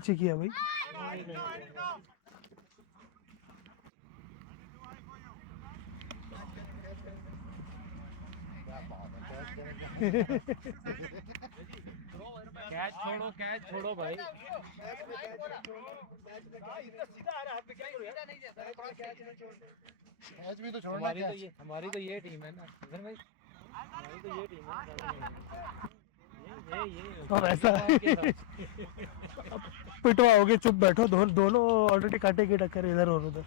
अच्छी किया भाई। कैच छोड़ो भाई। मैच भी तो छोड़ना। हमारी तो ये टीम है ना भाई, हमारी तो ये टीम है। और ऐसा पिटवाओगे, चुप बैठो। दोनों ऑलरेडी काटे की टक्कर इधर और उधर।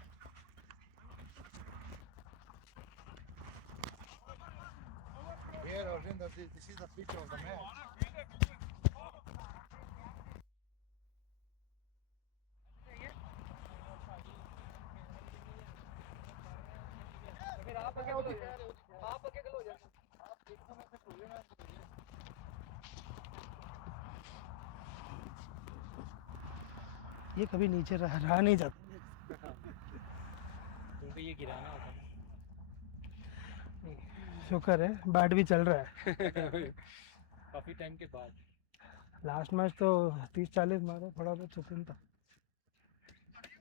Here, Arvind, this is the pitch of the match. ये कभी नीचे रहा नहीं जाता क्योंकि ये गिराना होता है। शुक्र है बैट भी चल रहा है। काफी टाइम के बाद। लास्ट मैच तो 30-40 मारे, थोड़ा बहुत सुकून था।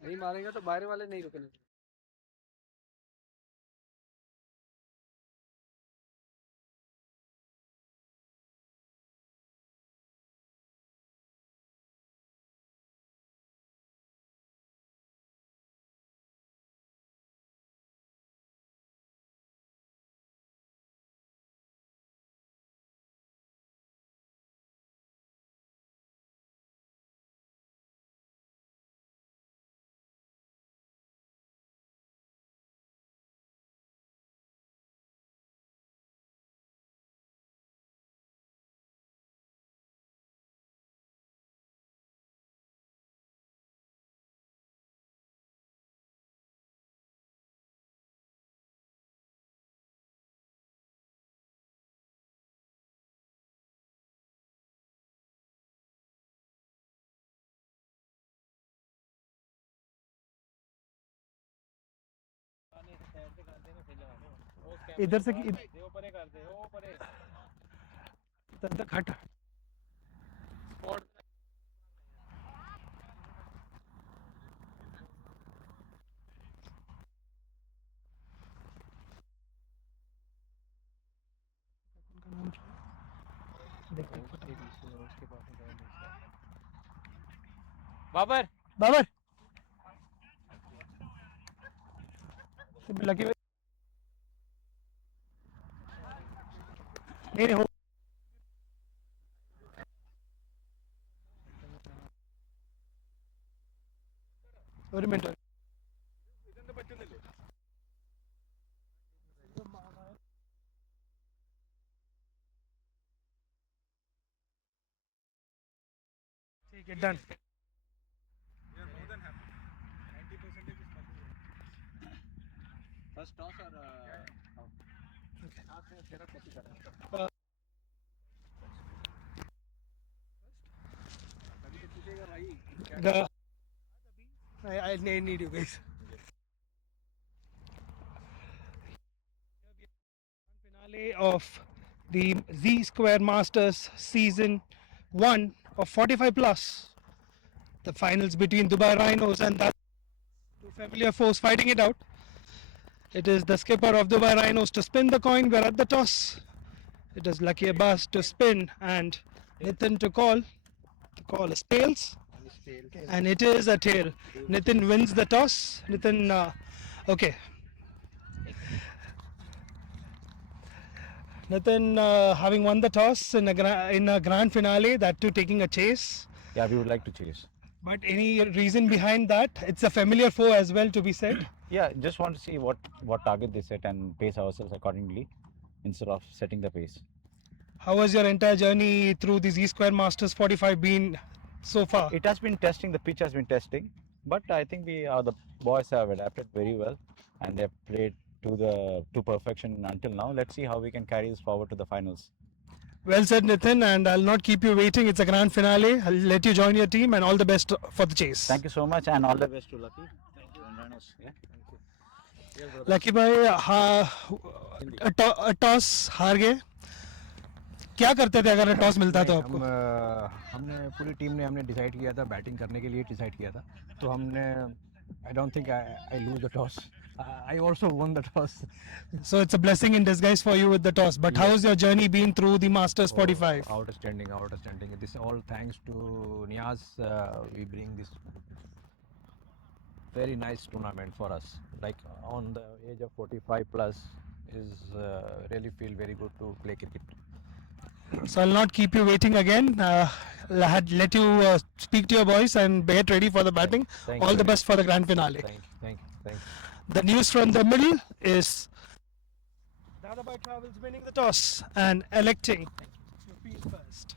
नहीं मारेंगे तो बाहर वाले नहीं रुकेंगे। इधर से तक हट। बाबर बाबर लकी भाई। नहीं हो ഒരു മിനിറ്റ് ठीक है डन। फर्स्ट टॉस और I need you guys. Finale of the Z Square Masters Season 1 of 45 plus. The finals between Dubai Rhinos and that two familiar foes fighting it out. It is the skipper of Dubai Rhinos to spin the coin. We're at the toss. It is Lucky Abbas to spin and Nitin to call. The call is tails. And it is a tail. Nitin wins the toss. Nitin, okay. Nitin, having won the toss in a grand finale, that too taking a chase. Yeah, we would like to chase. But any reason behind that? It's a familiar foe as well, to be said. Yeah, just want to see what target they set and pace ourselves accordingly instead of setting the pace. How has your entire journey through the Z Square Masters 45 been so far? It has been testing, the pitch has been testing, but I think the boys have adapted very well and they have played to perfection until now. Let's see how we can carry this forward to the finals. Well said, Nitin, and I'll not keep you waiting. It's a grand finale. I'll let you join your team, and all the best for the chase. Thank you so much, and all the best to Lucky. Thank you. And Rhinos. Yeah. Lucky bhai, a toss हार गए. क्या करते थे अगर toss मिलता तो नहीं, आपको? हमने पूरी टीम ने हमने डिसाइड किया था, बैटिंग करने के लिए डिसाइड किया था, तो हमने I don't think I lose the toss, I also won the toss. So it's a blessing in disguise for you with the toss. But Yes. how's your journey been through the Masters 45? Outstanding. This all thanks to Niaz. We bring this very nice tournament for us. Like on the age of 45 plus is really feel very good to play cricket. So I'll not keep you waiting again. Let you speak to your boys and get ready for the batting. Thank All you the very best for the grand finale. Thank you. The news from the middle is Dadabhai Travels winning the toss and electing to field first.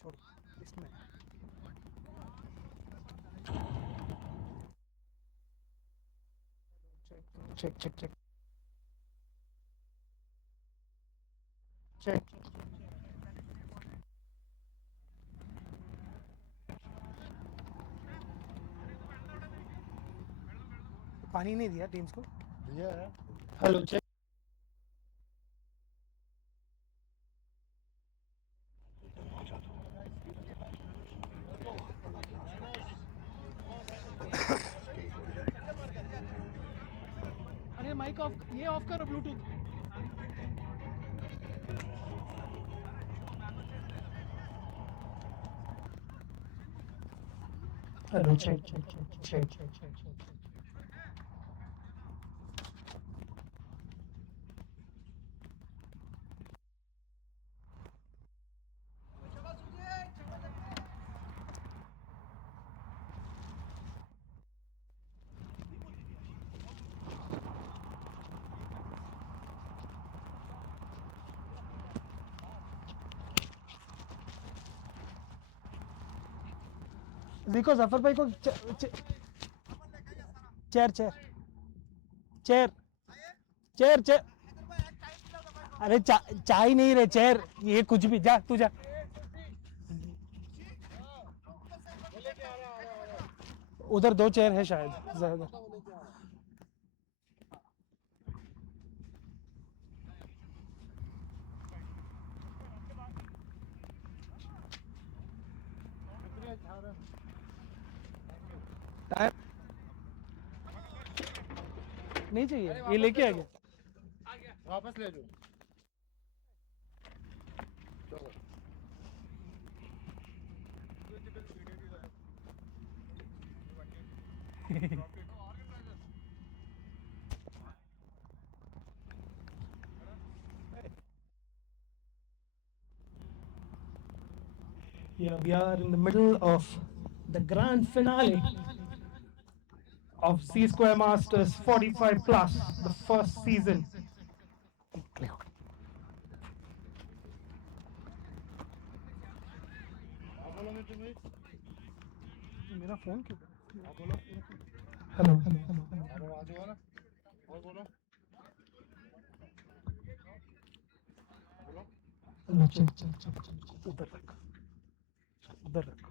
छोड़ इसमें check check check check पानी नहीं दिया teams को दिया है hello check अरे mic off ये ऑफ करो bluetooth hello check check check check check देखो जफर भाई को chair chair chair chair chair अरे चाय नहीं रे चेयर ये कुछ भी जा तू जा उधर दो चेयर है शायद ज्यादा नहीं चाहिए ये लेके आ गया वापस ले लो Yeah, we are in the middle of the grand finale of Z Square Masters 45 plus, the first season. मेरा फोन क्यों हेलो हेलो चल चल चल उधर रख उधर रख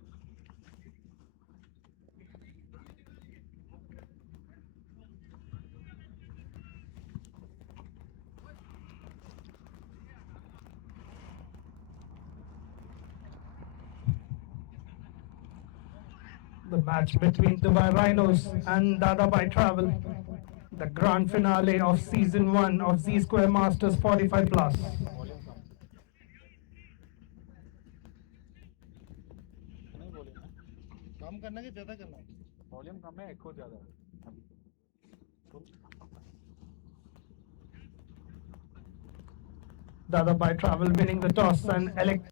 The match between Dubai Rhinos and Dadabhai Travel, the grand finale of season 1 of Z Square Masters 45 plus. कम करना कि ज्यादा करना वॉल्यूम कम है एको ज़्यादा है Dadabhai Travel winning the toss and elect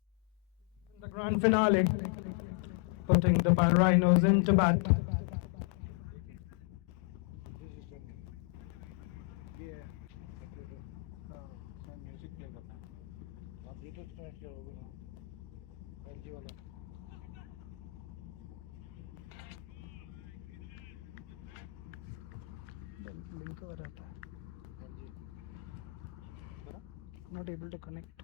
the grand finale, putting the Rhinos into bat. Music play करना है आप ब्लूटूथ कनेक्ट करोगे ना एलजी वाला Link over that. Not able to connect.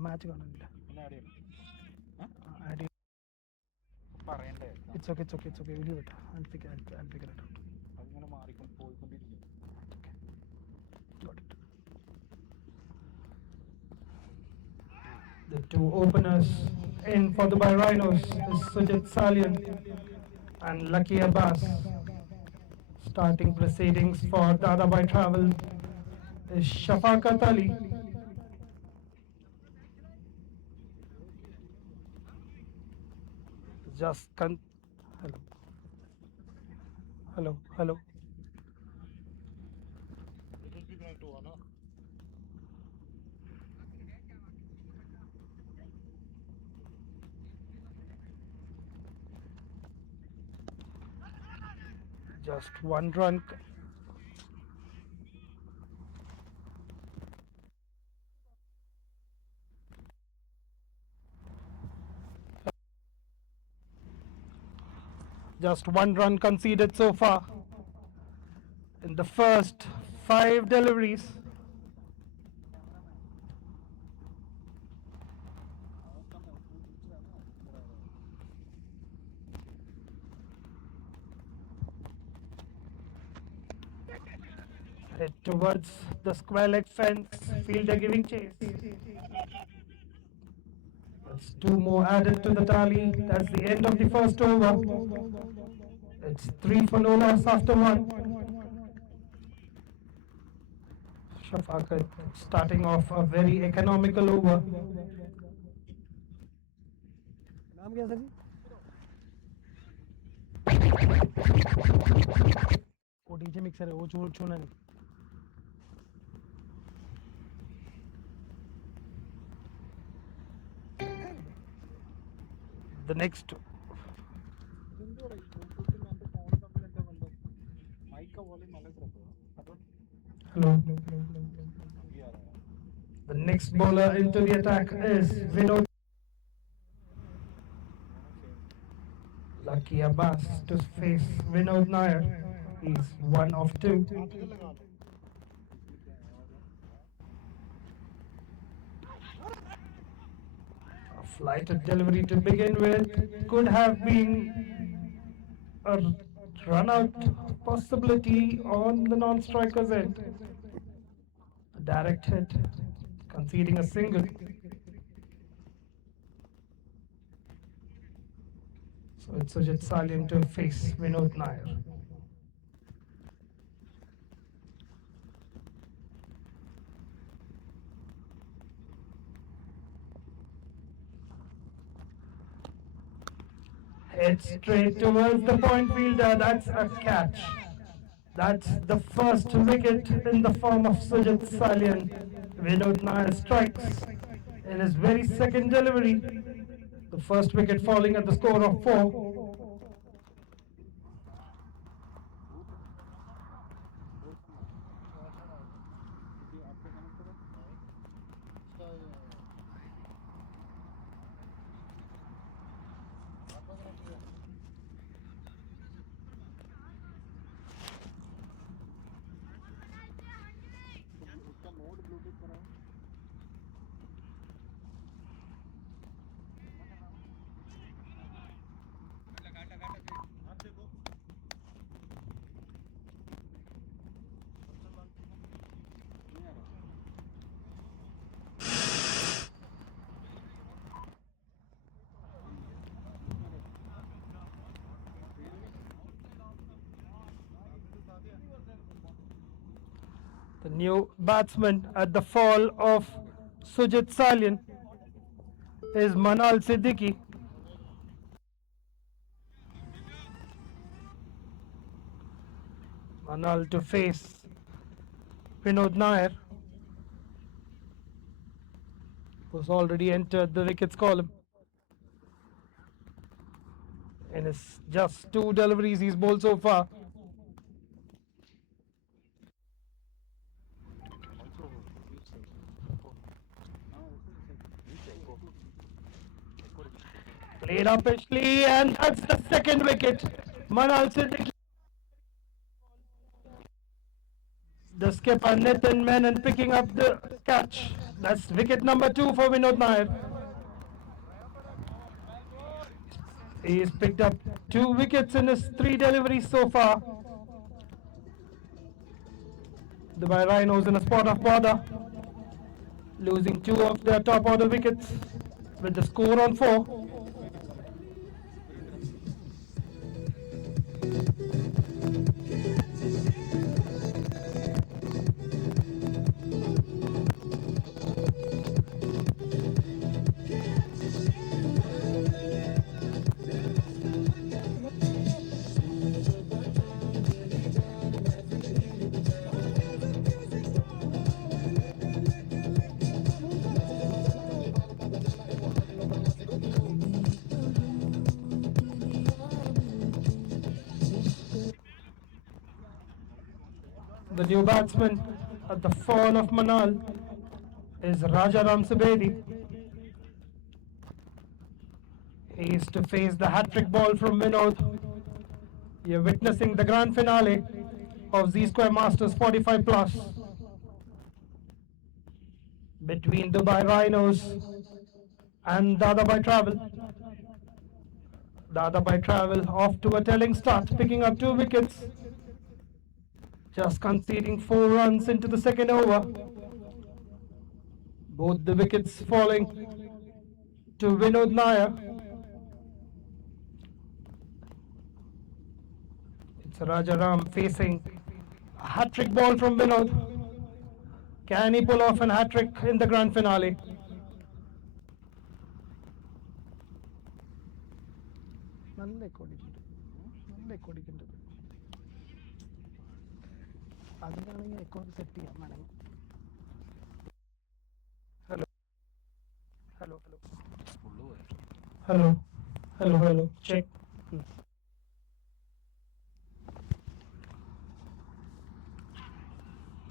Match gone. It's okay, it's okay, it's okay. We'll leave it. I'll figure it out. അതിങ്ങനെ മാറിക്കൊണ്ട് പോയിക്കൊണ്ടിരിക്കുന്നു Got it. The two openers in for the Rhinos is Sujit Salian and Lucky Abbas. Starting proceedings for Dadabhai Travel is Shafaqat Ali. Hello. Bluetooth भी connect हुआ ना Just one run. Just 1 run conceded so far in the first 5 deliveries. Head towards the square leg fence, fielder giving chase. That's 2 more added to the tally. That's the end of the first over. It's 3 for no loss after 1. Shafaqat starting off a very economical over. नाम क्या sir जी? वो DJ mixer है, वो छूना नहीं. The next hello. The next bowler into the attack is Vinod. Lucky Abbas to face Vinod Nayar. He's 1 of 2. A flighted delivery to begin with. Could have been a run out possibility on the non-striker's end. A direct hit, conceding a single. So it's Sujit Salian to face Vinod Nayar. Head straight towards the point fielder. That's a catch. That's the first wicket in the form of Sujit Salian. Vinod Nayar strikes in his very second delivery. The first wicket falling at the score of 4. The new batsman at the fall of Sujit Salian is Manal Siddiqui. Manal to face Vinod Nair, who's already entered the wickets column. In his just 2 deliveries he's bowled so far. Played up Ashley, and that's the second wicket. Manal Siddiqui. The skipper Nitin Menon picking up the catch. That's wicket number 2 for Vinod Nair. He's picked up 2 wickets in his 3 deliveries so far. Dubai Rhinos in a spot of bother, losing 2 of their top order wickets with the score on 4. The new batsman at the fall of Manal is Rajaram Subedi. He is to face the hat-trick ball from Vinod. You're witnessing the grand finale of Z Square Masters 45 plus between Dubai Rhinos and Dadabhai Travel. Dadabhai Travel off to a telling start, picking up 2 wickets, just conceding 4 runs into the second over. Both the wickets falling to Vinod Nayar. It's Rajaram facing a hat-trick ball from Vinod. Can he pull off an hat-trick in the grand finale? Hello, hello, hello, hello, hello, check.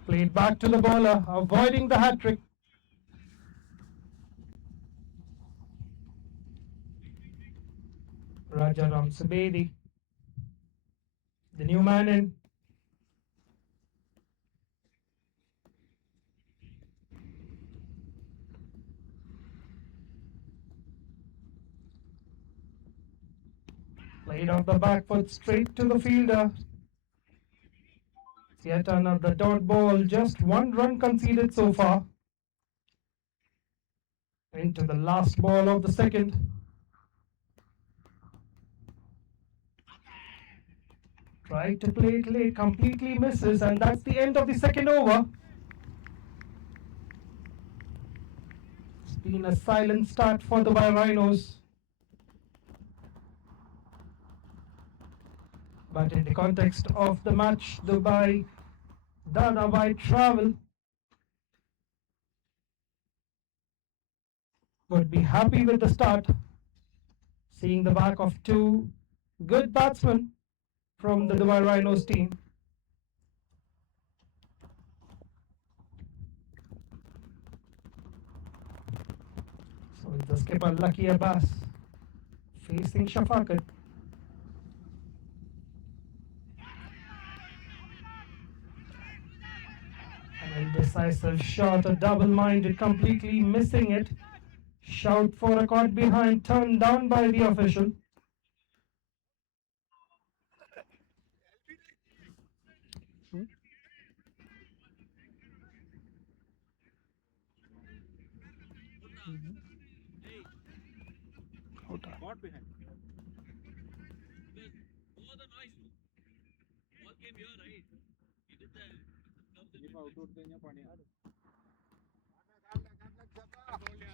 Played back to the bowler, avoiding the hat-trick. Rajaram Sabedi, the new man in. Played off the back foot straight to the fielder. It's yet another dot ball, just 1 run conceded so far. Into the last ball of the second. Tried to play it late, completely misses, and that's the end of the second over. It's been a silent start for the Rhinos. But in the context of the match, Dubai Dadabhai Travel would be happy with the start, seeing the back of 2 good batsmen from the Dubai Rhinos team. So it's the skipper Lucky Abbas facing Shafakat. An indecisive shot, a double-minded, completely missing it. Shout for a caught behind, turned down by the official.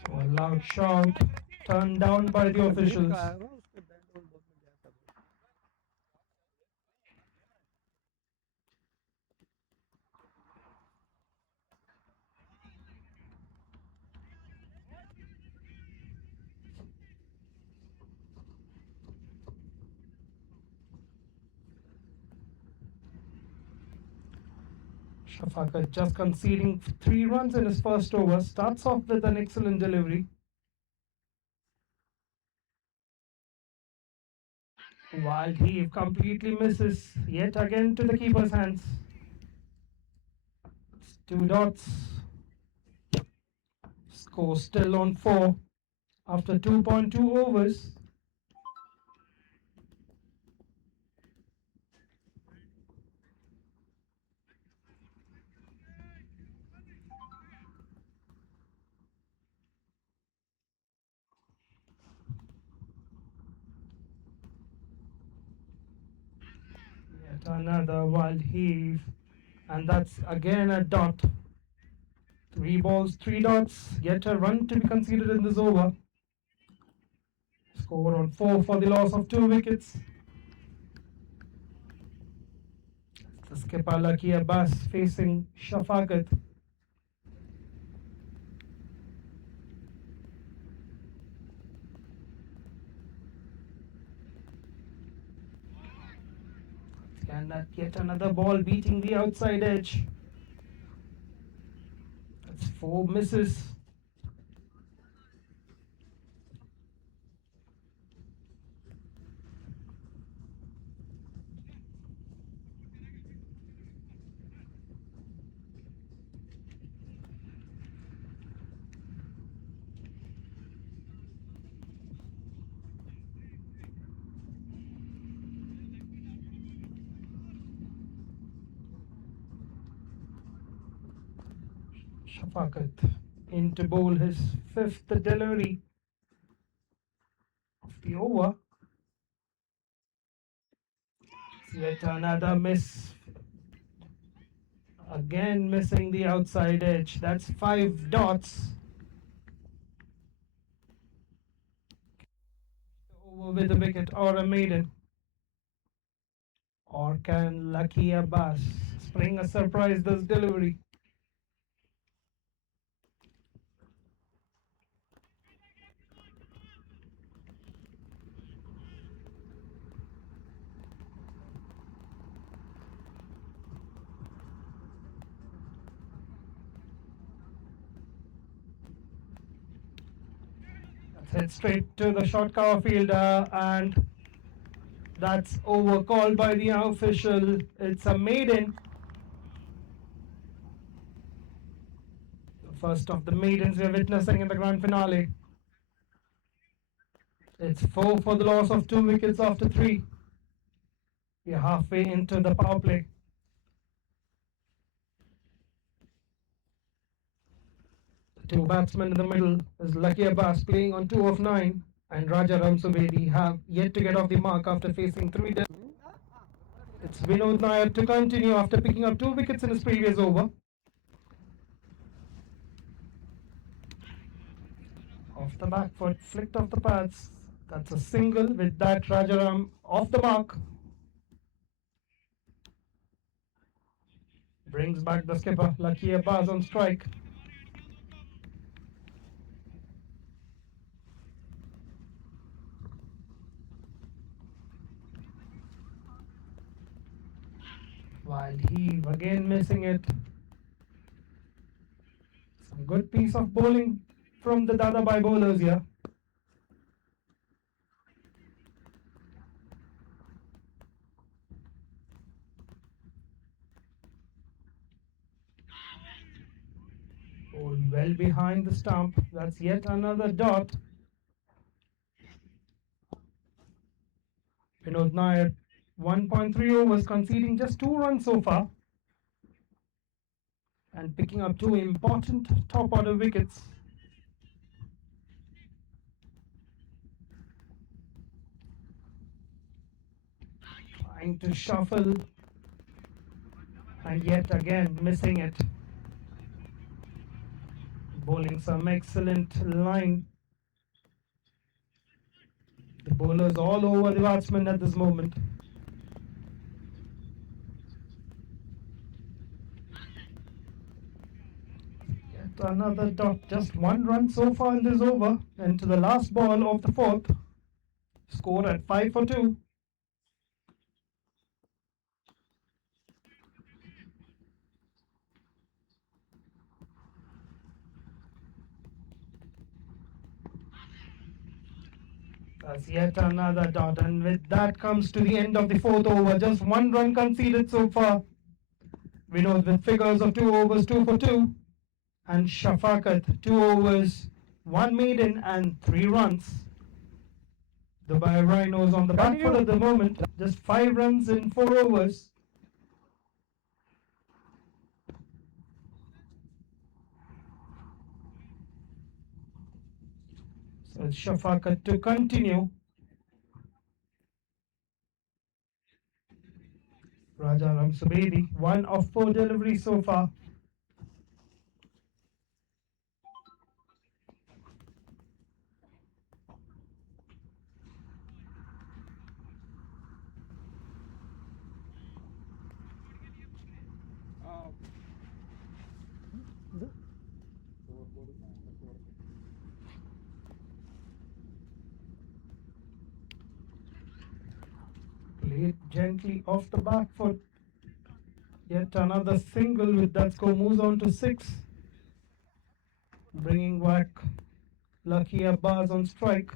So a loud shout, turned down by the officials. Shafakat just conceding 3 runs in his first over, starts off with an excellent delivery. Wild heave completely misses yet again to the keeper's hands. It's 2 dots. Score still on 4 after 2.2 overs. Yet another wild heave, and that's again a dot. 3 balls, 3 dots, yet a run to be conceded in this over. Score on 4 for the loss of 2 wickets. The skipper Lucky Abbas facing Shafakat. And that yet another ball beating the outside edge. That's 4 misses. Shafakat in to bowl his fifth delivery of the over. Yet another miss. Again missing the outside edge. That's 5 dots. Over with a wicket or a maiden. Or can Lucky Abbas spring a surprise this delivery? Let's head straight to the short cover fielder, and that's over called by the official. It's a maiden. The first of the maidens we're witnessing in the grand finale. It's 4 for the loss of 2 wickets after 3. We're halfway into the power play. The 2 batsmen in the middle is Lucky Abbas playing on 2 of 9, and Raja Ramsubedi have yet to get off the mark after facing 3 deaths. It's Vinod Nayar to continue after picking up 2 wickets in his previous over. Off the back foot, flicked off the pads. That's a single. With that, Rajaram off the mark. Brings back the skipper, Lucky Abbas on strike. While he again missing it. Some good piece of bowling from the Dadabhai bowlers here. Bowled well behind the stump. That's yet another dot. Vinod Nayar, 1.3 overs, conceding just 2 runs so far. And picking up 2 important top order wickets. Trying to shuffle, and yet again missing it. Bowling some excellent line. The bowlers all over the batsmen at this moment. Yet another dot, just 1 run so far in this over, and to the last ball of the 4th. Score at 5 for 2. That's yet another dot, and with that comes to the end of the 4th over. Just 1 run conceded so far. Vinod with figures of 2 overs, 2 for 2. And Shafakat, 2 overs, 1 maiden and 3 runs. Dubai Rhinos on the back foot at the moment. Just 5 runs in 4 overs. So it's Shafakat to continue. Raja Ramsubedi, 1 of 4 deliveries so far. Played gently off the back foot. Yet another single with that score moves on to 6. Bringing back Lucky Abbas on strike.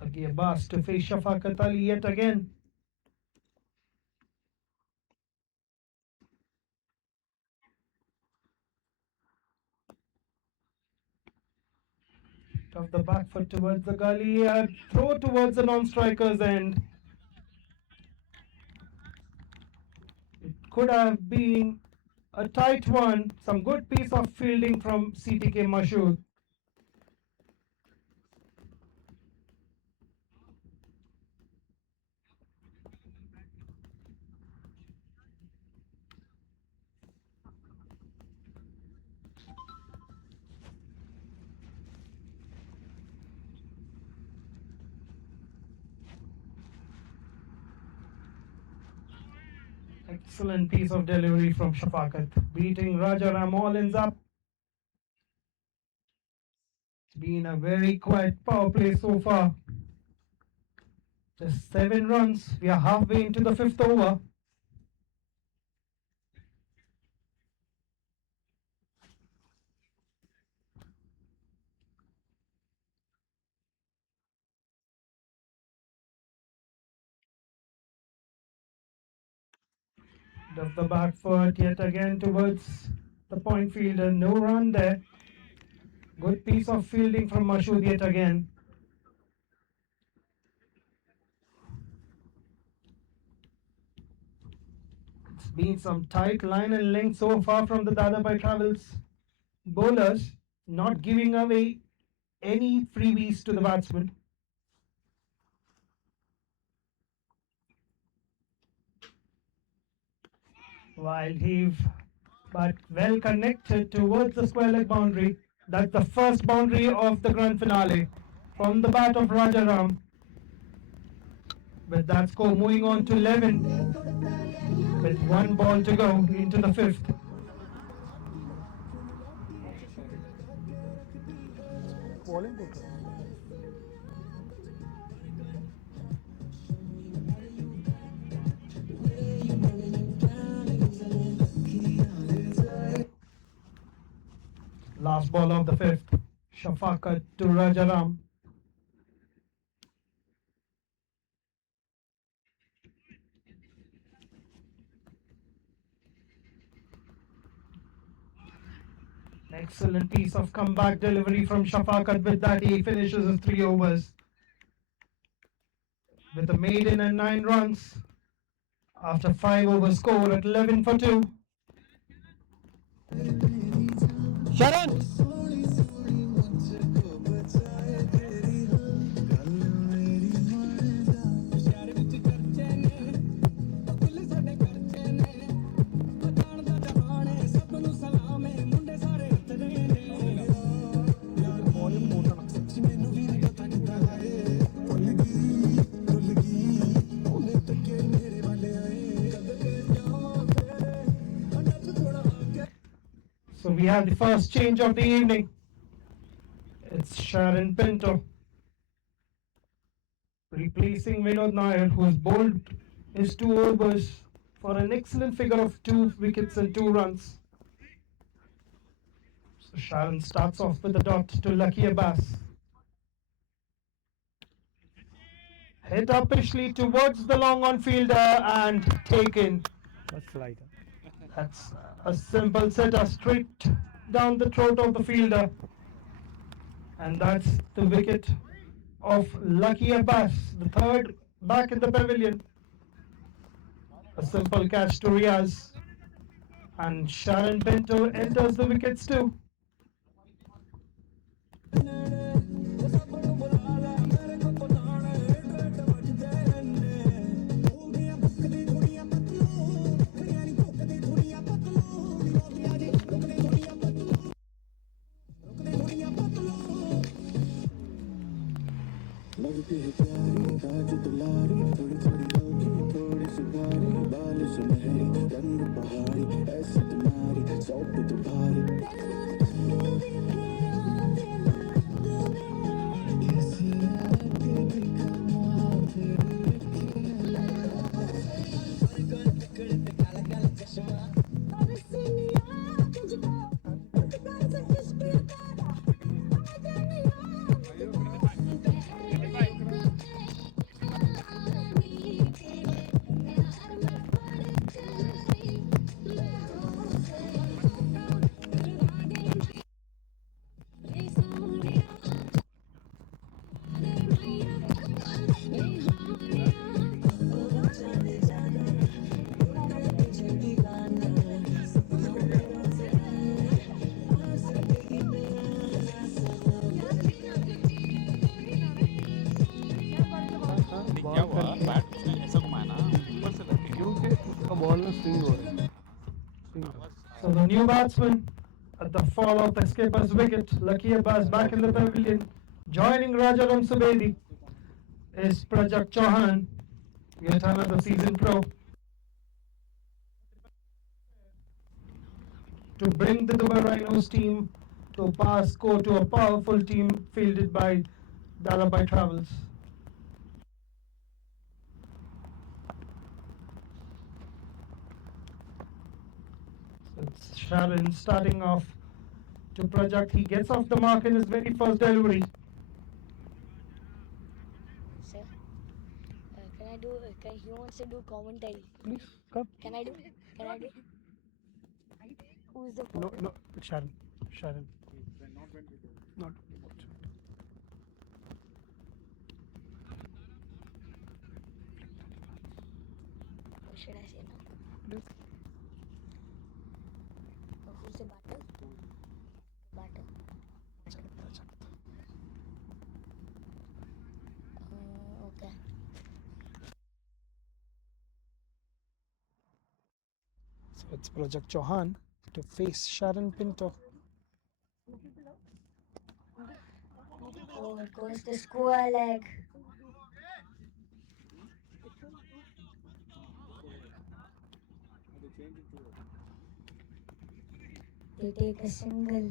Lucky Abbas to face Shafakat Ali yet again. Of the back foot towards the gully, throw towards the non-striker's end. It could have been a tight one. Some good piece of fielding from CTK Mashood. Excellent piece of delivery from Shafakat, beating Rajaram all ends up. It's been a very quiet power play so far. Just 7 runs. We are halfway into the 5th over. Does the back foot yet again towards the point fielder. No run there. Good piece of fielding from Mashood yet again. It's been some tight line and length so far from the Dadabhai Travels bowlers, not giving away any freebies to the batsman. Wild heave, but well connected towards the square leg boundary. That's the first boundary of the grand finale from the bat of Rajaram. With that score moving on to 11 with 1 ball to go into the 5th. Last ball of the 5th. Shafakat to Rajaram. Excellent piece of comeback delivery from Shafakat. With that, he finishes his 3 overs with a maiden and 9 runs after 5 overs score at 11 for 2. Sharan! So we have the first change of the evening. It's Sharon Pinto replacing Vinod Nayar, who has bowled his 2 overs for an excellent figure of 2 wickets and 2 runs. So Sharon starts off with a dot to Lucky Abbas. Hit uppishly towards the long on fielder and taken. That's a simple setter straight down the throat of the fielder. And that's the wicket of Lucky Abbas, the 3rd back in the pavilion. A simple catch to Riaz. And Sharon Pinto enters the wickets too. So the new batsman at the fall of the skipper's wicket, Lucky Abbas back in the pavilion, joining Rajaram Subedi is Prajakt Chouhan, yet another season pro. To bring the Dubai Rhinos team to pass score to a powerful team fielded by Dadabhai Travels. It's Sharon starting off to Prajakt. He gets off the mark in his very first delivery. Sir, can I do? He wants to do commentary. Please come. Can I do? Can I do? Who's the No, bowler? no, Sharon. Sharon. Not. What should I say now? Please. Who's the batter? Batter. Okay. So it's Prajakt Chouhan to face Sharon Pinto. Oh, it goes to square leg. They take a single.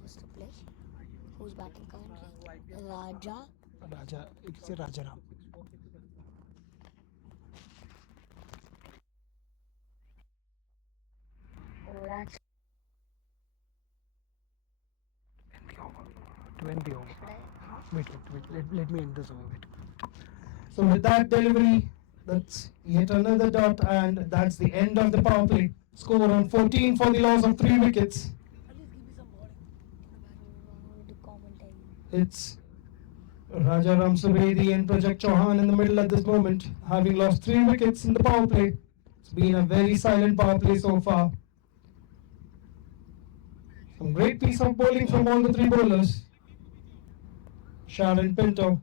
Who's the play? Who's batting currently? Raja, it's a Rajaram. Oh, that's 20 over. Wait, let me end this over. Wait. So with that delivery, that's yet another dot, and that's the end of the power play. Score on 14 for the loss of 3 wickets. the commentary. It's Rajaram Subedi and Prajakt Chouhan in the middle at this moment, having lost 3 wickets in the power play. It's been a very silent power play so far. Some great piece of bowling from all the 3 bowlers. Sharon Pinto,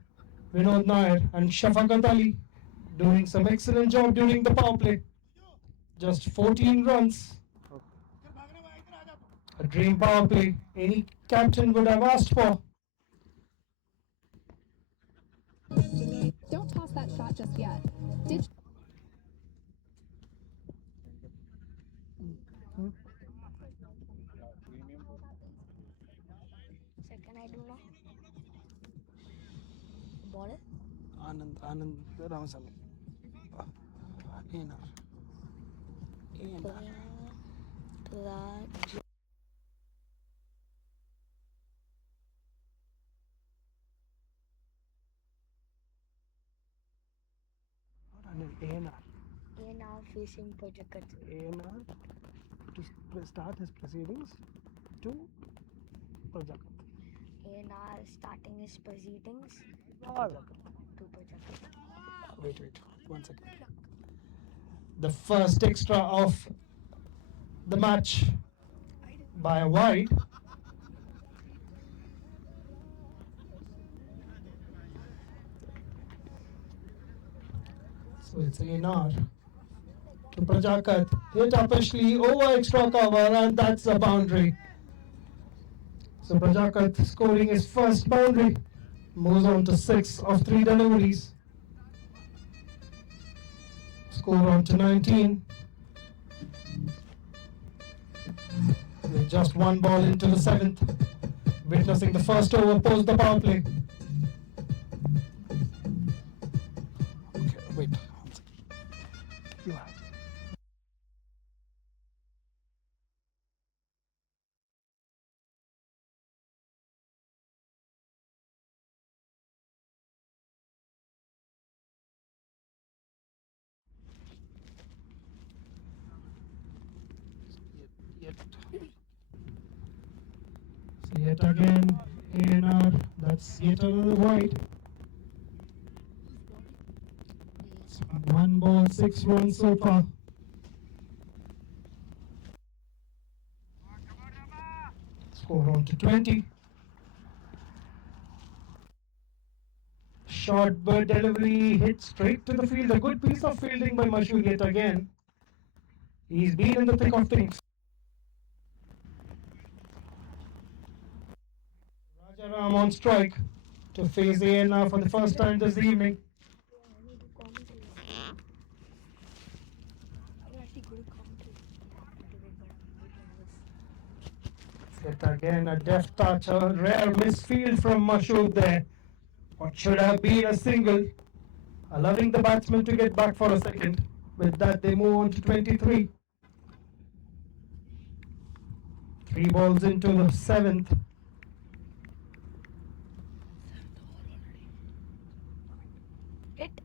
Vinod Nayar and Shafaqat Ali doing some excellent job during the power play. Just 14 runs. A dream power play any captain would have asked for. Don't toss that shot just yet. Did So can I do now? Bowler? Anand Ramasamy. Raj. A now facing Prajakt. ANR to start his proceedings to Prajakt. A now starting his proceedings to Prajakt. Wait, 1 second. The first extra of the match by a wide. So it's ANR to Prajakt. Hit officially over extra cover, and that's a boundary. So Prajakt scoring his first boundary. Moves on to 6 of 3 deliveries. Score on to 19. With just 1 ball into the 7th. Witnessing the first over post the power play. Okay, wait. 1 second. You have. So yet again, ANR, that's yet another wide. 1 ball, 6 runs so far. Score on to 20. short bird delivery hit straight to the field. A good piece of fielding by Mashood yet again. He's been in the thick of things. Rajaram on strike to face ANR for the first time this evening. Yet again a deft touch, a rare misfield from Mashood there. What should have been a single, allowing the batsman to get back for a second. With that they move on to 23. 3 balls into the 7th. Hit.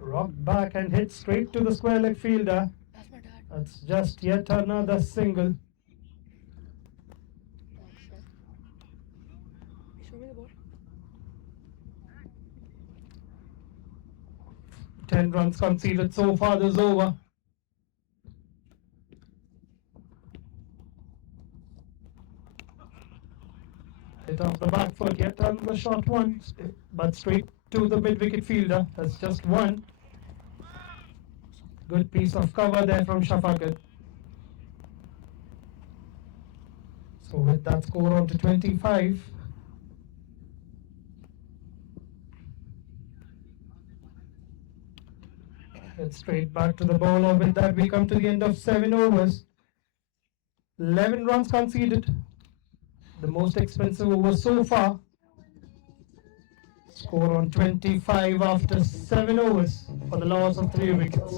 Rocked back and hit straight to the square leg fielder. That's my dad. That's just yet another single. Show me the ball. 10 runs conceded so far this over. Hit off the back foot, yet another short one, but straight to the mid-wicket fielder. That's just one. Good piece of cover there from Shafaqat. So with that score on to 25. Head straight back to the bowler. With that we come to the end of 7 overs. 11 runs conceded. The most expensive over so far. Score on 25 after 7 overs for the loss of 3 wickets.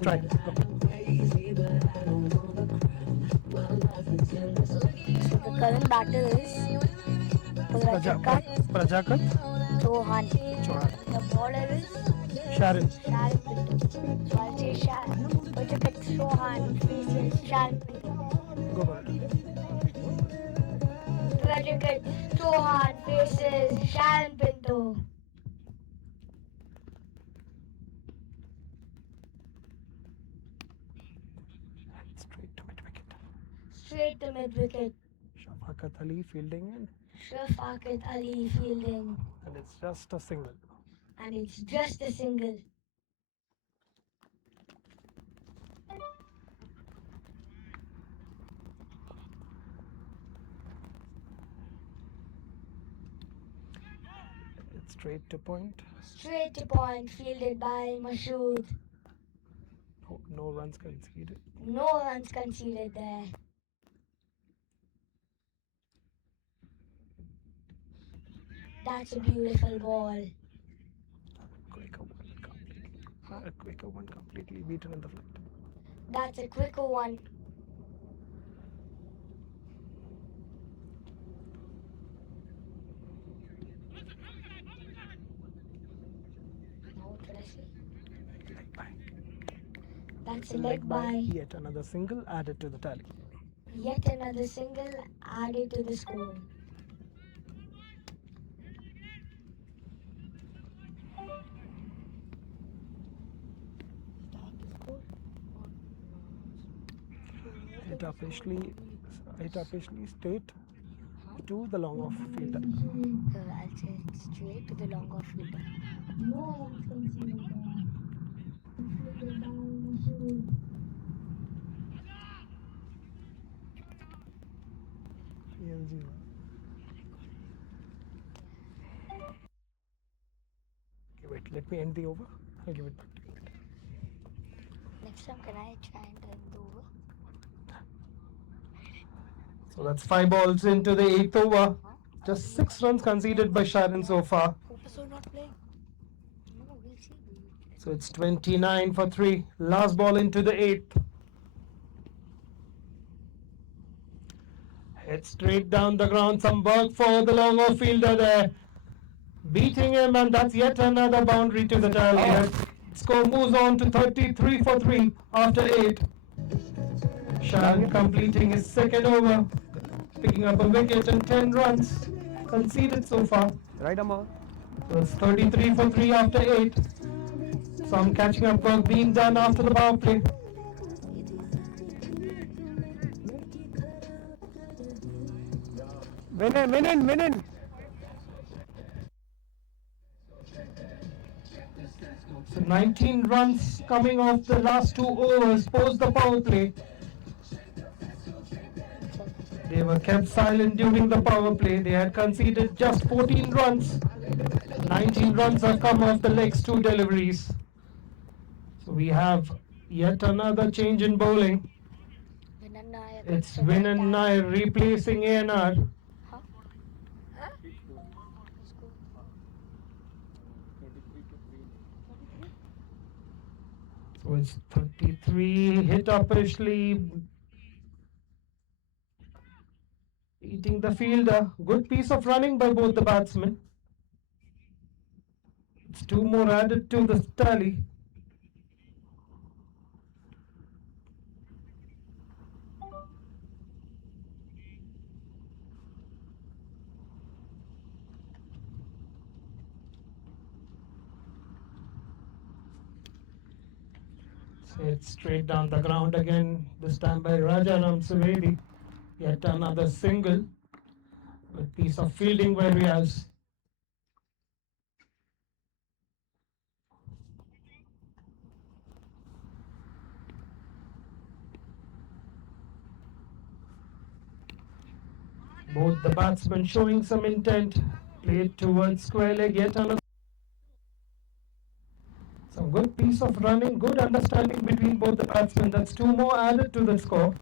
Try. The current batter is Prajakt. Chouhan. The bowler is Sharon. Sharon Pinto. So I'll say Sharon. Prajakt Chouhan faces Sharon Pinto. Go for it. Prajakt Chouhan faces Sharon Pinto. Straight to mid-wicket. Straight to mid-wicket. Shafaqat Ali fielding in. Shafaqat Ali fielding. And it's just a single. And it's just a single. It's straight to point. Straight to point fielded by Mashood. No runs conceded. No runs conceded there. That's a beautiful ball. A quicker one completely beaten in the flight. That's a quicker one. Now what should I say? Leg by. That's a leg by. Yet another single added to the tally. Yet another single added to the score. It officially straight to the long off fielder. I'll say straight to the long off fielder. Okay, wait, let me end the over. I'll give it back to you later. Next time, can I try and end the over? So that's 5 balls into the 8th over. Just 6 runs conceded by Sharon so far. So not playing. No, we'll see. So it's 29 for 3. Last ball into the 8th. Head straight down the ground. Some work for the long off fielder there. Beating him, and that's yet another boundary to the tally. Score moves on to 33 for 3 after 8. Sharon completing his 2nd over, picking up a wicket and 10 runs conceded so far. Right, Amma. So it's 33 for 3 after 8. Some catching up work being done after the power play. Win in. So 19 runs coming off the last 2 overs post the power play. They were kept silent during the power play. They had conceded just 14 runs. 19 runs have come off the legs 2 deliveries. So we have yet another change in bowling. It's Vinod Nayar replacing ANR. So it's 33 hit uppishly beating the fielder. Good piece of running by both the batsmen. It's 2 more added to the tally. It's straight down the ground again, this time by Rajaram Trivedi. Yet another single. Good piece of fielding by Riaz. Both the batsmen showing some intent. Played towards square leg, yet another. Some good piece of running, good understanding between both the batsmen. That's 2 more added to the score.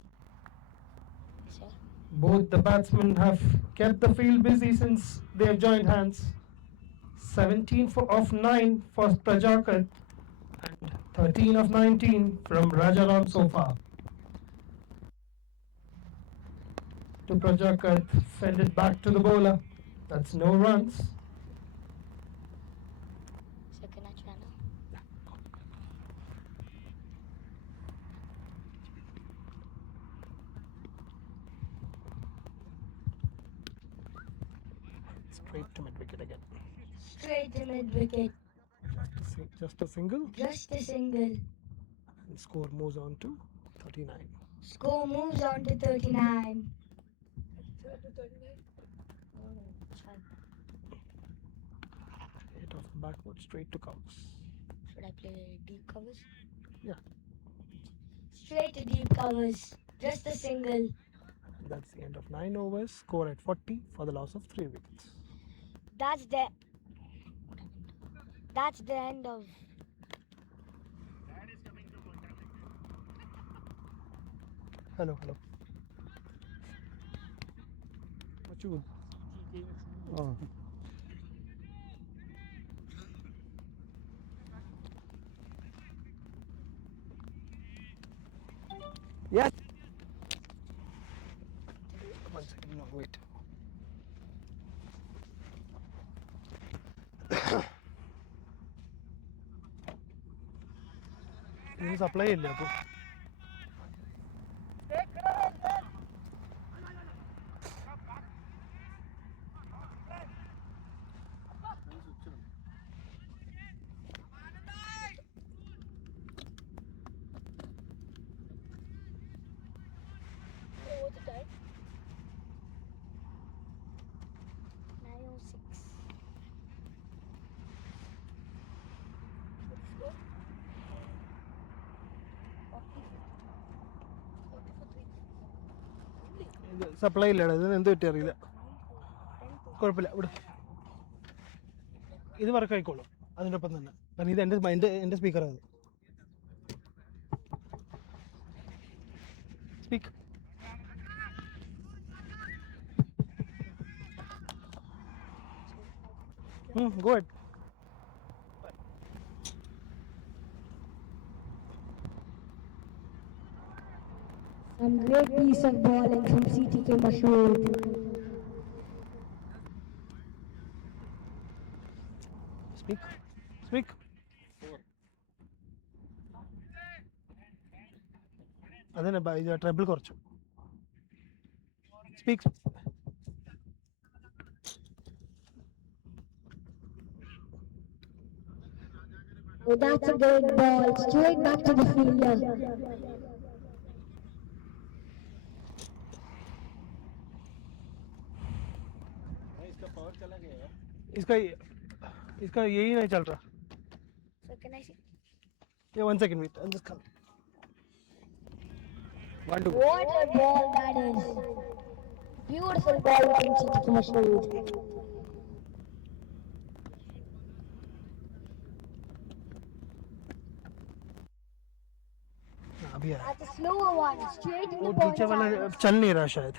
Both the batsmen have kept the field busy since they have joined hands. 17 of 9 for Prajakt and 13 of 19 from Rajaram so far. To Prajakt, send it back to the bowler. That's no runs. Straight to mid wicket again. Straight to mid wicket. Just a single. Just a single. And score moves on to 39. Score moves on to 39. Hit off the backward, straight to covers. Should I play deep covers? Yeah. Straight to deep covers. Just a single. That's the end of 9 overs. Score at 40 for the loss of 3 wickets. That's the end of. Hello. What you? Oh. Yes. 1 second. No, wait. This apply ഇല്ല അപ്പോൾ What's the time? 9:06. Supply ഇല്ലടാ ഇതിന് എന്ത് പറ്റി അറിയില്ല കുഴപ്പമില്ല ഇവിടെ ഇത് വർക്ക് ആയിക്കോളും അതിൻ്റെ ഒപ്പം തന്നെ കാരണം ഇത് എൻ്റെ സ്പീക്കറാണ് speak go ahead. Some great piece of bowling from CTK Mashood. Speak. അതന്നെ ഇത് ട്രബിൾ കുറച്ചു speak Oh, that's a great ball. Straight back to the fielder. इसका यही नहीं चल रहा So can I see? Yeah, 1 second, wait. I'm just coming. 1-2. What a ball that is. Beautiful ball from Siddiqui Mashood. अभी आया That's a slower one, straight in वो the नीचे वाला point. चल नहीं रहा शायद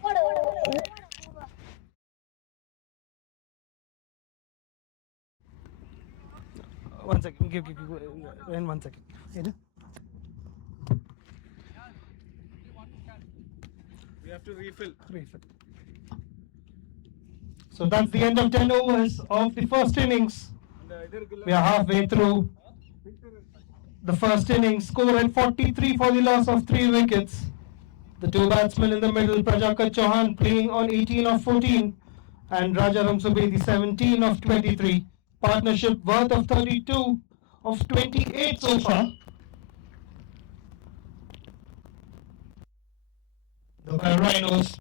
What a over. One second, give, in 1 second. Yeah, We have to refill. so that's the end of 10 overs of the first innings. We are halfway through the first innings. Score at 43 for the loss of 3 wickets. The two batsmen in the middle, Prajakt Chouhan playing on 18 of 14 and Rajaram Subedi 17 of 23. Partnership worth of 32 of 28 so far. The Rhinos,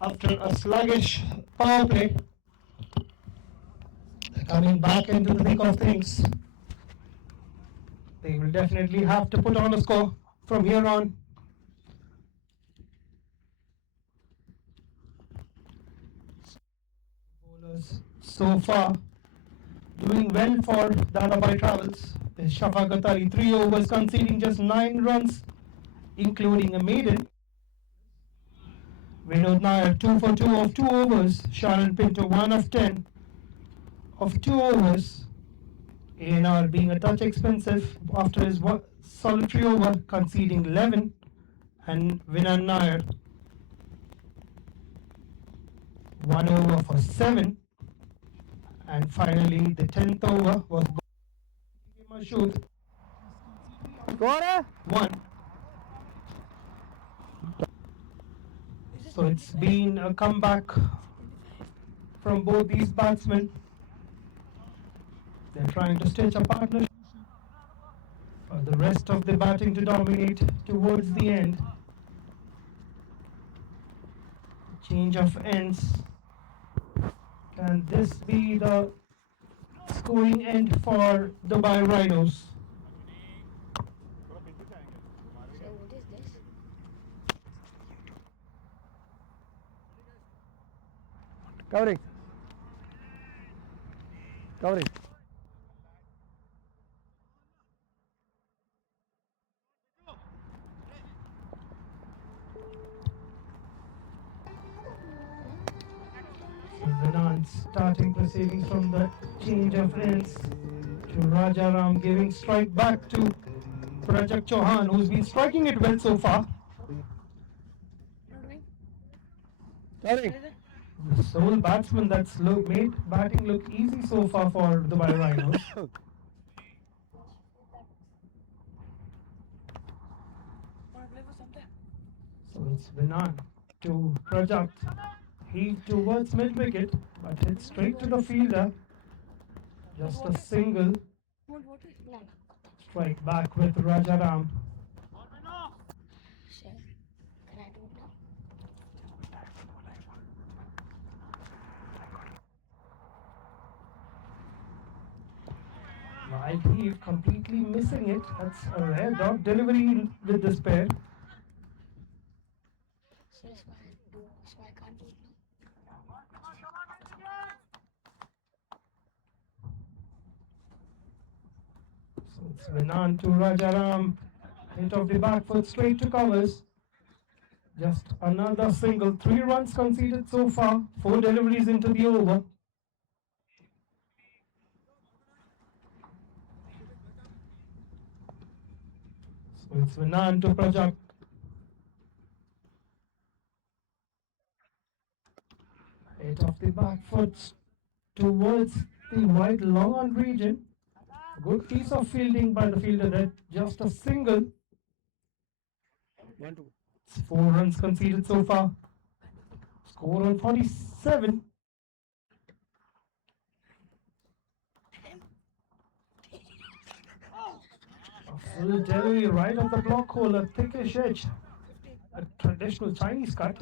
after a sluggish power play, they're coming back into the thick of things. They will definitely have to put on a score from here on. Bowlers so far doing well for Dadabhai Travels is Shafaq Attari, 3 overs conceding just 9 runs, including a maiden. Vinod Nayar 2 for 2 of 2 overs. Sharon Pinto 1 of 10 of 2 overs. ANR being a touch expensive after his solitary over, conceding 11, and Vinod Nayar 1 over for 7. And finally, the 10th over was Mashood. Score? 1. So it's been a comeback from both these batsmen. They're trying to stitch a partnership for the rest of the batting to dominate towards the end. Change of ends. Can this be the scoring end for Dubai Rhinos? So what is this? Covering. Covering. Vinod starting proceedings from the change of ends to Rajaram, giving strike back to Prajakt Chouhan, who's been striking it well so far. Covering. The sole batsman that's made batting look easy so far for Dubai Rhinos. So it's Vinod to Prajakt. Heave towards mid wicket, but hits straight to the fielder. Just a single. Strike back with Rajaram. Sure. Can I do it now? Wide heave, completely missing it. That's a rare dot delivery with this pair. So that's why I can't do it now. So it's Vinod to Rajaram. Hit of the back foot straight to covers. Just another single. 3 runs conceded so far. 4 deliveries into the over. So it's Vinod to Prajakt. Hit of the back foot towards the wide long on region. Good piece of fielding by the fielder there. Just a single. 1-2. It's 4 runs conceded so far. Score on 47. A full delivery right of the block hole, a thickish edge. A traditional Chinese cut.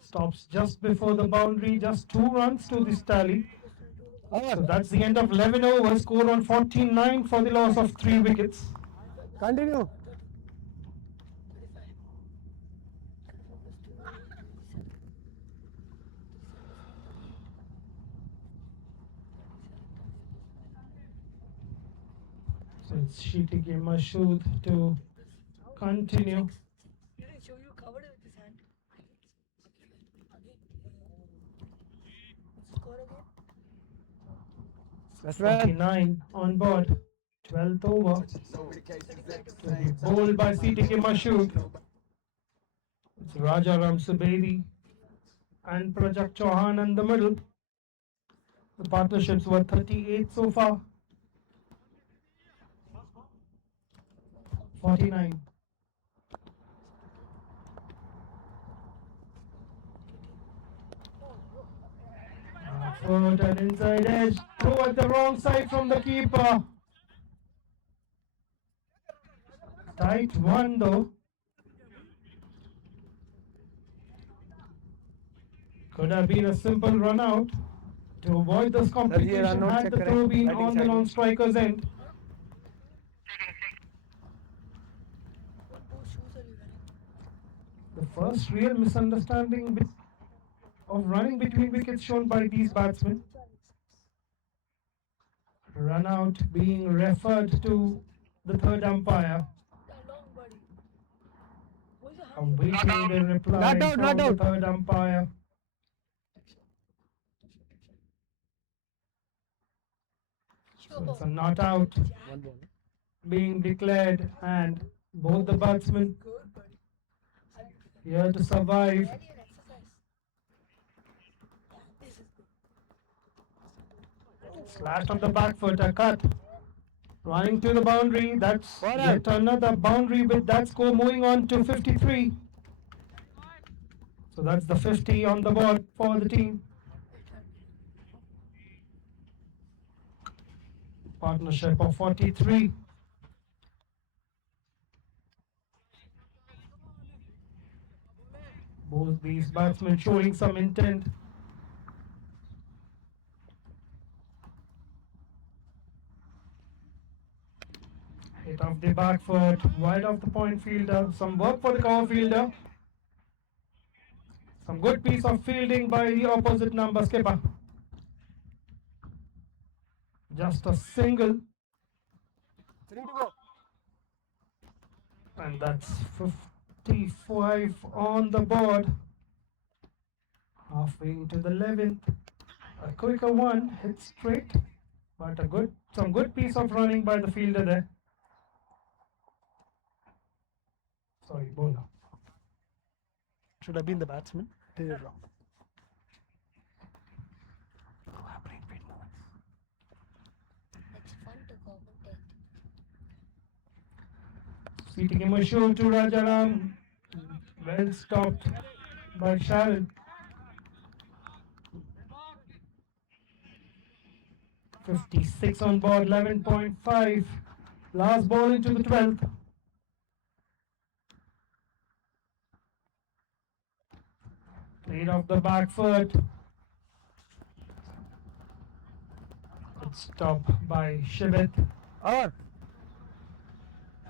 Stops just before the boundary, just 2 runs to this tally. So that's the end of 11 overs, score on 49 for the loss of 3 wickets. Continue. So it's Shitike Mashood to continue. Batsman. 49 on board, 12th over. To be bowled by CTK Mashood. It's Rajaram Subedi and Prajakt Chouhan in the middle. The partnerships were 38 so far. 49. Foot and inside edge. Throw at the wrong side from the keeper. Tight one though. Could have been a simple run out. To avoid this complication, run out had check the करें, throw been batting on the side में. non-striker's end. The first real misunderstanding of running between wickets shown by these batsmen. Run out being referred to the third umpire. I'm waiting the reply Not out, from not the out. third umpire. So it's a not out being declared, and both the batsmen here to survive. Slashed on the back foot, a cut. Running to the boundary, that's yet another boundary with that score moving on to 53. So that's the 50 on the board for the team. Partnership of 43. Both these batsmen showing some intent. Hit off the back foot, wide off the point fielder. Some work for the cover fielder. Some good piece of fielding by the opposite number skipper. Just a single. 3 to go. And that's 55 on the board. Halfway into the 11th. A quicker one, hit straight. But some good piece of running by the fielder there. Sorry, bowler. Should have been the batsman. Did it wrong. Feeding him a show to Rajaram. Well stopped by Sharon. 56 on board, 11.5. Last ball into the 12th. Played off the back foot. It's stopped by Shibit. Or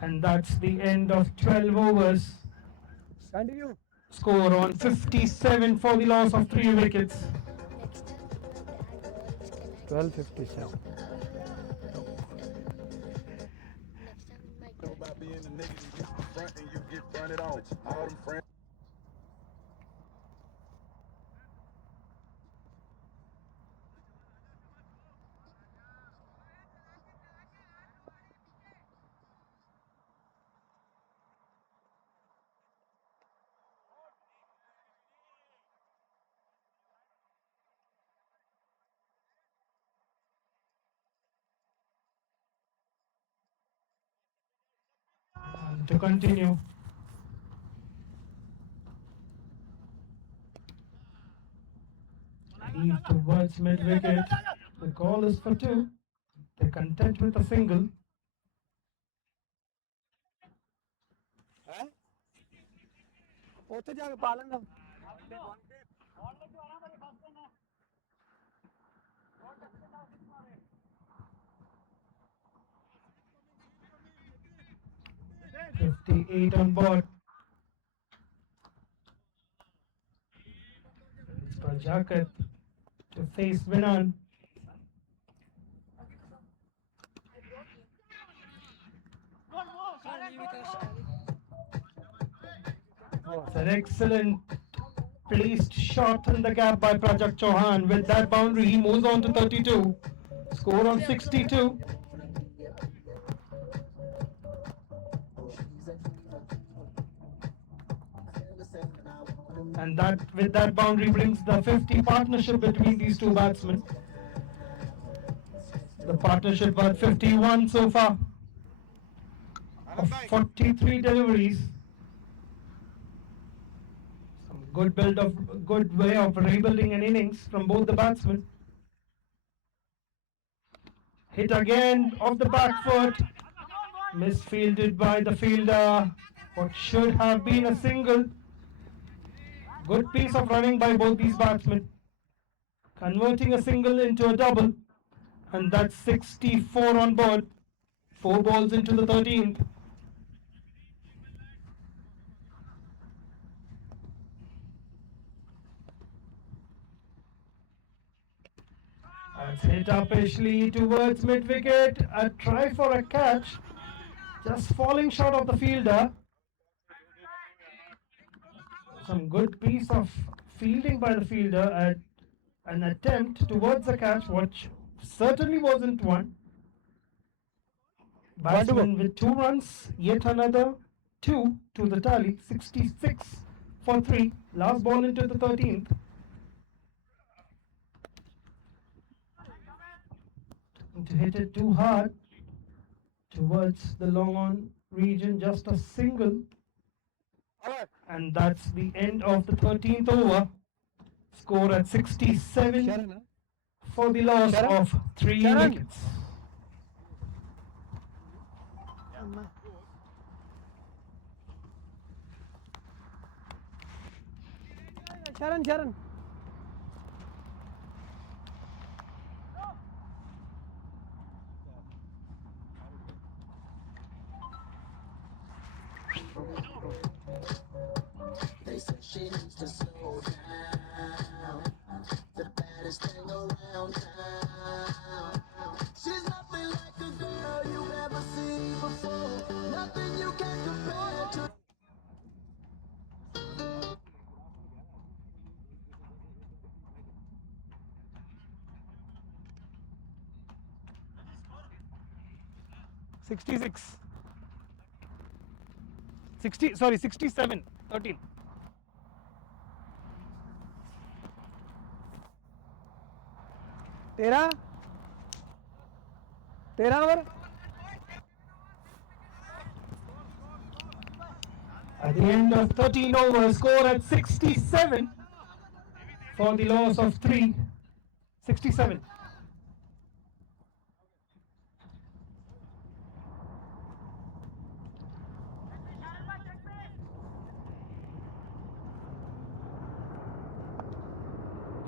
And that's the end of 12 overs. continue. Score on 57 for the loss of 3 wickets. 12:57. About being the nigga you get in front and you get fronted on. All them friends. And to continue. Leave towards mid wicket. The call is for 2. They're content with a single. ਉੱਥੇ ਜਾ ਕੇ ਪਾ ਲੈਣਾ 58 on board. It's Prajakt to face Vinod. Oh, it's an excellent placed shot in the gap by Prajakt Chouhan. With that boundary, he moves on to 32. Score on 62. And that with that boundary brings the 50 partnership between these two batsmen. The partnership worth 51 so far of 43 deliveries. Some good way of rebuilding an innings from both the batsmen. Hit again off the back foot, misfielded by the fielder. What should have been a single. Good piece of running by both these batsmen, converting a single into a double, and that's 64 on board. 4 balls into the 13th. That's hit uppishly towards mid wicket. A try for a catch, just falling short of the fielder. Some good piece of fielding by the fielder at an attempt towards a catch, which certainly wasn't one. Batsman with 2 runs, yet another 2 to the tally, 66 for 3. Last ball into the 13th. To hit it too hard towards the long on region, just a single. And that's the end of the 13th over. Score at 67 for the loss of 3 wickets. Sharan. 66. 67. 13. तेरा over. At the end of 13 overs, score at 67 for the loss of 3. 67.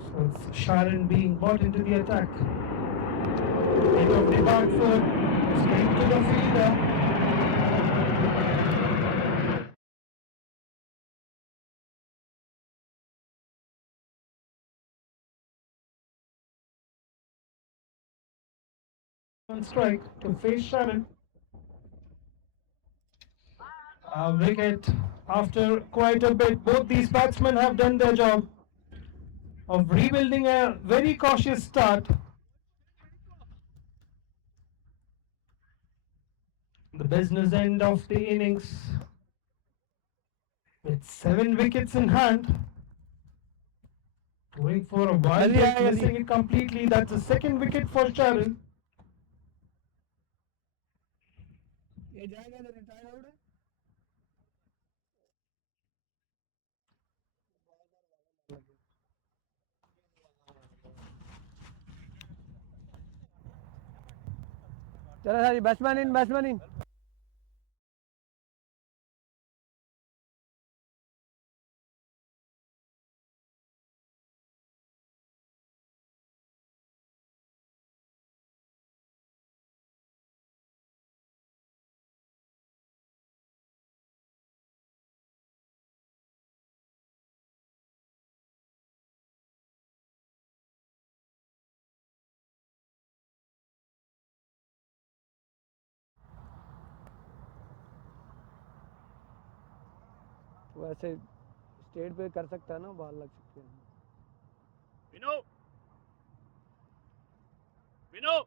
So it's Sharon being brought into the attack. Hit of the back foot, straight to the fielder. On strike to face Sharon. A wicket after quite a bit. Both these batsmen have done their job of rebuilding a very cautious start. The business end of the innings with 7 wickets in hand. Going for a wild pitch, missing it completely. That's the 2nd wicket for Sharon. चलो सारी batsman इन. वैसे state पे कर सकता है ना, ball लग सकती है. Vinod! Vinod!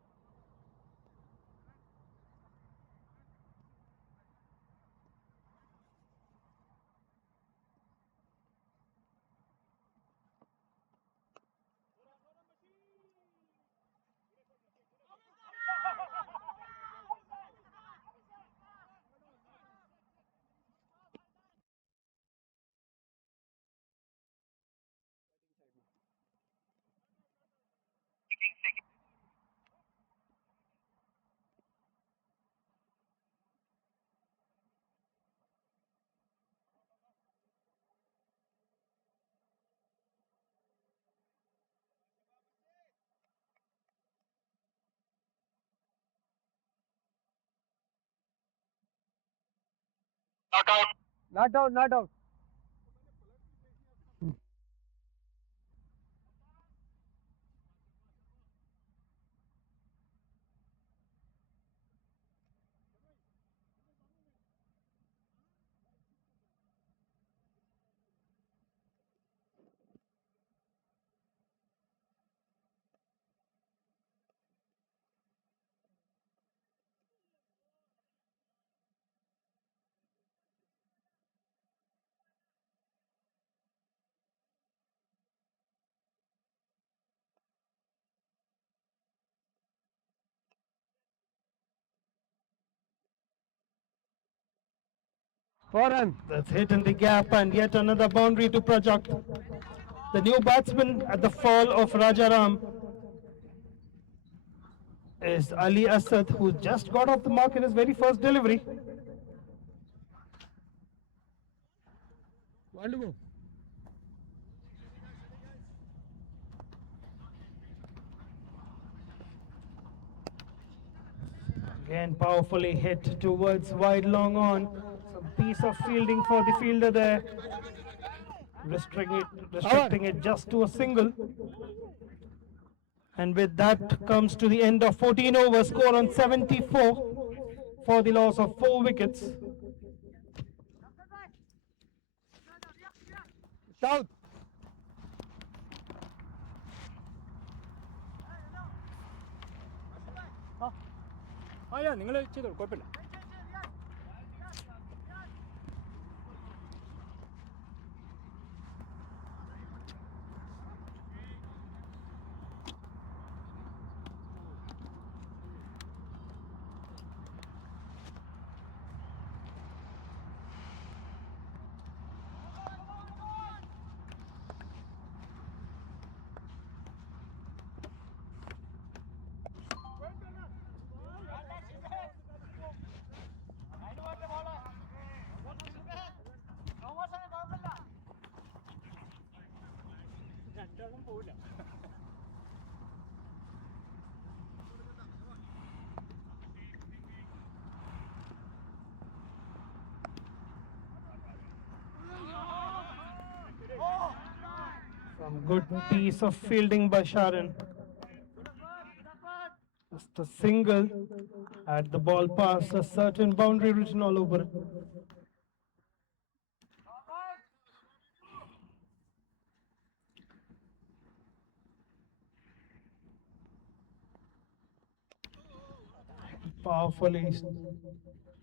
Not out, not out. Four run. That's hit in the gap and yet another boundary to Prajakt. The new batsman at the fall of Rajaram is Ali Asad, who just got off the mark in his very first delivery. One to go. Again, powerfully hit towards wide long on. Some piece of fielding for the fielder there. Restricting it just to a single. And with that comes to the end of 14 overs, score on 74 for the loss of 4 wickets. South. നിങ്ങൾ ചെയ്തോളൂ, കുഴപ്പമില്ല. Some good piece of fielding by Sharon. Just a single at the ball pass, a certain boundary written all over it. Powerfully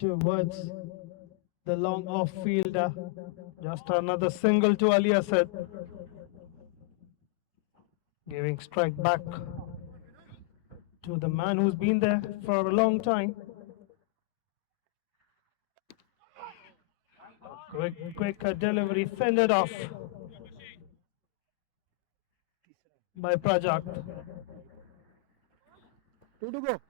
towards the long off fielder. Just another single to Ali Asad. Giving strike back to the man who's been there for a long time. Quick delivery, fended off by Prajakt. 2 to go.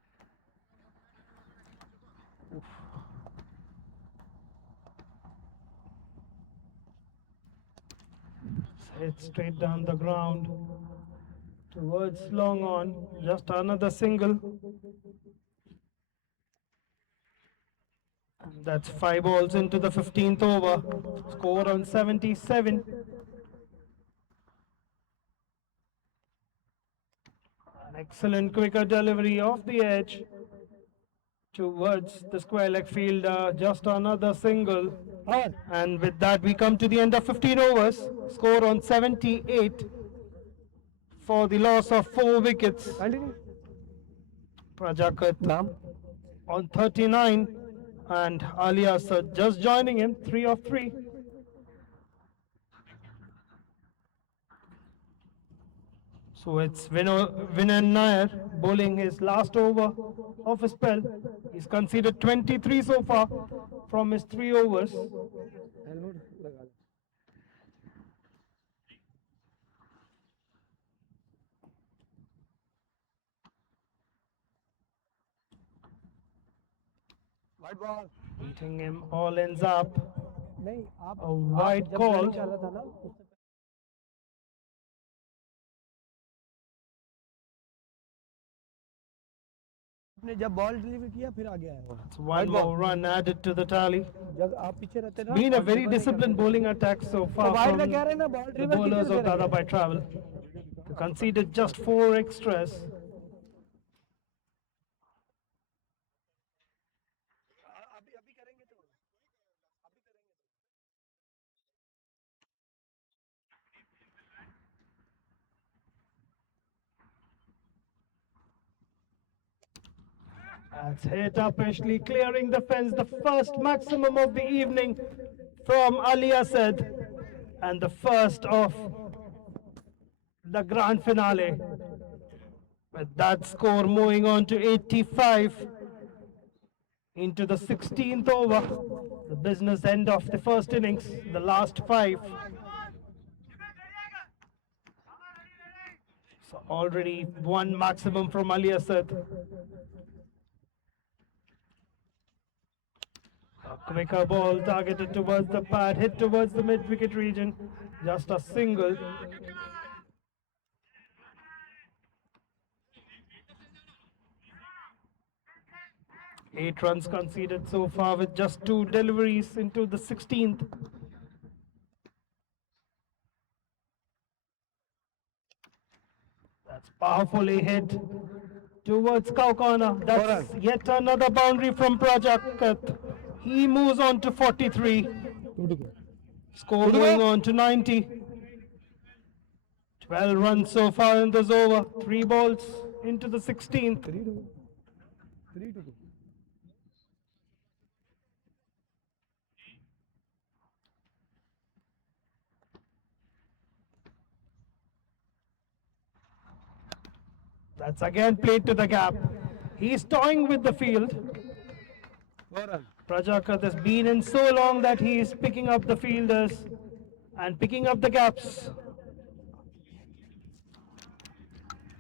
Hit straight down the ground towards long on. Just another single. That's 5 balls into the 15th over. Score on 77. An excellent quicker delivery off the edge. towards the square leg fielder, just another single. And with that, we come to the end of 15 overs. Score on 78 for the loss of 4 wickets. Continue. Prajakt Naam. on 39, and Alias just joining him, 3 of 3. So it's Vinod Nayar bowling his last over of his spell. He's conceded 23 so far from his 3 overs. Helmet लगा ले. White ball. Beating him all ends up. नहीं आप A wide जब call. bowling डाला था ना उससे आपने जब बॉल डिलीवर किया फिर आगे आया वो. It's one more run added to the tally. जब आप पीछे रहते ना Been a ball very deliver नहीं disciplined करते. bowling attack so तो far वाइड from में कह रहे हैं ना बॉल the डिलीवर bowlers कितने of करेंगे. Dadabhai Travel. They conceded just 4 extras. That's hit up, actually clearing the fence, the first maximum of the evening from Ali Asad, and the first of the grand finale. With that score moving on to 85 into the 16th over, the business end of the first innings, the last 5. So already one maximum from Ali Asad. A quicker ball targeted towards the pad, hit towards the mid-wicket region. Just a single. Eight runs conceded so far with just 2 deliveries into the 16th. That's powerfully hit towards cow corner. That's yet another boundary from Prajakt. He moves on to 43. Score going on to 90. 12 runs so far in this over. 3 balls into the 16th. 3-2. That's again played to the gap. He's toying with the field. Prajakt has been in so long that he is picking up the fielders and picking up the gaps.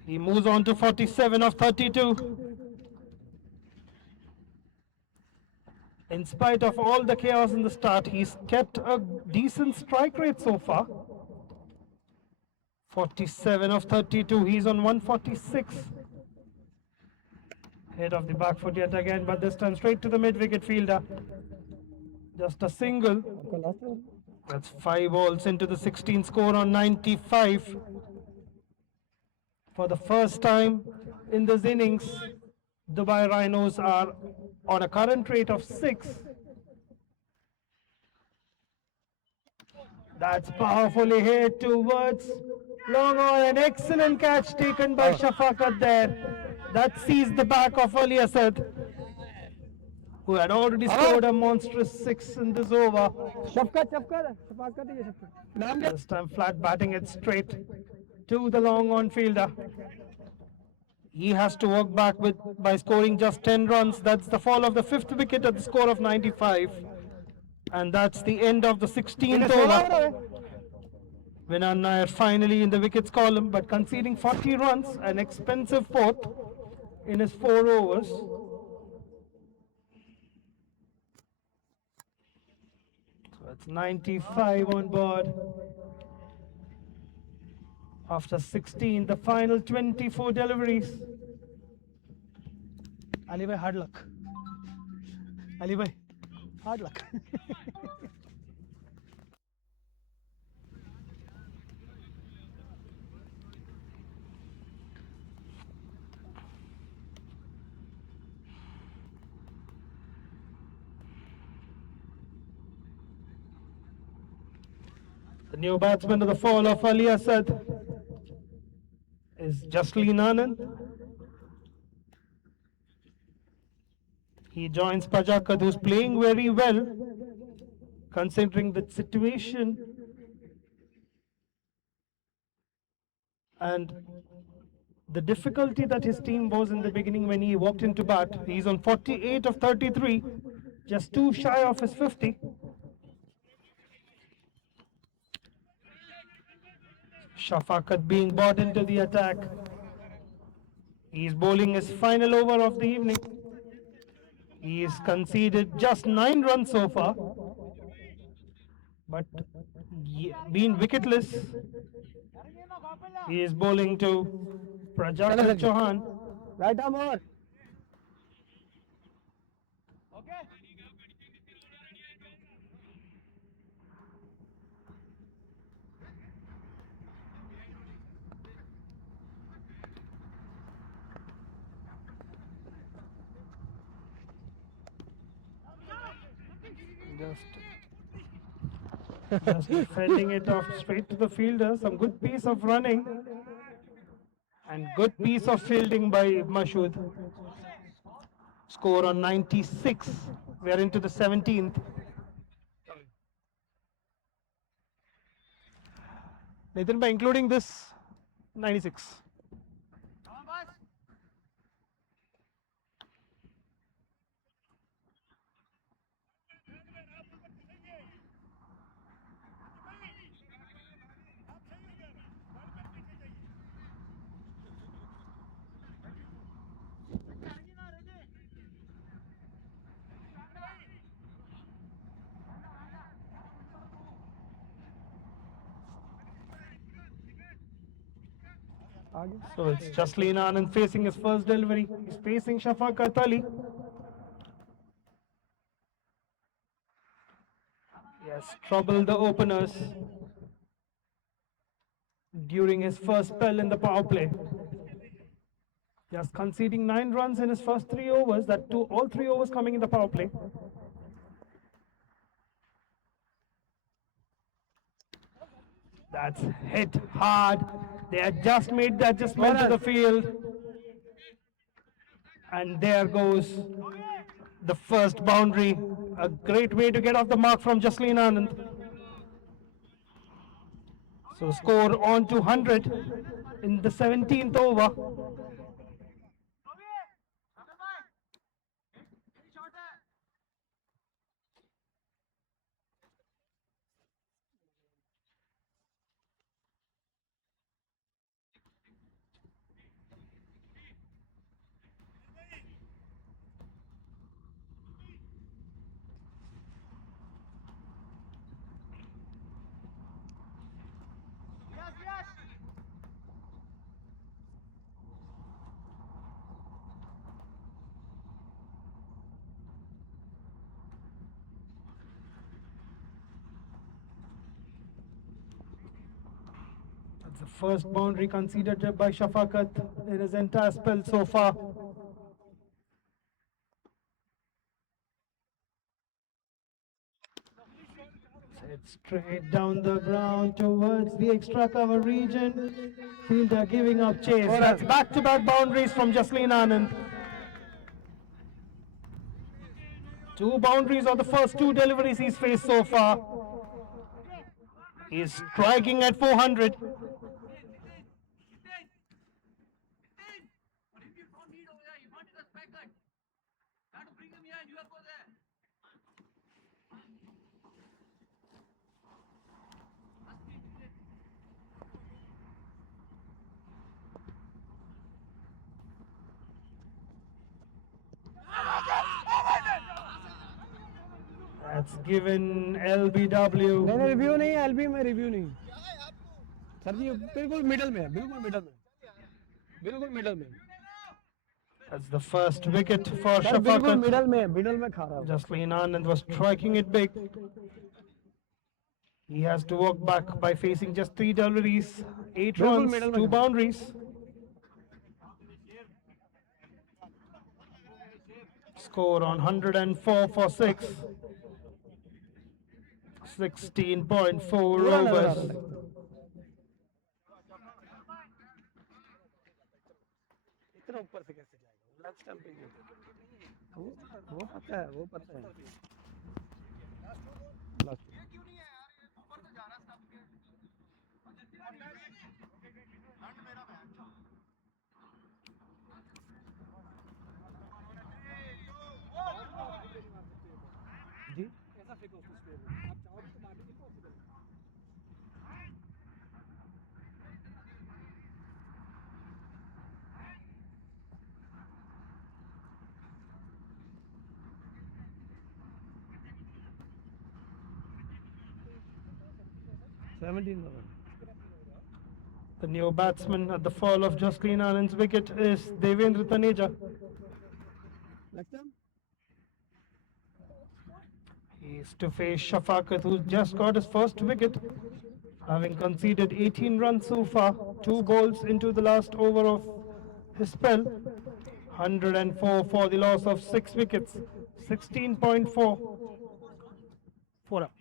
He moves on to 47 of 32. In spite of all the chaos in the start, he's kept a decent strike rate so far. 47 of 32, he's on 146. Head of the back foot yet again, but this time straight to the mid-wicket fielder. Just a single. That's 5 balls into the 16 score on 95. For the first time in this innings, Dubai Rhinos are on a current rate of 6. That's powerfully hit towards long on. An excellent catch taken by Shafaqat there. That sees the back of Ali Asad, who had already scored a monstrous 6 in this over. This time flat batting it straight to the long on fielder. He has to work back by scoring just 10 runs. That's the fall of the 5th wicket at the score of 95. And that's the end of the 16th over. Vinod Nayar finally in the wickets column, but conceding 40 runs, an expensive 4th in his 4 overs. So it's 95 on board. After 16, the final 24 deliveries. Ali bhai, hard luck. Ali bhai, hard luck. New batsman to the fall of Ali Asad is Jasleen Anand. He joins Prajakt, who's playing very well considering the situation. And the difficulty that his team was in the beginning when he walked into bat. He's on 48 of 33, just too shy of his 50. Shafaqat being brought into the attack. He's bowling his final over of the evening. He's conceded just 9 runs so far, but being wicketless. He is bowling to Prajakt and Chouhan. Right arm over. Just defending it off straight to the fielder. Some good piece of running and good piece of fielding by Mashood. Score on 96. We are into the 17th. Nathan, by including this 96. So it's Jasleen Anand facing his first delivery. He's facing Shafaqat Ali. He has troubled the openers during his first spell in the power play. Just conceding 9 runs in his first 3 overs. All 3 overs coming in the power play. That's hit hard. They had just made the adjustment to the field. And there goes the first boundary. A great way to get off the mark from Jasleen Anand. So score on to 100 in the 17th over. That's the first boundary conceded by Shafaqat in his entire spell so far. It's straight down the ground towards the extra cover region. Fielder giving up chase. That's back-to-back boundaries from Jasleen Anand. 2 boundaries of the first 2 deliveries he's faced so far. He's striking at 400. That's given LBW. नहीं review नहीं है LB में review नहीं sir जी बिल्कुल middle में है बिल्कुल middle में That's the first wicket for sir बिल्कुल Shafaqat. मिडल में खा रहा है Jasleen Anand was striking it big. He has to walk back by facing just 3 deliveries, 8 runs, 2 boundaries. Score on 104 for 6. 16.4 पूरा नजर आ रहा overs. है like. इतना ऊपर से कैसे जाएगा लेग स्टंप पे ही वो पता है वो पता है last 17 over. The new batsman at the fall of Jocelyn Anand's wicket is Devendra Taneja. Next time. He is to face Shafaqat, who just got his first wicket, having conceded 18 runs so far, 2 balls into the last over of his spell. 104 for the loss of 6 wickets, 16.4. 4 up.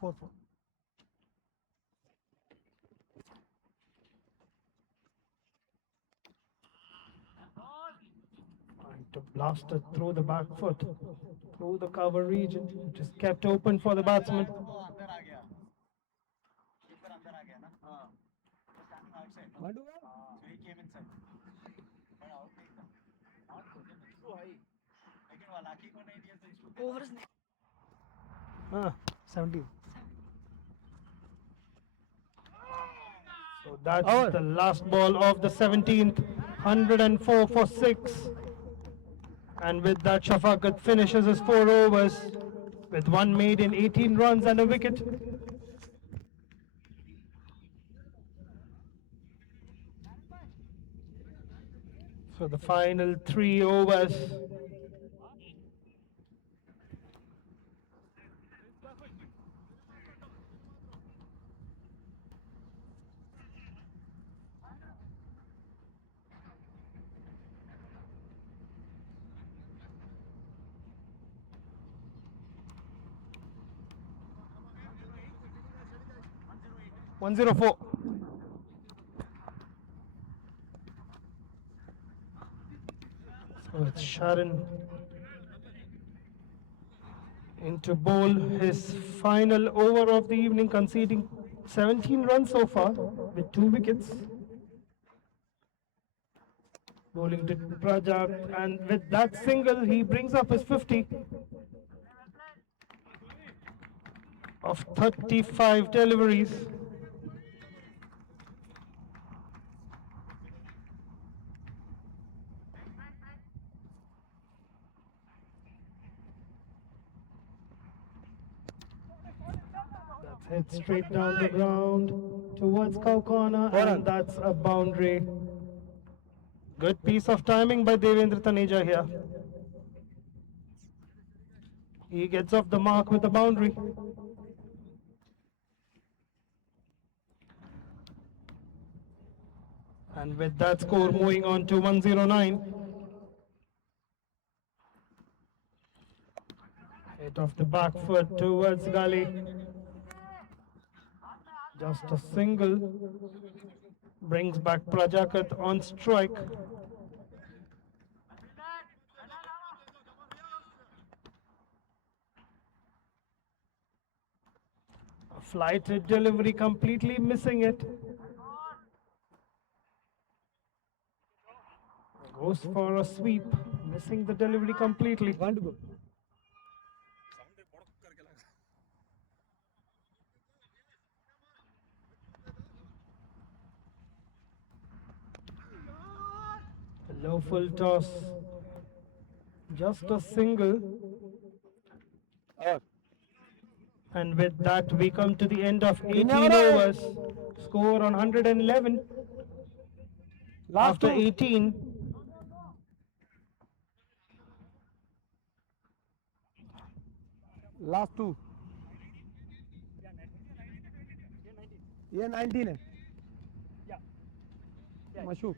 4 4. To blast it through the back foot, through the cover region, which is kept open for the batsman. What do Ah, 17. So that's the last ball of the 17th. 104 for 6. And with that, Shafaqat finishes his 4 overs with 1 made in 18 runs and a wicket. So the final 3 overs. One zero four. So it's Sharon into bowl, his final over of the evening, conceding 17 runs so far with 2 wickets. Bowling to Prajakt, and with that single, he brings up his 50 of 35 deliveries. That's hit straight down the ground towards cow corner, and that's a boundary. Good piece of timing by Devendra Taneja here. He gets off the mark with a boundary. And with that score moving on to 109. Hit off the back foot towards gully. Just a single brings back Prajakt on strike. A flighted delivery, completely missing it. Goes for a sweep, missing the delivery completely. Want to go? Low full toss. Just a single. And with that, we come to the end of 18 overs. Score on 111. After 18. Last 2. ये 19 है मशूक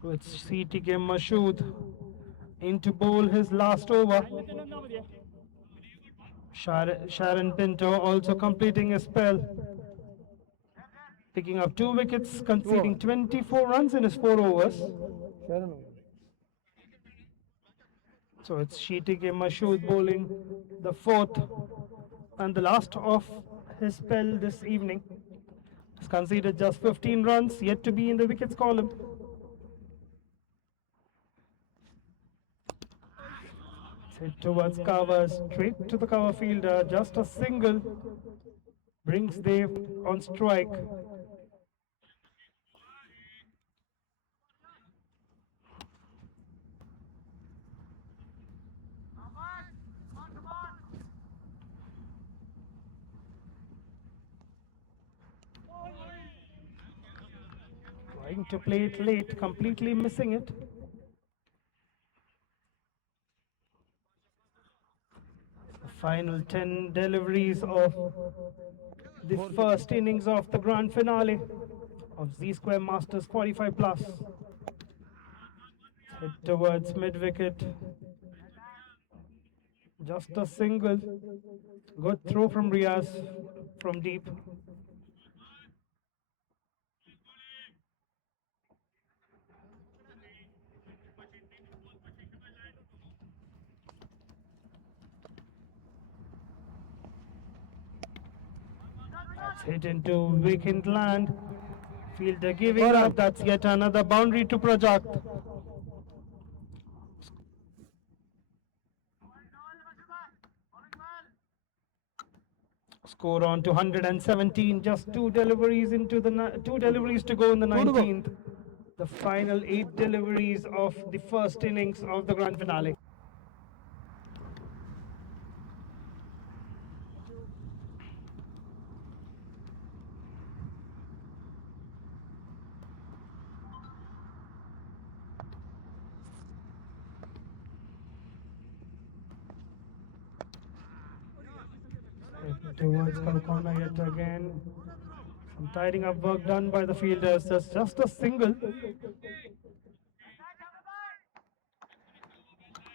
So it's CTK Mashood in to bowl his last over. Sharon Pinto also completing a spell, picking up 2 wickets, conceding 24 runs in his 4 overs. Sharon. So it's Sheetik Mashood bowling the 4th and the last of his spell this evening. He's conceded just 15 runs, yet to be in the wickets column. Hit towards cover, straight to the cover fielder, just a single brings Dev on strike. Trying to play it late, completely missing it. The final 10 deliveries of the first innings of the grand finale of Z-Square Masters 45 plus. Hit towards mid-wicket. Just a single. Good throw from Riaz from deep. That's hit into vacant land. Fielder giving up. That's yet another boundary to Prajakt. Score on to 117. Just 2 deliveries into the 2 deliveries to go in the 19th. The final 8 deliveries of the first innings of the grand finale. Towards Kalkona yet again. Some tidying up work done by the fielders. That's just a single.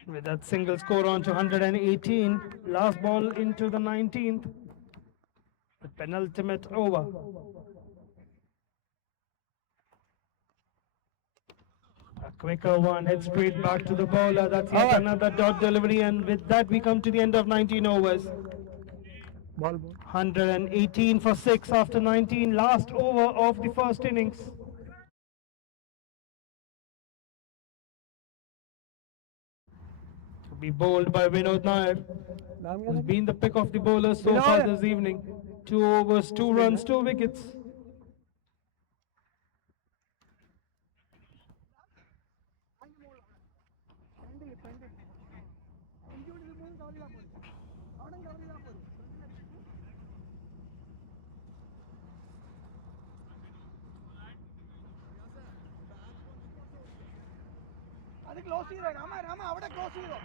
With that single score on to 118. Last ball into the 19th. The penultimate over. A quicker one, head straight back to the bowler. That's yet another dot delivery, and with that we come to the end of 19 overs. 118 for 6 after 19, last over of the first innings. To be bowled by Vinod Nayar, who's been the pick of the bowlers so far this evening. 2 overs, 2 runs, 2 wickets. അത് close ചെയ്തോ രാമ അവിടെ close ചെയ്തോ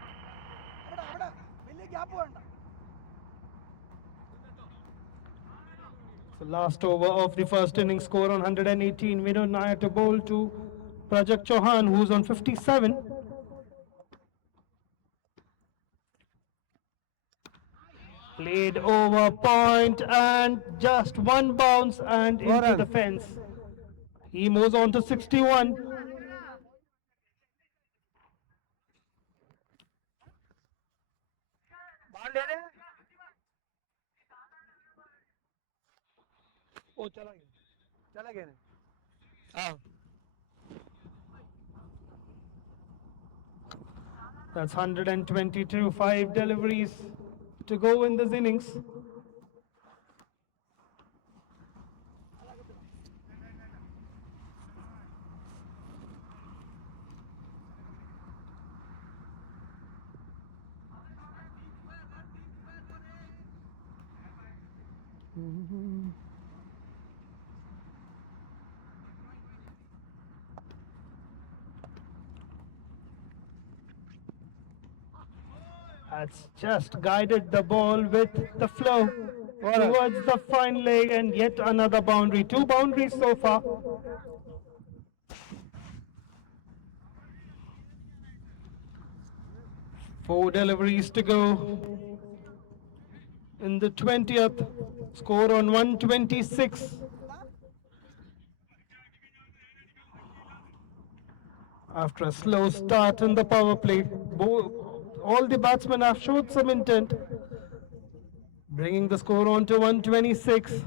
അവിടെ വലിയ gap വേണ്ട. So last over of the first innings, score on 118. Vinod Nayar to bowl to Prajakt Chouhan, who's on 57. Played over point and just one bounce and into the fence. He moves on to 61. ओ चला गया That's 122, 5 deliveries to go in this innings. That's just guided the ball with the flow towards the fine leg, and yet another boundary. 2 boundaries so far. 4 deliveries to go in the 20th. Score on 126. After a slow start in the power play, all the batsmen have showed some intent, bringing the score on to 126.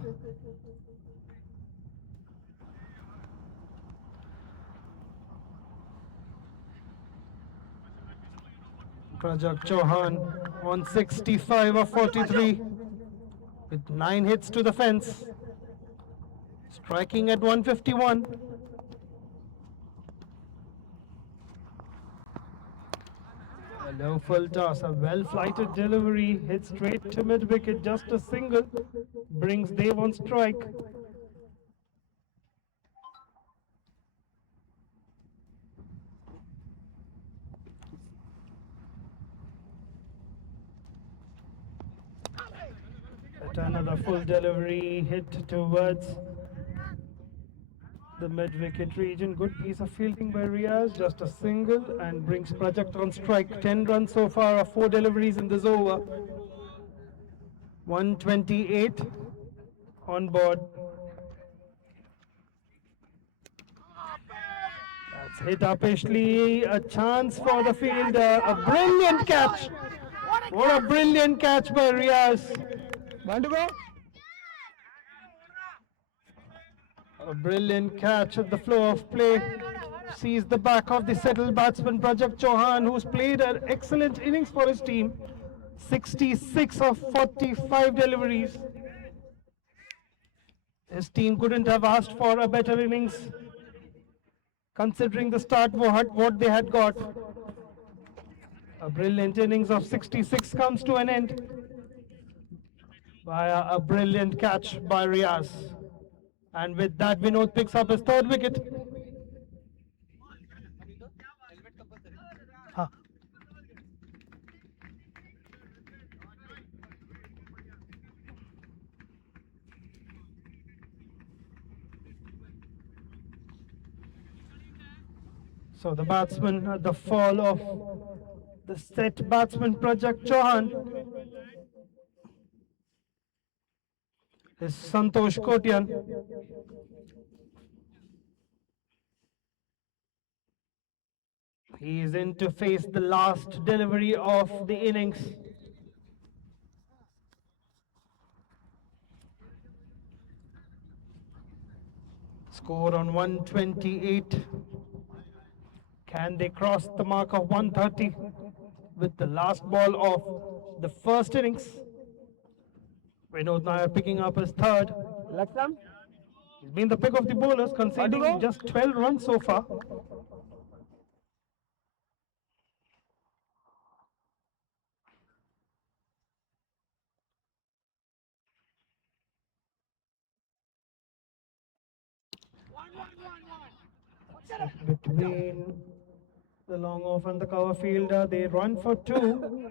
Prajakt Chouhan on 65 of 43 with 9 hits to the fence, striking at 151. A low full toss, a well-flighted delivery, hit straight to mid-wicket, just a single, brings Dev on strike. At another full delivery, hit towards the mid-wicket region. Good piece of fielding by Riaz, just a single, and brings Prajakt on strike. 10 runs so far of 4 deliveries in this over. 128 on board. That's hit uppishly, a chance for the fielder, a brilliant catch. What a brilliant catch by Riaz. Want to go? A brilliant catch at the flow of play. Sees the back of the settled batsman Prajakt Chouhan, who's played an excellent innings for his team. 66 of 45 deliveries. His team couldn't have asked for a better innings, considering the start what they had got. A brilliant innings of 66 comes to an end via a brilliant catch by Riaz. And with that, Vinod picks up his 3rd wicket. Huh. So the batsman at the fall of the set batsman Prajakt Chouhan is Santosh Kotian. He is in to face the last delivery of the innings. Score on 128. Can they cross the mark of 130 with the last ball of the first innings? Vinod Nayar picking up his 3rd. Laksam? He's been the pick of the bowlers, conceding just 12 runs so far. Between the long off and the cover fielder, they run for 2.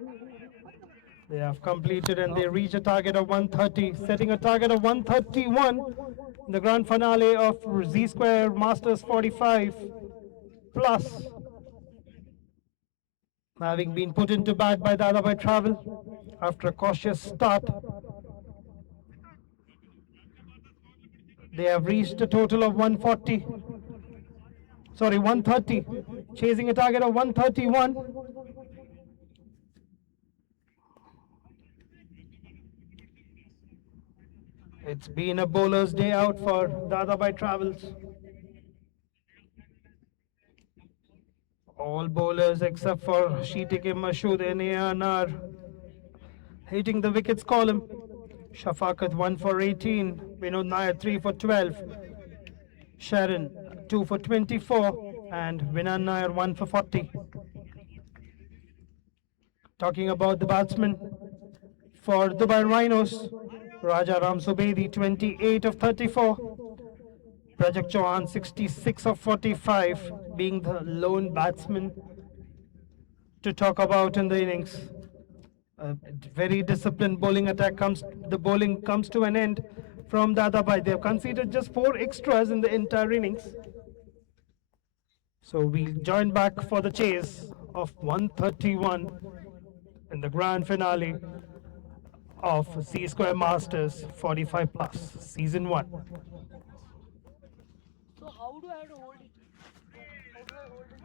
They have completed and they reach a target of 130, setting a target of 131 in the grand finale of Z-Square Masters 45 plus. Having been put into bat by Dadabhai Travel after a cautious start, they have reached a total of 130, chasing a target of 131. It's been a bowler's day out for Dadabhai Travels. All bowlers except for Sheetike Mashood and Nayar hitting the wickets column. Shafaqat 1 for 18, Vinod Nayar 3 for 12, Sharon 2 for 24, and Vinod Nayar 1 for 40. Talking about the batsmen for Dubai Rhinos, Raja Ram Subedi 28 of 34, Prajakt Chouhan 66 of 45, being the lone batsman to talk about in the innings. A very disciplined bowling attack the bowling comes to an end from Dadabhai. They have conceded just 4 extras in the entire innings. So we'll join back for the chase of 131 in the grand finale of Z Square Masters 45 Plus Season 1. So how do I have to hold it? How do I hold it?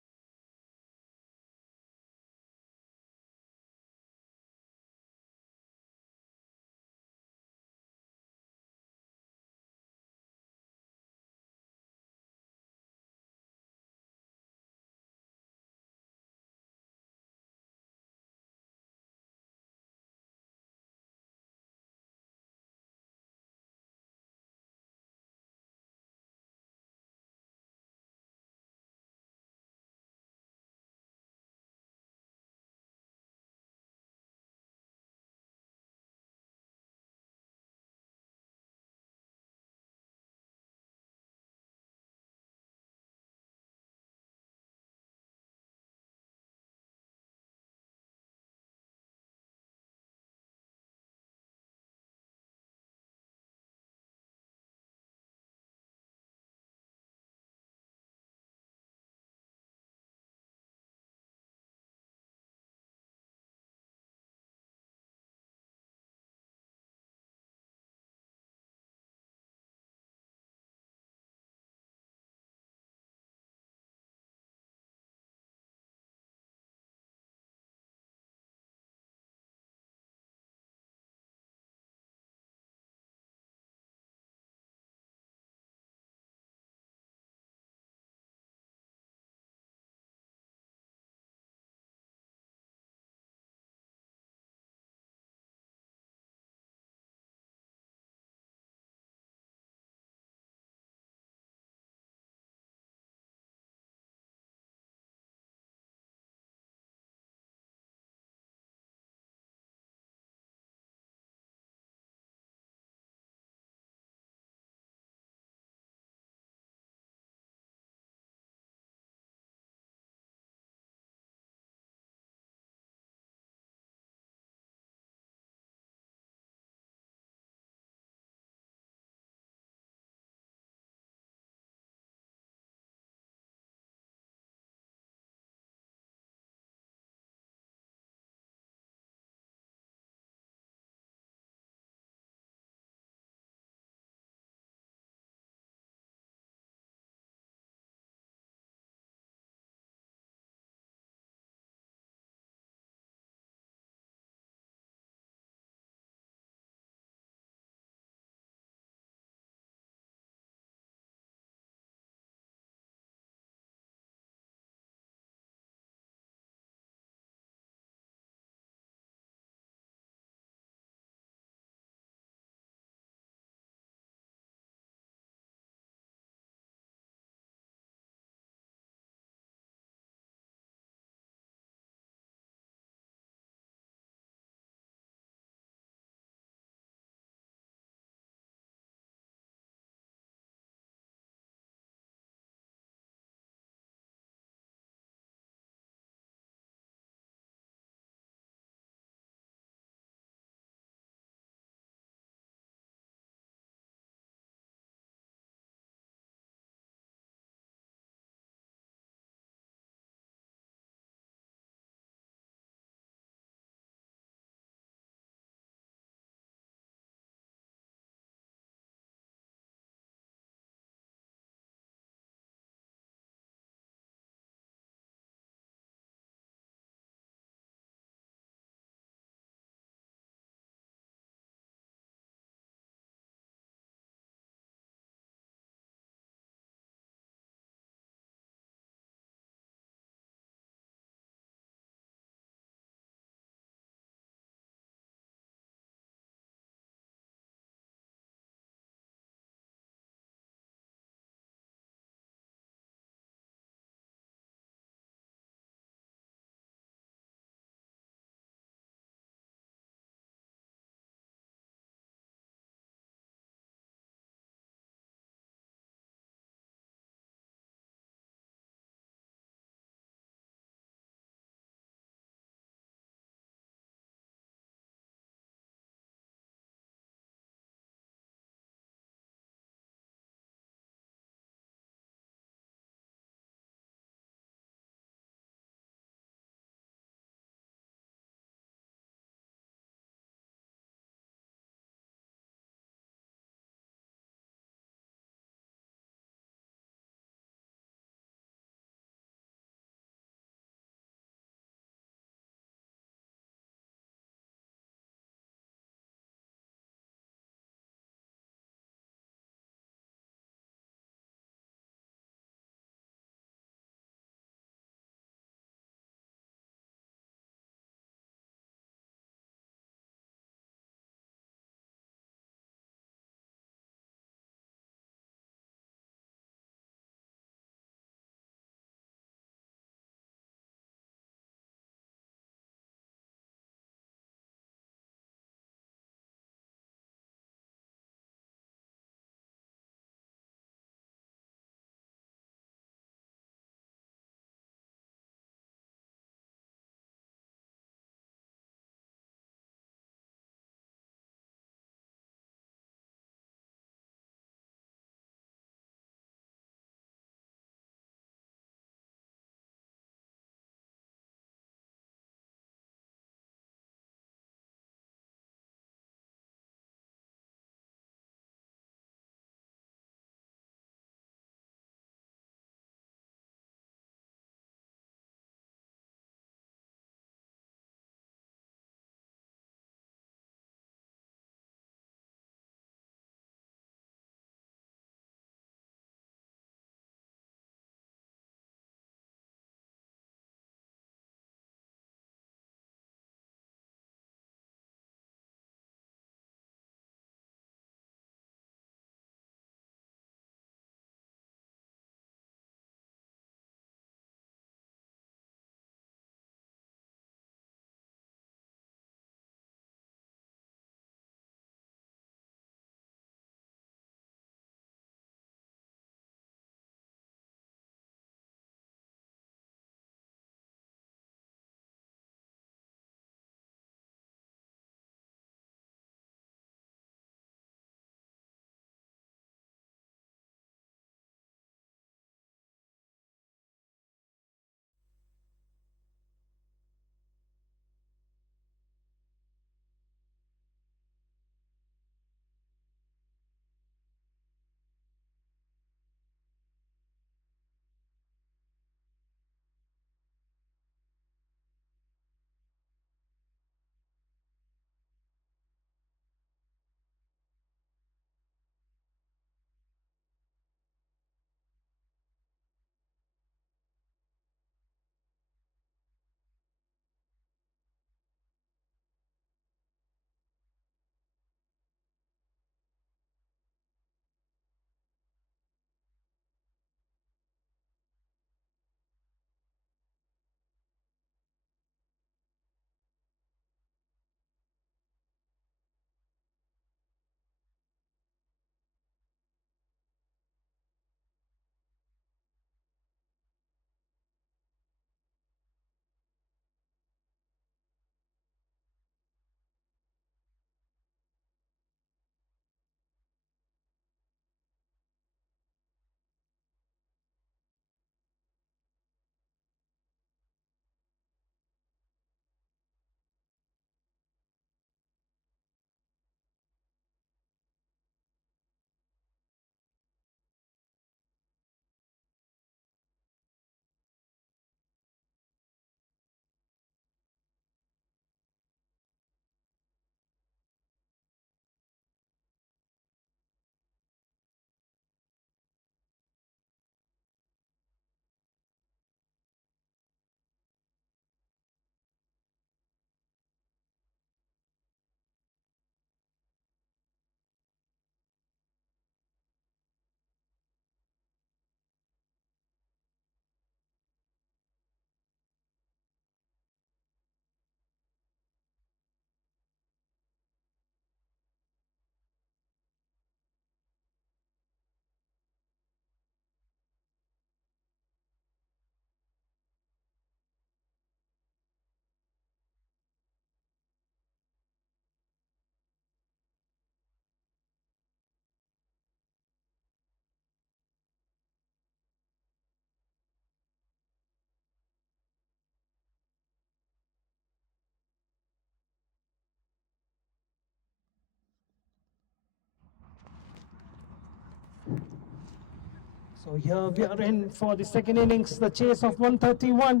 So here we are in for the second innings, the chase of 131,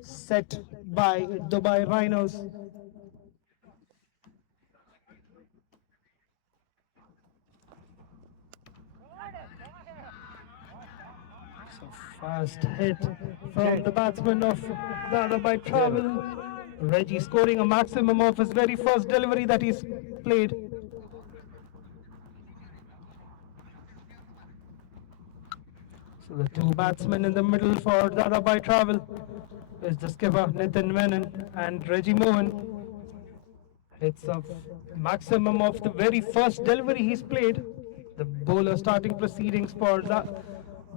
set by Dubai Rhinos. So fast hit from the batsman of Dadabhai Travel. Reggie scoring a maximum of his very first delivery that he's played. So the two batsmen in the middle for Dadabhai Travel is the skipper Nitin Menon and Reggie Mohan. It's a maximum of the very first delivery he's played. The bowler starting proceedings for the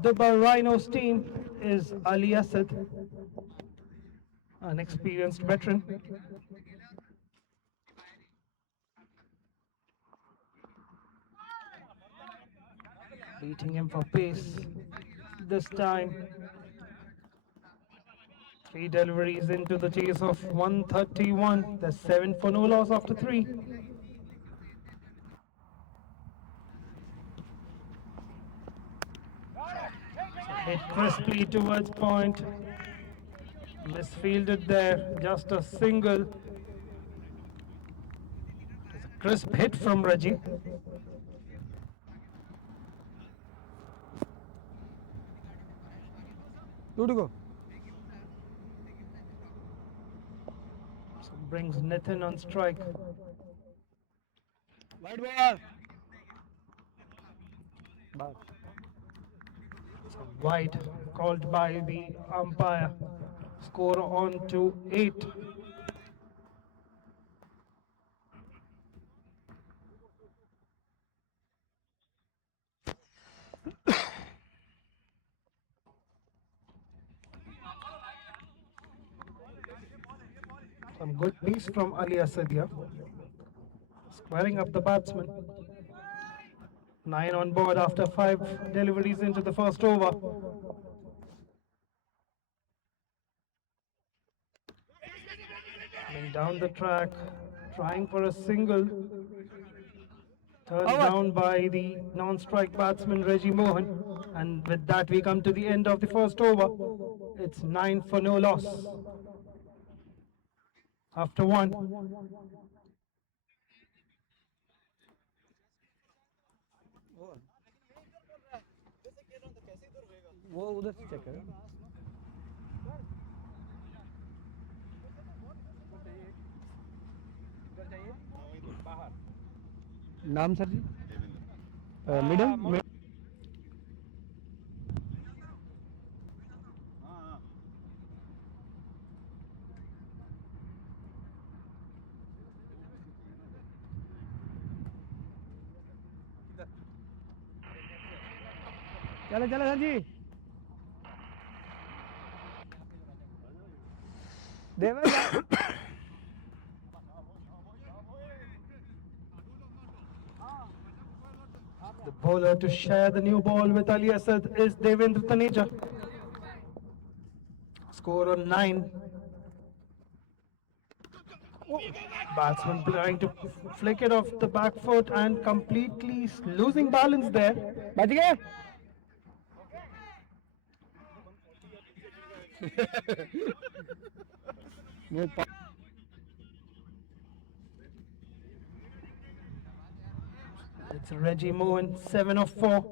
Dubai Rhinos team is Ali Asad, an experienced veteran. Beating him for pace this time. Three deliveries into the chase of 131. There's 7 for no loss after 3. Hit crisply towards point. Misfielded there. Just a single. It's a crisp hit from Reggie. 2 to go. So brings Nitin on strike. White ball. Ball. So wide called by the umpire. Score on to 8. Some good piece from Ali Asad here. Squaring up the batsman. 9 on board after 5 deliveries into the first over. Coming down the track, trying for a single. Turned down by the non-strike batsman Reggie Mohan. And with that we come to the end of the first over. It's 9 for no loss. After 1. वो उधर से check करें नाम sir जी middle चले चले sir ji देवर The bowler to share the new ball with Ali Asad is Devendra Taneja. Score on 9. Batsman trying to flick it off the back foot and completely losing balance there. बच गए वो It's Reggie Mohan, 7 of 4.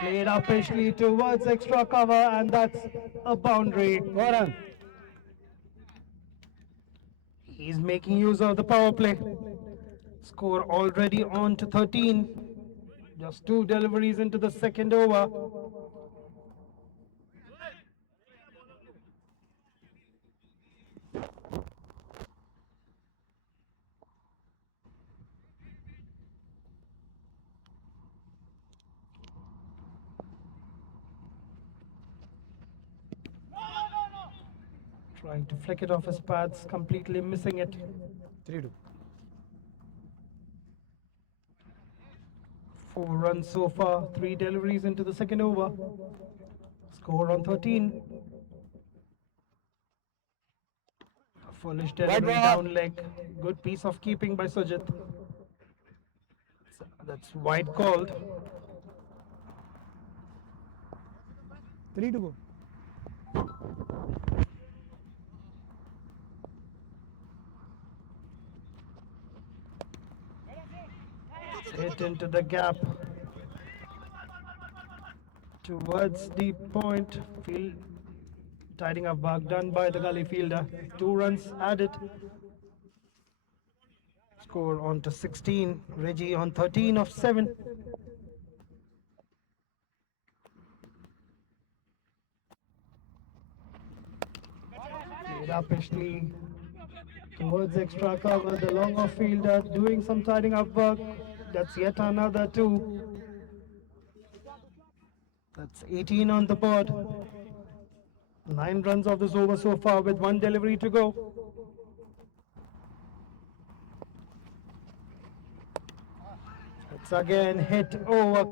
Played upishly towards extra cover, and that's a boundary. Run He's making use of the power play. Score already on to 13. Just 2 deliveries into the second over. Trying to flick it off his pads, completely missing it. 3-2 4 runs so far, 3 deliveries into the second over. Score on 13. A foolish delivery ball. down leg. Good piece of keeping by Sujit. That's wide called. 3 to go. Hit into the gap towards the point. Field tidying up work done by the gully fielder. 2 runs added. Score on to 16. Reggie on 13 of 7. Played uppishly towards extra cover. The long off fielder doing some tidying up work. That's yet another 2. That's 18 on the board. 9 runs of this over so far with 1 delivery to go. It's again hit over.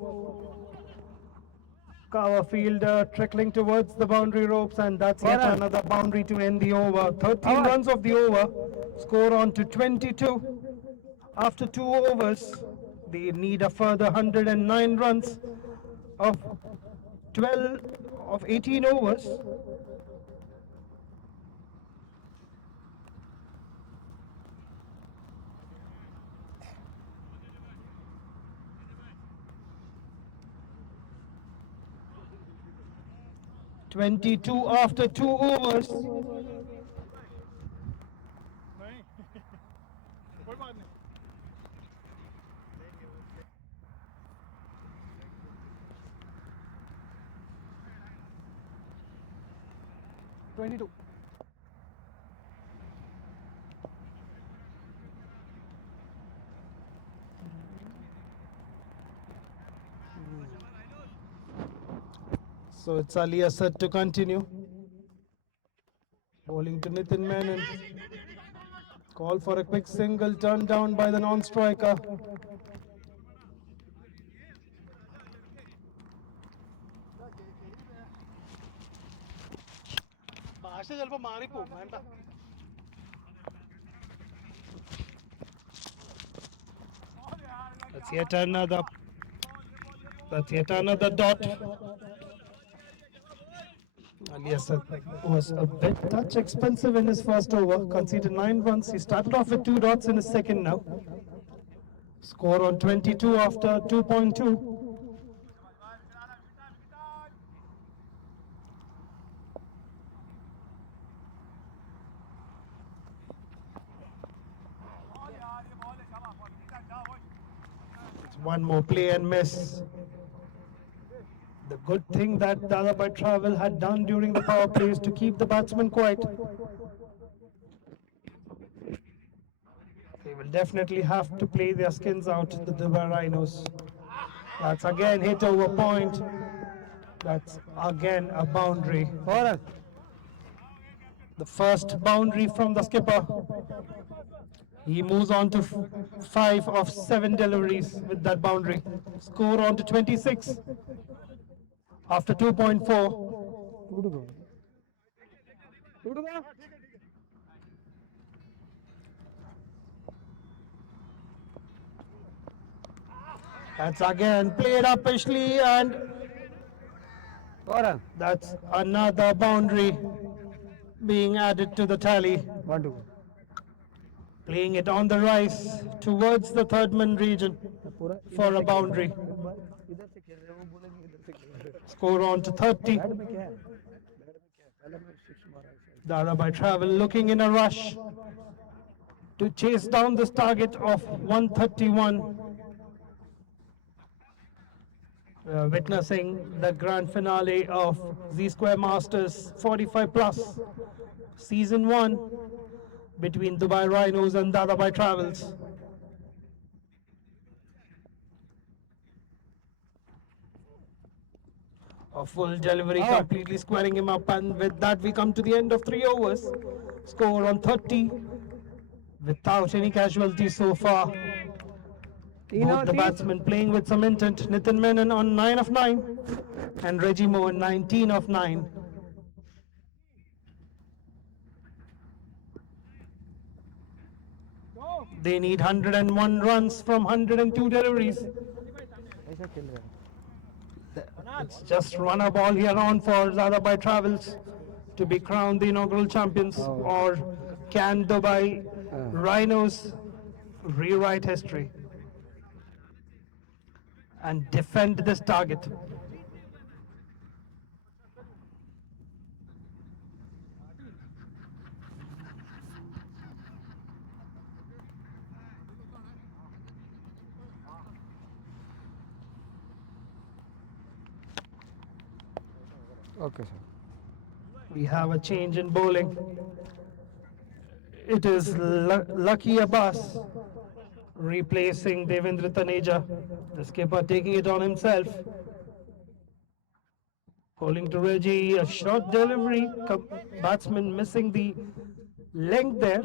Cover fielder trickling towards the boundary ropes, and that's yet another boundary to end the over. 13 runs of the over. Score on to 22. After 2 overs, they need a further 109 runs of 12 of 18 overs. "22 after 2 overs." So it's Ali Asad to continue. Bowling to Nitin Menon. Call for a quick single, turned down by the non-striker. That's yet another. That's yet another dot. Ali Asad was a bit touch expensive in his first over. Conceded 9 runs. He started off with 2 dots in his second now. Score on 22 after 2.2. It's one more play and miss. The good thing that Dadabhai Travel had done during the power play is to keep the batsmen quiet. They will definitely have to play their skins out, the Dubai Rhinos. That's again hit over point. That's again a boundary. The first boundary from the skipper. He moves on to 5 of 7 deliveries with that boundary. Score on to 26 after 2.4. 2 to go. 2 to go. That's again played uppishly, and that's another boundary being added to the tally. 1 to go. Playing it on the rise towards the third man region for a boundary. Score on to 30. Dadabhai Travel looking in a rush to chase down this target of 131. We are witnessing the grand finale of Z-Square Masters 45 plus season 1 between Dubai Rhinos and Dadabhai Travels. A full delivery completely squaring him up, and with that we come to the end of 3 overs. Score on 30 without any casualties so far. Both the batsmen playing with some intent. Nitin Menon on 9 of 9 and Reggie Mohan 19 of 9. They need 101 runs from 102 deliveries. It's just runner ball here on for Dadabhai Travels to be crowned the inaugural champions. Or can Dubai Rhinos rewrite history and defend this target? Okay, sir. We have a change in bowling. It is Lucky Abbas replacing Devendra Taneja. The skipper taking it on himself. Bowling to Reggie, a short delivery. Batsman missing the length there.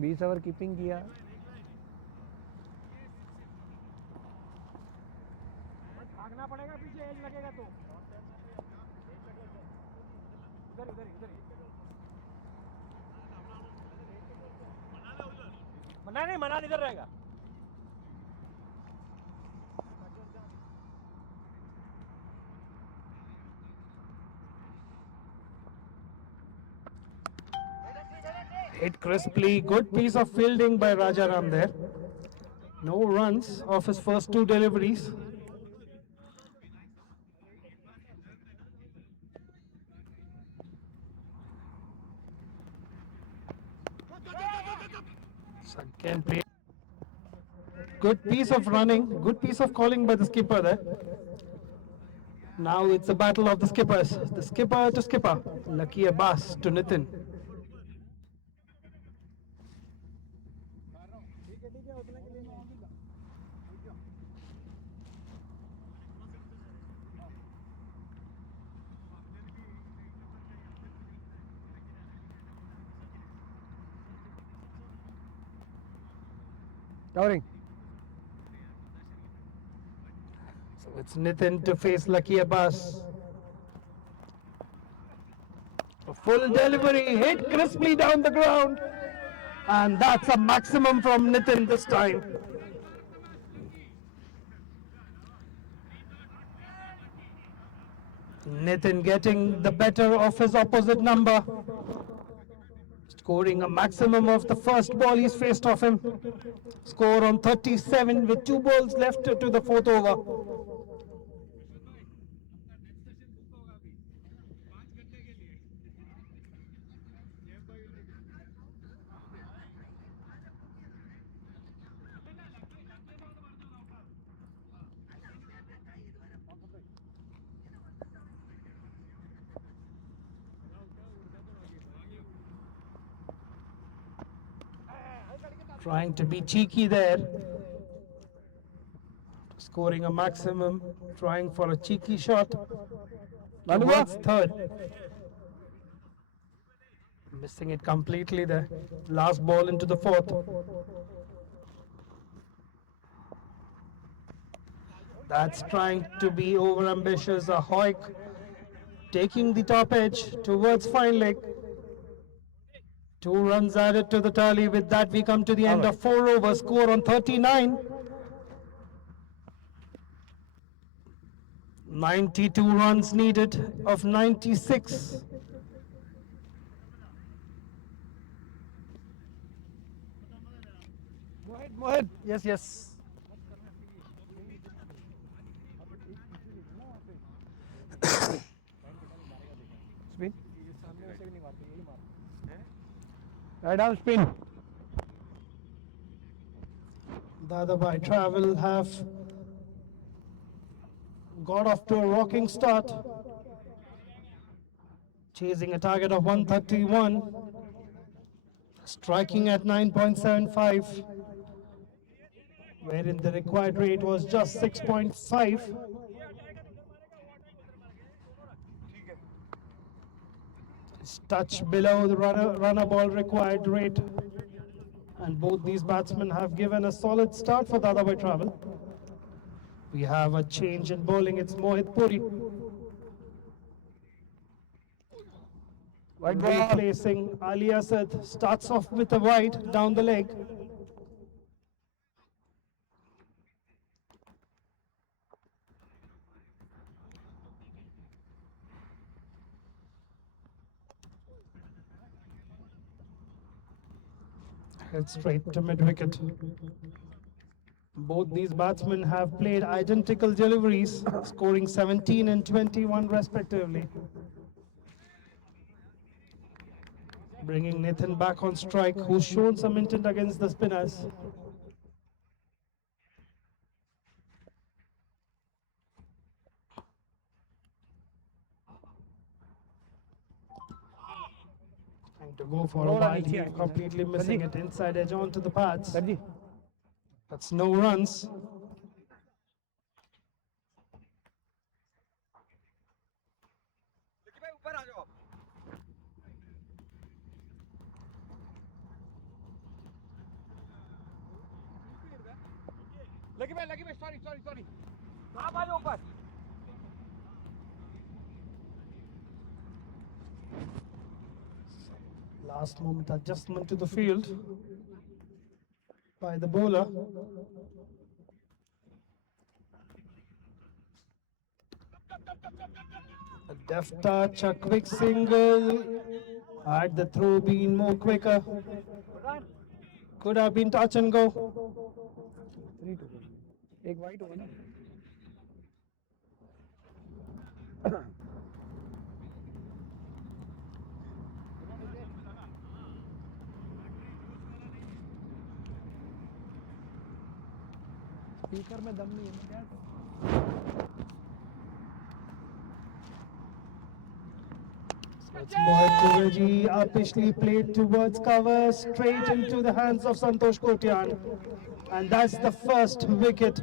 बीस over keeping किया भागना पड़ेगा पीछे as लगेगा तो इधर इधर इधर मना नहीं मना इधर रहेगा Hit crisply, good piece of fielding by Rajaram there. No runs off his first two deliveries. Again play. Good piece of running, good piece of calling by the skipper there. Now it's a battle of the skippers. The skipper to skipper. Lucky Abbas to Nitin. Covering So it's Nitin to face Lucky Abbas. A full delivery, hit crisply down the ground. And that's a maximum from Nitin this time. Nitin getting the better of his opposite number. Scoring a maximum of the first ball he's faced off him. Score on 37 with 2 balls left to the 4th over. Trying to be cheeky there. Scoring a maximum. Trying for a cheeky shot. Towards third. Missing it completely there. Last ball into the 4th. That's trying to be over ambitious. A Hoik taking the top edge towards fine leg. 2 runs added to the tally. With that, we come to the end of 4 overs. Score on 39. 92 runs needed of 96. Mohit, yes, yes. Spin. Right arm spin. Dadabhai Travel have got off to a rocking start. Chasing a target of 131. Striking at 9.75. Wherein the required rate was just 6.5. It's touch below the runner ball required rate. And both these batsmen have given a solid start for Dadabhai Travel. We have a change in bowling. It's Mohit Puri White ball. replacing Ali Asad. Starts off with a wide down the leg. Head straight to mid wicket. Both these batsmen have played identical deliveries, scoring 17 and 21 respectively. Bringing Nathan back on strike, who's shown some intent against the spinners. Trying to go for a wide heave, completely missing it inside edge onto the pads. Sir ji That's no runs. लगी भाई sorry sorry sorry आप आ जाओ ऊपर Last moment adjustment to the field by the bowler. A deft touch, a quick single. Had the throw been more quicker, could have been touch and go. 3-2 एक white होगा ना speaker में दम नहीं है क्या It's Mohit Puri, uppishly played towards cover, straight into the hands of Santosh Kotian. And that's the first wicket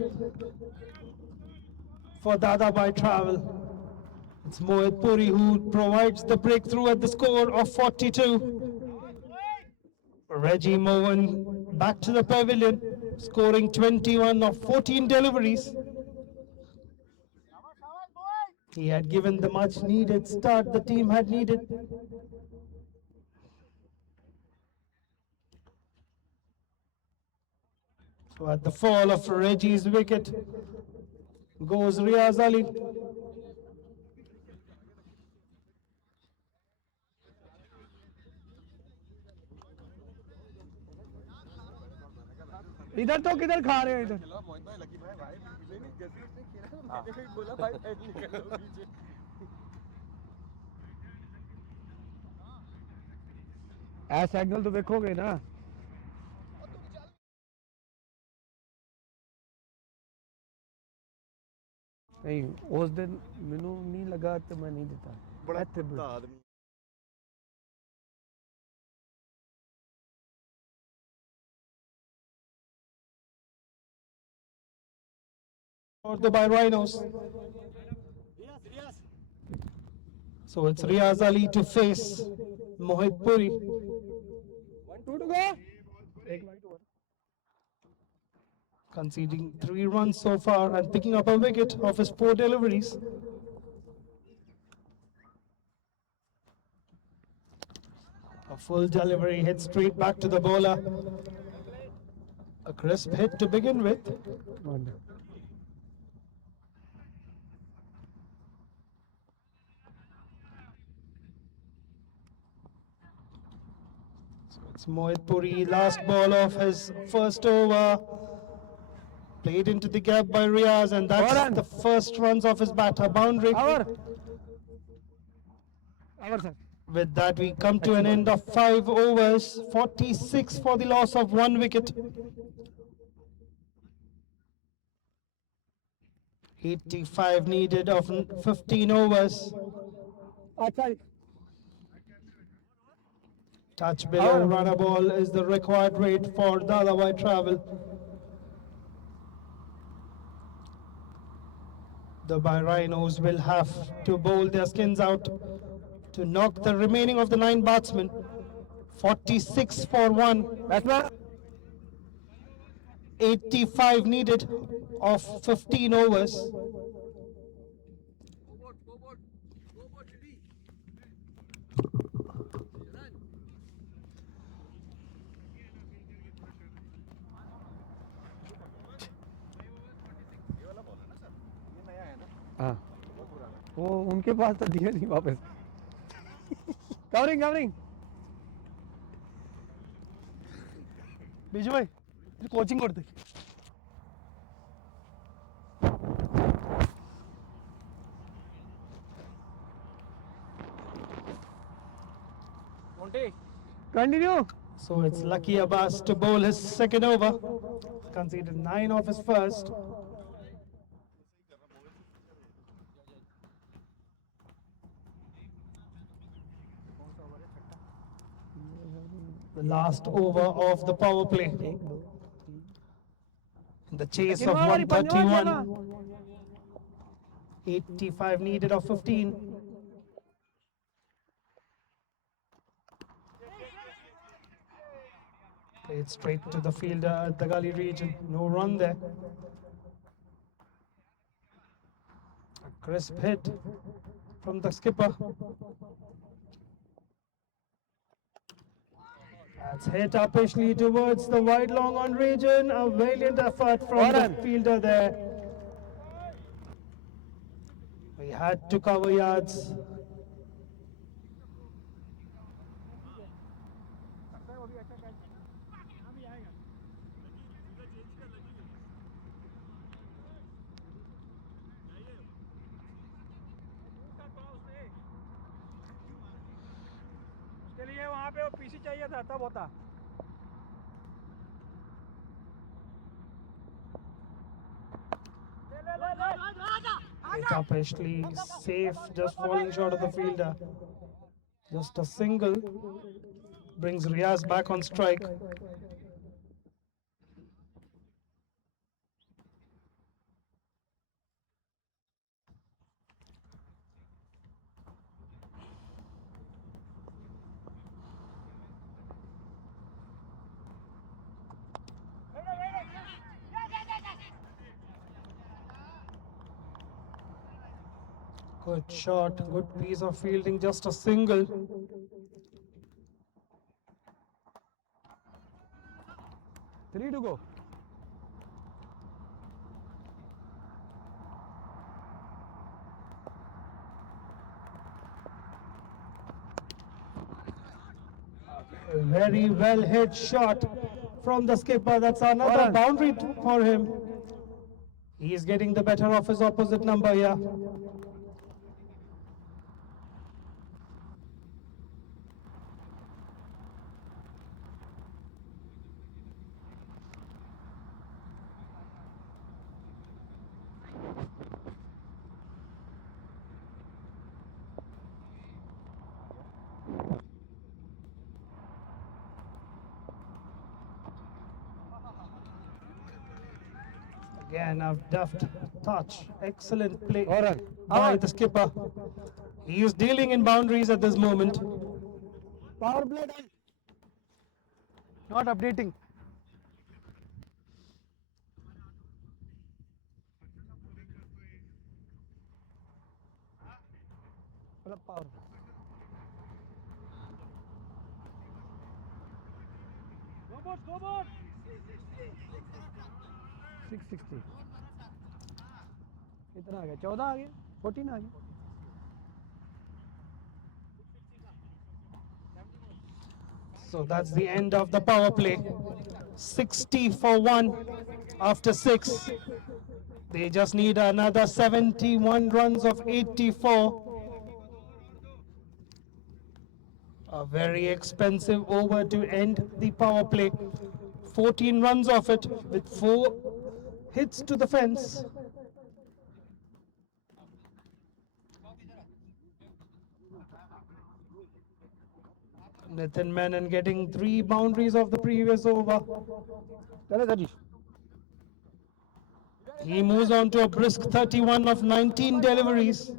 for Dadabhai Travel. It's Mohit Puri who provides the breakthrough at the score of 42. Reggie Mohan back to the pavilion, scoring 21 of 14 deliveries. He had given the much needed start the team had needed. So at the fall of Reggie's wicket goes Riaz Ali. इधर तो किधर खा रहे हो इधर ऐसा signal तो देखोगे ना नहीं उस दिन मैनू नहीं लगा तो मैं नहीं देता बड़ा आदमी For the by Rhinos. So it's Riaz Ali to face Mohit Puri. 1-2 to go एक white over Conceding 3 runs so far and picking up a wicket of his 4 deliveries. A full delivery hit straight back to the bowler. A crisp hit to begin with. So it's Mohit Puri, last ball of his first over. Played into the gap by Riaz, and that's the first runs of his bat, a boundary. Our sir With that, we come to an end of 5 overs, 46 for the loss of 1 wicket. 85 needed of 15 overs. अच्छा Touch below runner ball is the required rate for Dadabhai Travel. The Rhinos will have to bowl their skins out to knock the remaining of the 9 batsmen. 46 for 1. Batsman 85 needed of 15 overs. हाँ वो उनके पास तो दिया नहीं वापस covering covering Biju भाई coaching करते continue So it's Lucky Abbas to bowl his second over. Conceded 9 of his first. The last over of the power play. In the chase of 131. 85 needed of 15. Played straight to the fielder at the gully region. No run there. A crisp hit from the skipper. That's hit uppishly towards the wide long on region. A valiant effort from the fielder there. We had to cover yards. उसके लिए वहाँ पे वो PC चाहिए था तब होता Hit uppishly, safe, just falling short of the fielder. Just a single brings Riaz back on strike. Good shot, good piece of fielding, just a single. Three to go A very well hit shot from the skipper. That's another boundary for him. He is getting the better of his opposite number here. Again, a deft touch. Excellent play by the skipper. He is dealing in boundaries at this moment. Power play Not updating. मतलब power 660 कितना आ गया 14 आ गया 14 आ गया So that's the end of the power play. 60 for 1 after 6. They just need another 71 runs of 84. A very expensive over to end the power play. 14 runs off it with 4 hits to the fence. Nathan Menon getting 3 boundaries of the previous over. He moves on to a brisk 31 of 19 deliveries.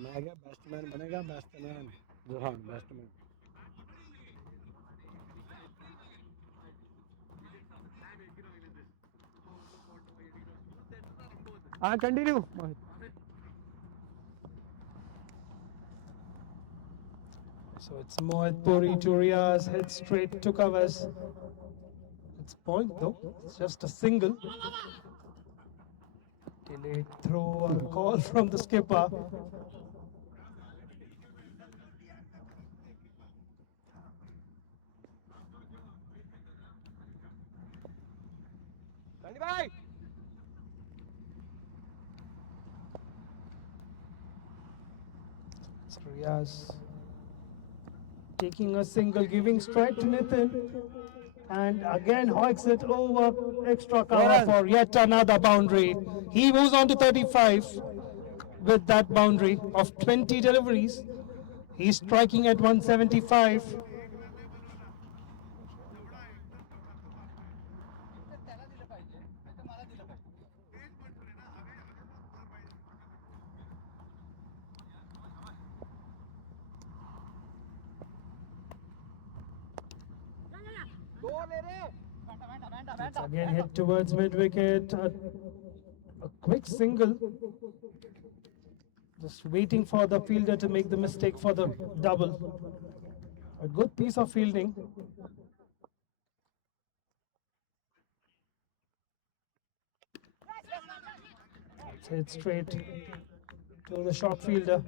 मैं गया best batsman बनेगा batsman Johan batsman हाँ continue So it's Mohit Puri to Riaz, hit straight to covers. It's point though, it's just a single. Delayed throw, a call from the skipper. भाई It's Riaz taking a single, giving strike to Nitin. And again hoiks it over extra cover for yet another boundary. He moves on to 35 with that boundary of 20 deliveries. He's striking at 175. It's again hit towards mid wicket. A quick single. Just waiting for the fielder to make the mistake for the double. A good piece of fielding. It's hit straight to the short fielder.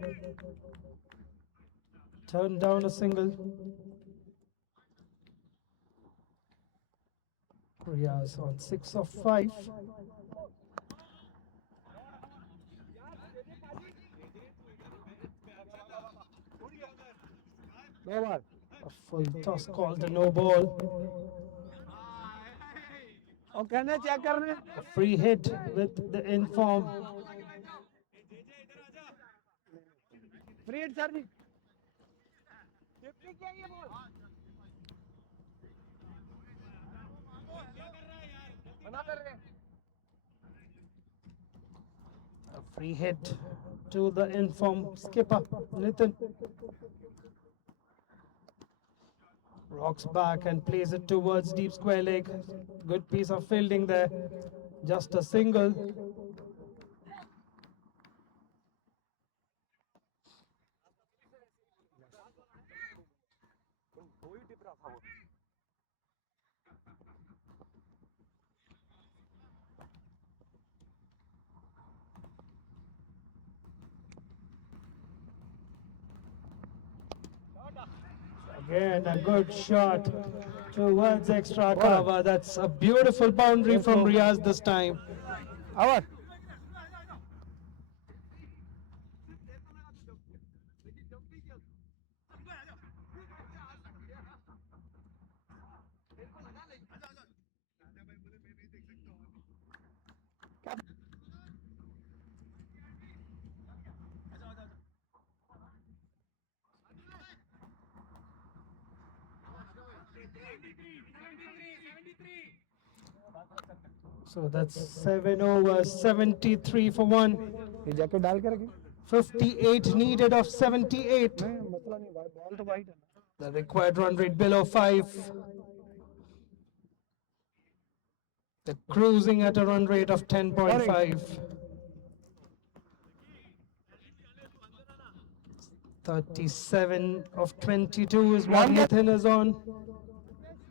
Turn down a single. Riaz on 6 of 5. दो बार A full toss called a no ball. और कहने check करने A free hit with the inform. Free hit sir ji क्या ये ball मना कर रहे हैं A free hit to the inform skipper, Nitin. Rocks back and plays it towards deep square leg. Good piece of fielding there. Just a single. Again, a good shot towards extra cover. That's a beautiful boundary from Riaz this time. आवर So that's 7 overs, 73 for 1. ये jacket डाल के रखी 58 needed of 78. नहीं मसला नहीं भाई ball तो वाइट है ना The required run rate below 5. They're cruising at a run rate of 10.5. 37 of 22 is what Nathan is on.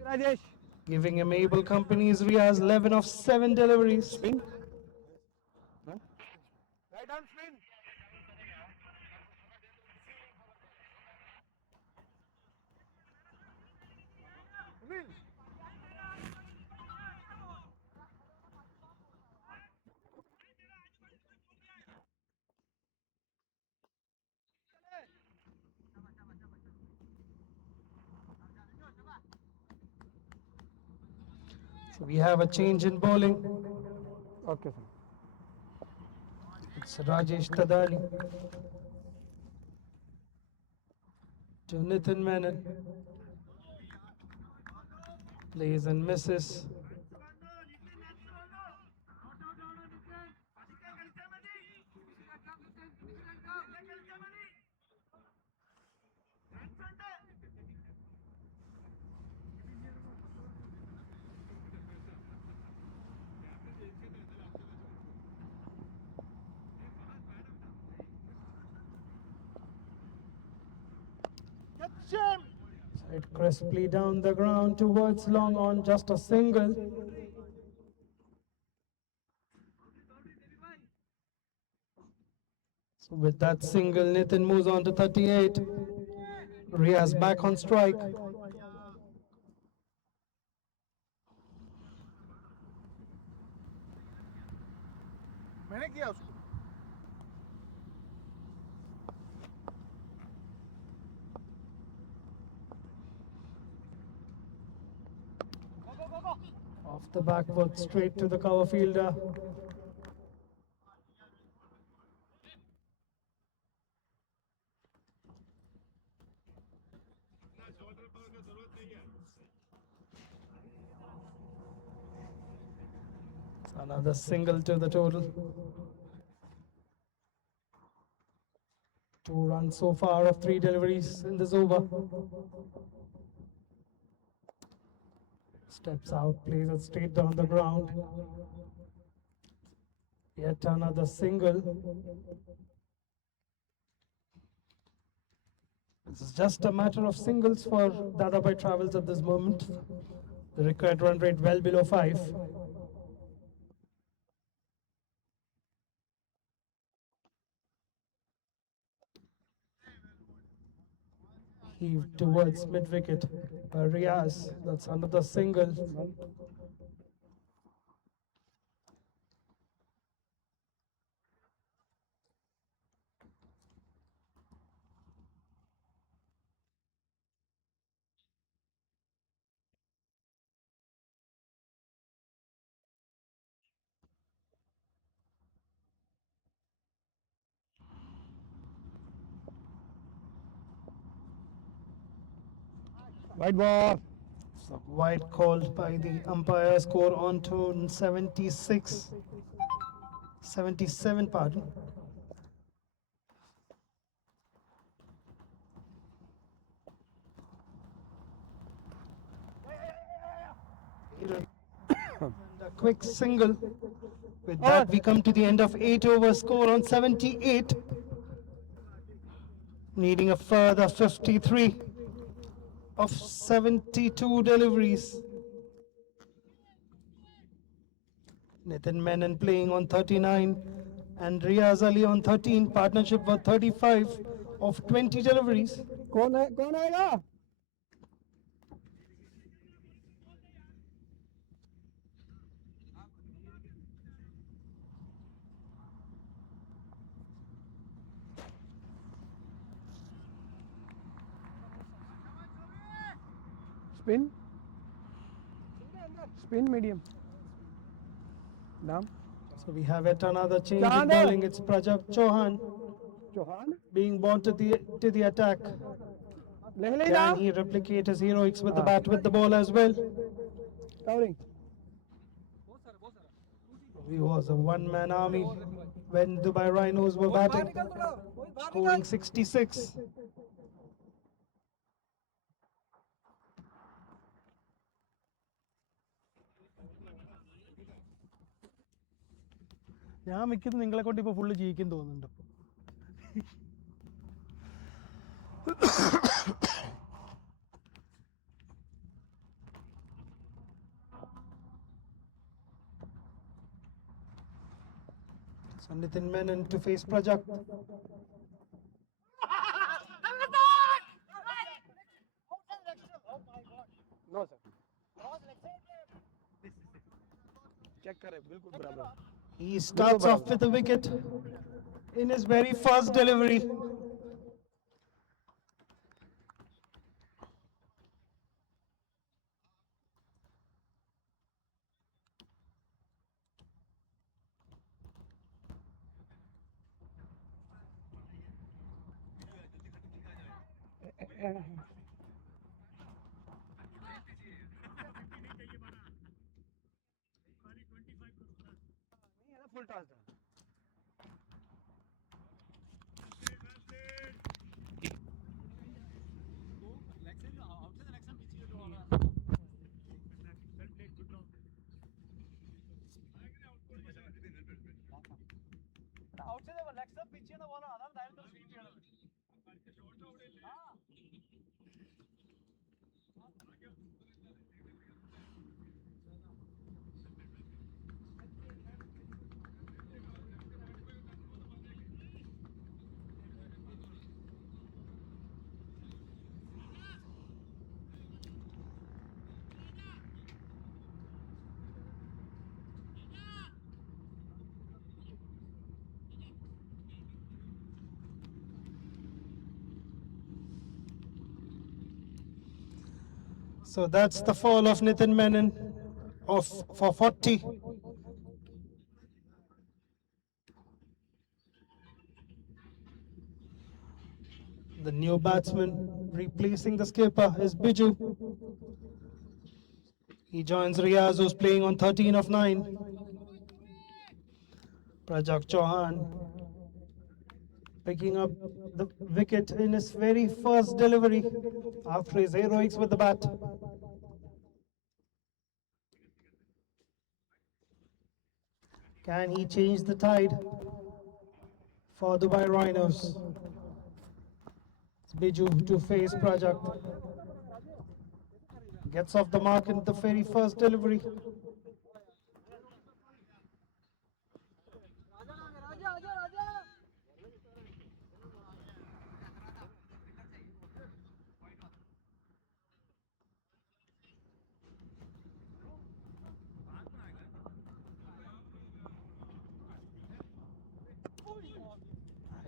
Rajesh Giving him able companies. Riaz 11 of 7 deliveries. Right arm spin So we have a change in bowling. Okay sir It's Rajesh Tadali to Nitin Menon. Plays and misses. It crisply down the ground towards long on, just a single. So with that single, Nitin moves on to 38. Riaz back on strike. मैंने किया उसको Off the back foot, straight to the cover fielder. Another single to the total. 2 runs so far of 3 deliveries in this over. Steps out, plays it straight down the ground. Yet another single. It's just a matter of singles for Dadabhai Travels at this moment. The required run rate well below 5. Heaved towards mid-wicket by Riaz. That's another single. White ball. So wide called by the umpire, score on to 76. 77, pardon. A quick single. With that, we come to the end of 8 overs, score on 78. Needing a further 53 of 72 deliveries. Nitin Menon playing on 39 and Riaz Ali on 13. Partnership for 35 of 20 deliveries. कौन आएगा? Spin medium. Naam? So we have yet another change in Chouhan. bowling. It's Prajakt Chouhan Chouhan. being born to the attack. Can he replicate his heroics with the bat, with the ball as well? Covering. He was a one-man army when Dubai Rhinos were batting, scoring 66. ഞാൻ മിക്കതും നിങ്ങളെ കൊണ്ട് ഇപ്പോൾ full ജയിക്കും തോന്നുന്നുണ്ട്. So Nitin Menon to face Prajakt. No sir. Check करे बिल्कुल बराबर. He starts off with a wicket in his very first delivery. Full toss. So that's the fall of Nitin Menon for 40. The new batsman replacing the skipper is Biju. He joins Riaz, who's playing on 13 of 9. Prajakt Chouhan picking up the wicket in his very first delivery after his heroics with the bat. Can he change the tide for Dubai Rhinos? It's Biju to face Prajakt. Gets off the mark in the very first delivery.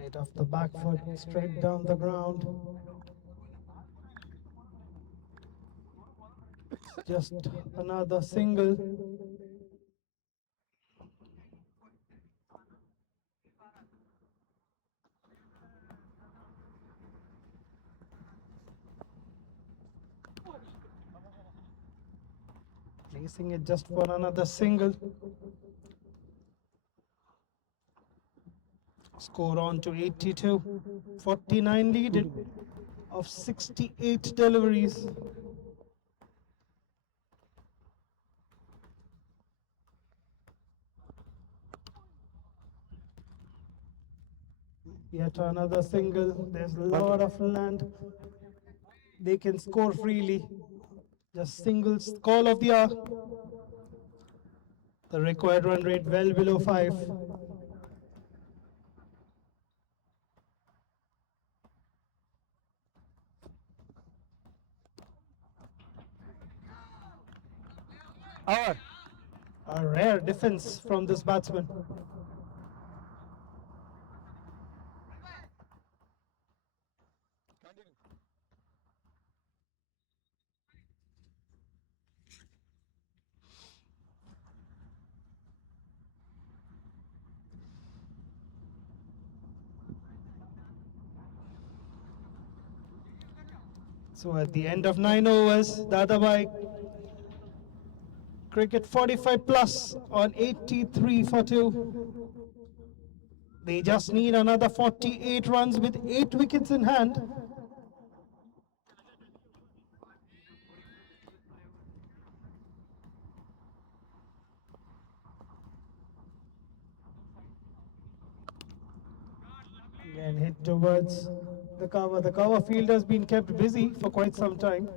Hit off the back foot, straight down the ground. Just another single. Placing it just for another single. Score on to 82. 49 leaded of 68 deliveries. Yet another single. There's a lot of land. They can score freely. Just singles. Call of the hour. The required run rate well below 5. Hour. A rare defense from this batsman. So at the end of 9 overs, Dadabhai cricket 45 plus on 83 for 2. They just need another 48 runs with 8 wickets in hand. Again hit towards the cover. The cover field has been kept busy for quite some time.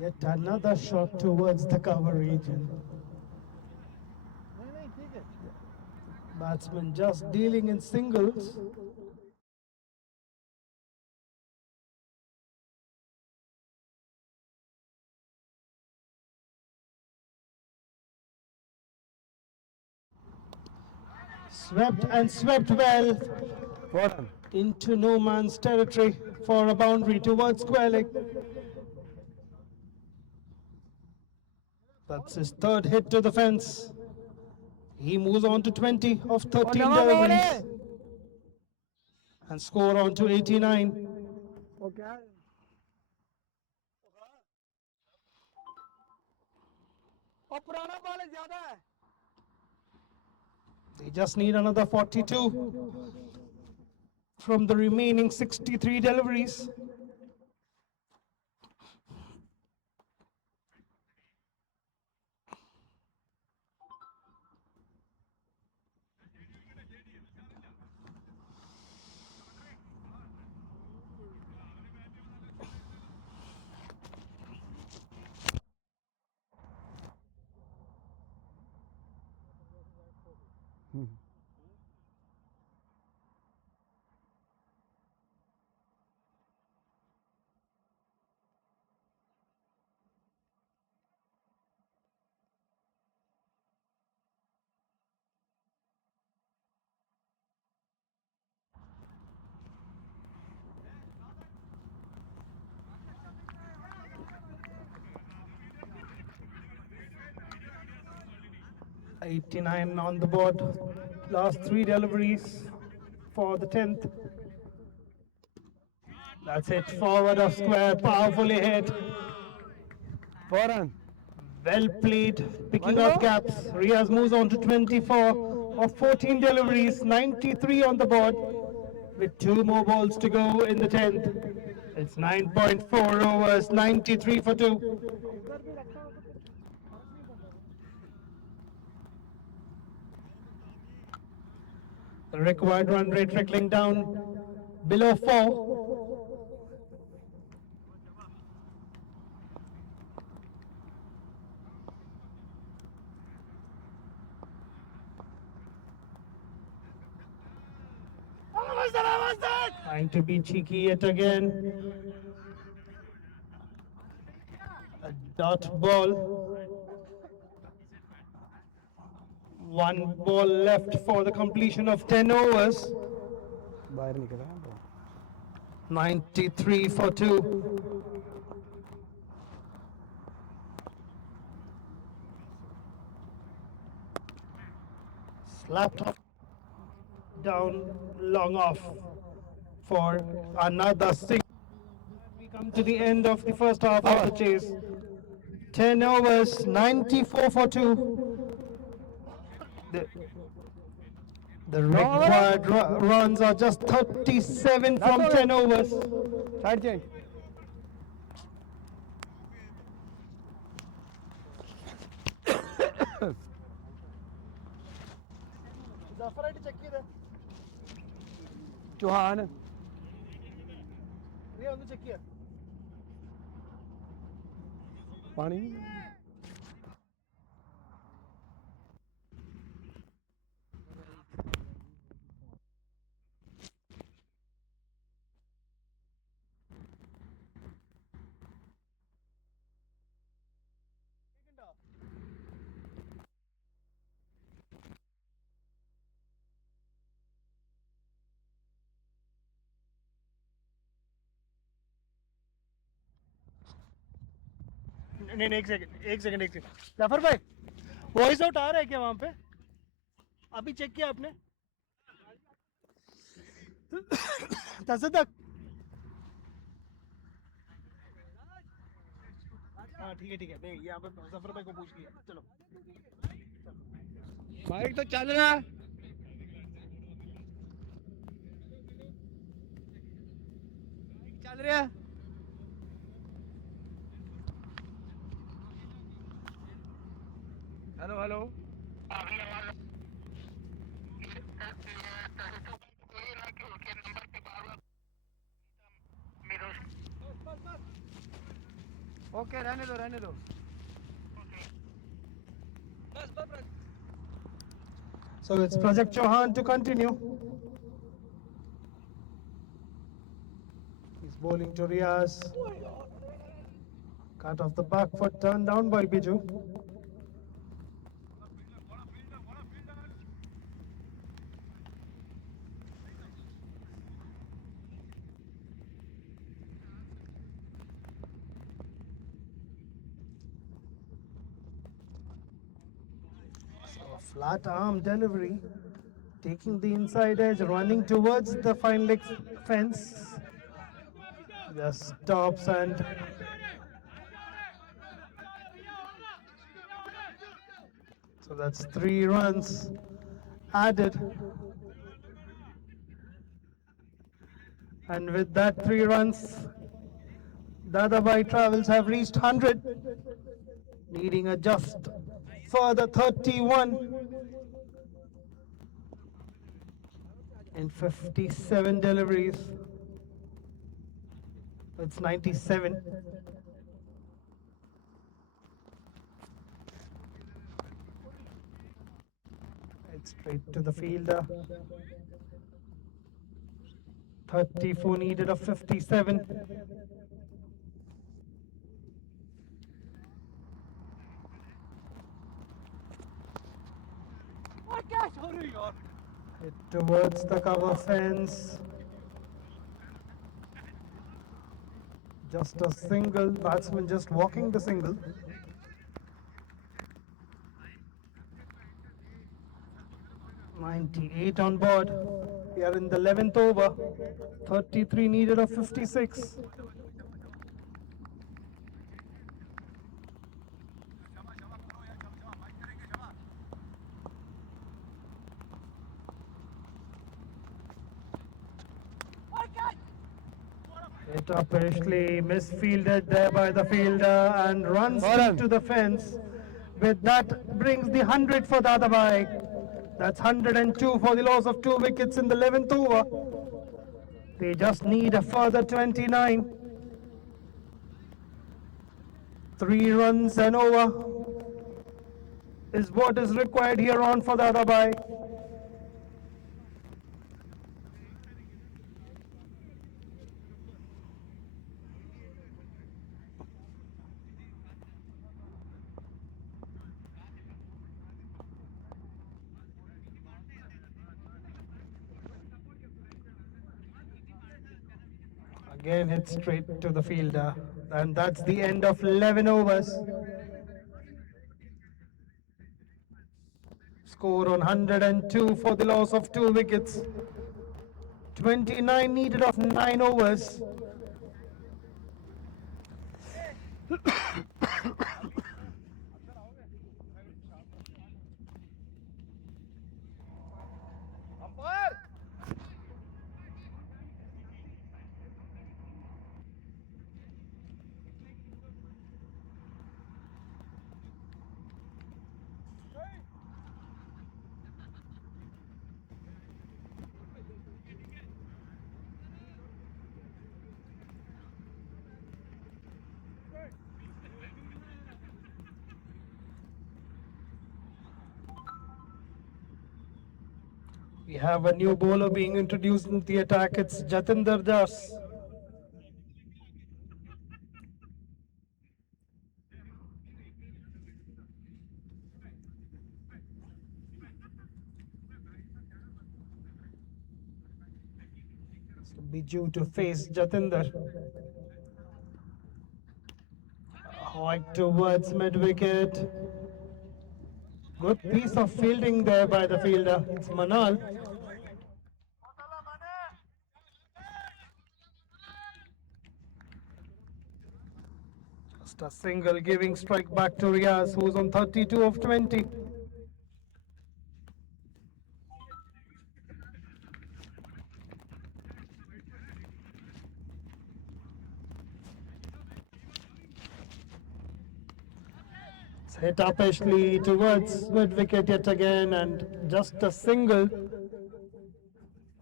Yet another shot towards the cover region. Batsman just dealing in singles. Swept and swept well into no man's territory for a boundary towards square leg. That's his third hit to the fence. He moves on to 20 of 13 deliveries and score on to 89. They just need another 42 from the remaining 63 deliveries. 89 on the board. Last 3 deliveries for the 10th. That's it. Forward of square. Powerfully hit. 4 run. Well played. Picking up gaps. Riaz moves on to 24 of 14 deliveries. 93 on the board. With 2 more balls to go in the 10th. It's 9.4 overs. 93 for 2. The required run rate trickling down below 4. Trying to be cheeky yet again. A dot ball. 1 ball left for the completion of 10 overs. बाहर निकला है वो. 93 for 2. Slapped down, long off for another six. We come to the end of the first half of the chase. 10 overs, 94 for 2. The required runs are just 37 from 10 overs. Side change. Chouhan. पानी. नहीं नहीं, एक second Jafar भाई, voice out आ रहा है क्या वहां पे? अभी चेक किया आपने? तक हाँ ठीक है नहीं, यहाँ पे जाफर भाई को पूछ लिया. चलो माइक तो चल रहा है. चल रहा है. Hello hello. ओके रहने दो. So it's Prajakt Chouhan to continue. He's bowling to Riaz. Cut off the back foot, turned down by Biju. Flat arm delivery, taking the inside edge, running towards the fine leg fence. Just stops and so that's 3 runs added. And with that 3 runs, Dadabhai Travels have reached 100, needing a just further 31 in 57 deliveries. It's 97. It's straight to the fielder. 34 needed of 57. Hit towards the cover fence. Just a single, batsman just walking the single. 98 on board. We are in the 11th over. 33 needed of 56. Hit up Ashley, misfielded there by the fielder and runs to the fence. With that brings the 100 for Dadabhai. That's 102 for the loss of 2 wickets in the 11th over. They just need a further 29. 3 runs and over is what is required here on for Dadabhai. Again hit straight to the fielder, and that's the end of 11 overs. Score on 102 for the loss of 2 wickets. 29 needed of 9 overs. We have a new bowler being introduced in the attack. It's Jatinder Das. So Biju to face Jatinder. Hoik towards mid wicket. Good piece of fielding there by the fielder. It's Manal. Just a single giving strike back to Riaz, who's on 32 of 20. It's hit up Ashley towards mid wicket yet again, and just a single.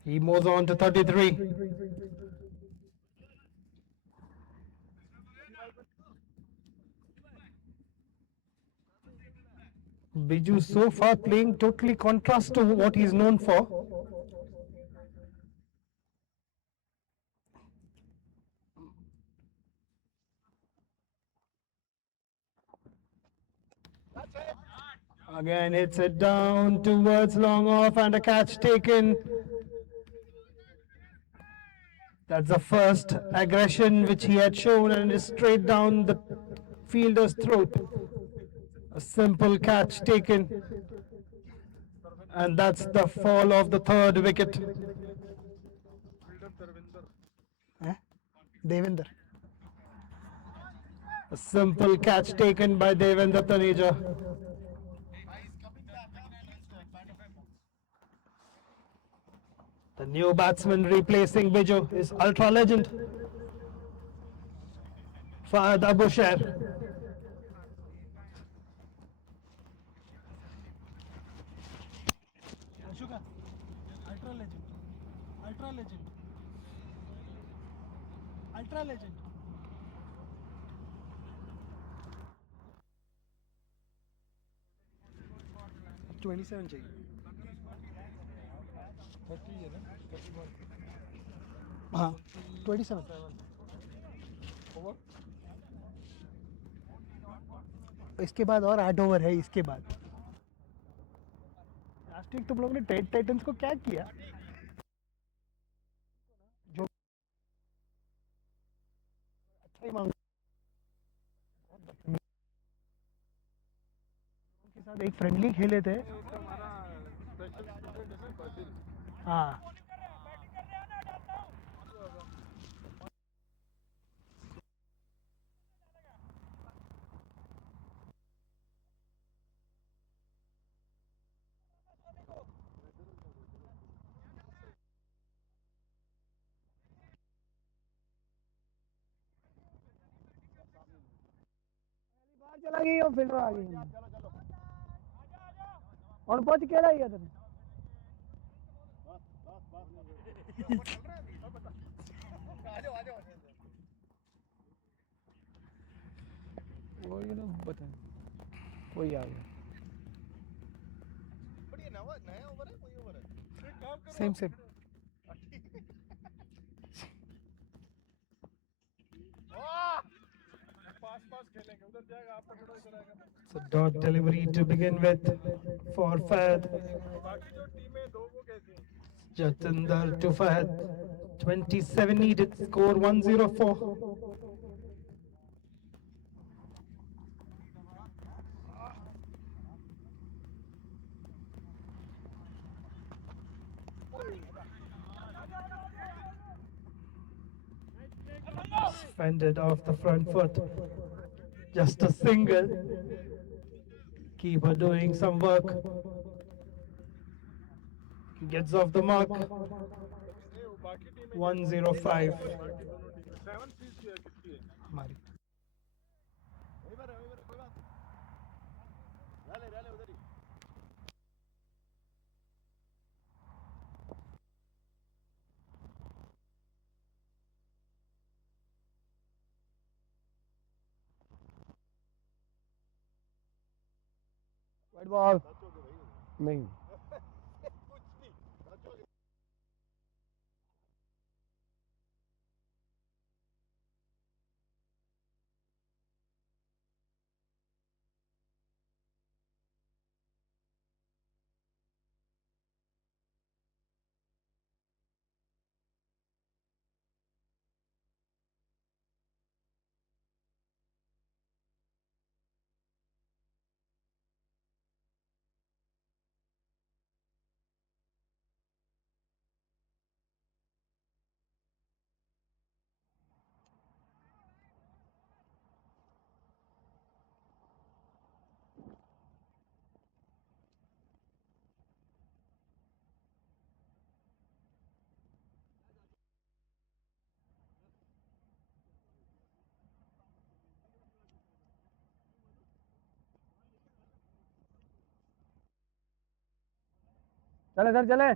He moves on to 33. Biju so far playing totally contrast to what he's known for. Again hits it down towards long off and a catch taken. That's the first aggression which he had shown, and is straight down the fielder's throat. A simple catch taken, and that's the fall of the third wicket. Devinder. A simple catch taken by Devendra Taneja. The new batsman replacing Biju is ultra legend Fahad Abusher. Ultra legend. Ultra legend. Ultra legend. 27 चाहिए 30 है ना 31 हाँ 27 over इसके बाद और 8 over है इसके बाद लास्ट वीक तुम लोग ने टाइटंस को क्या किया जो अच्छा ही मांग उनके साथ एक फ्रेंडली खेले थे हाँ बाहर चला गई और फिर आ गई और पहुंच के रही है तेरे वो ये ना बता कोई आ गया नया ओवर है कोई ओवर है same same So dot delivery to begin with for Fahad. Jatinder to Fahad. 27 needed, score 104. Fended off the front foot. Just a single. Keeper doing some work. Gets off the mark. 105. हमारी white ball नहीं चले sir चले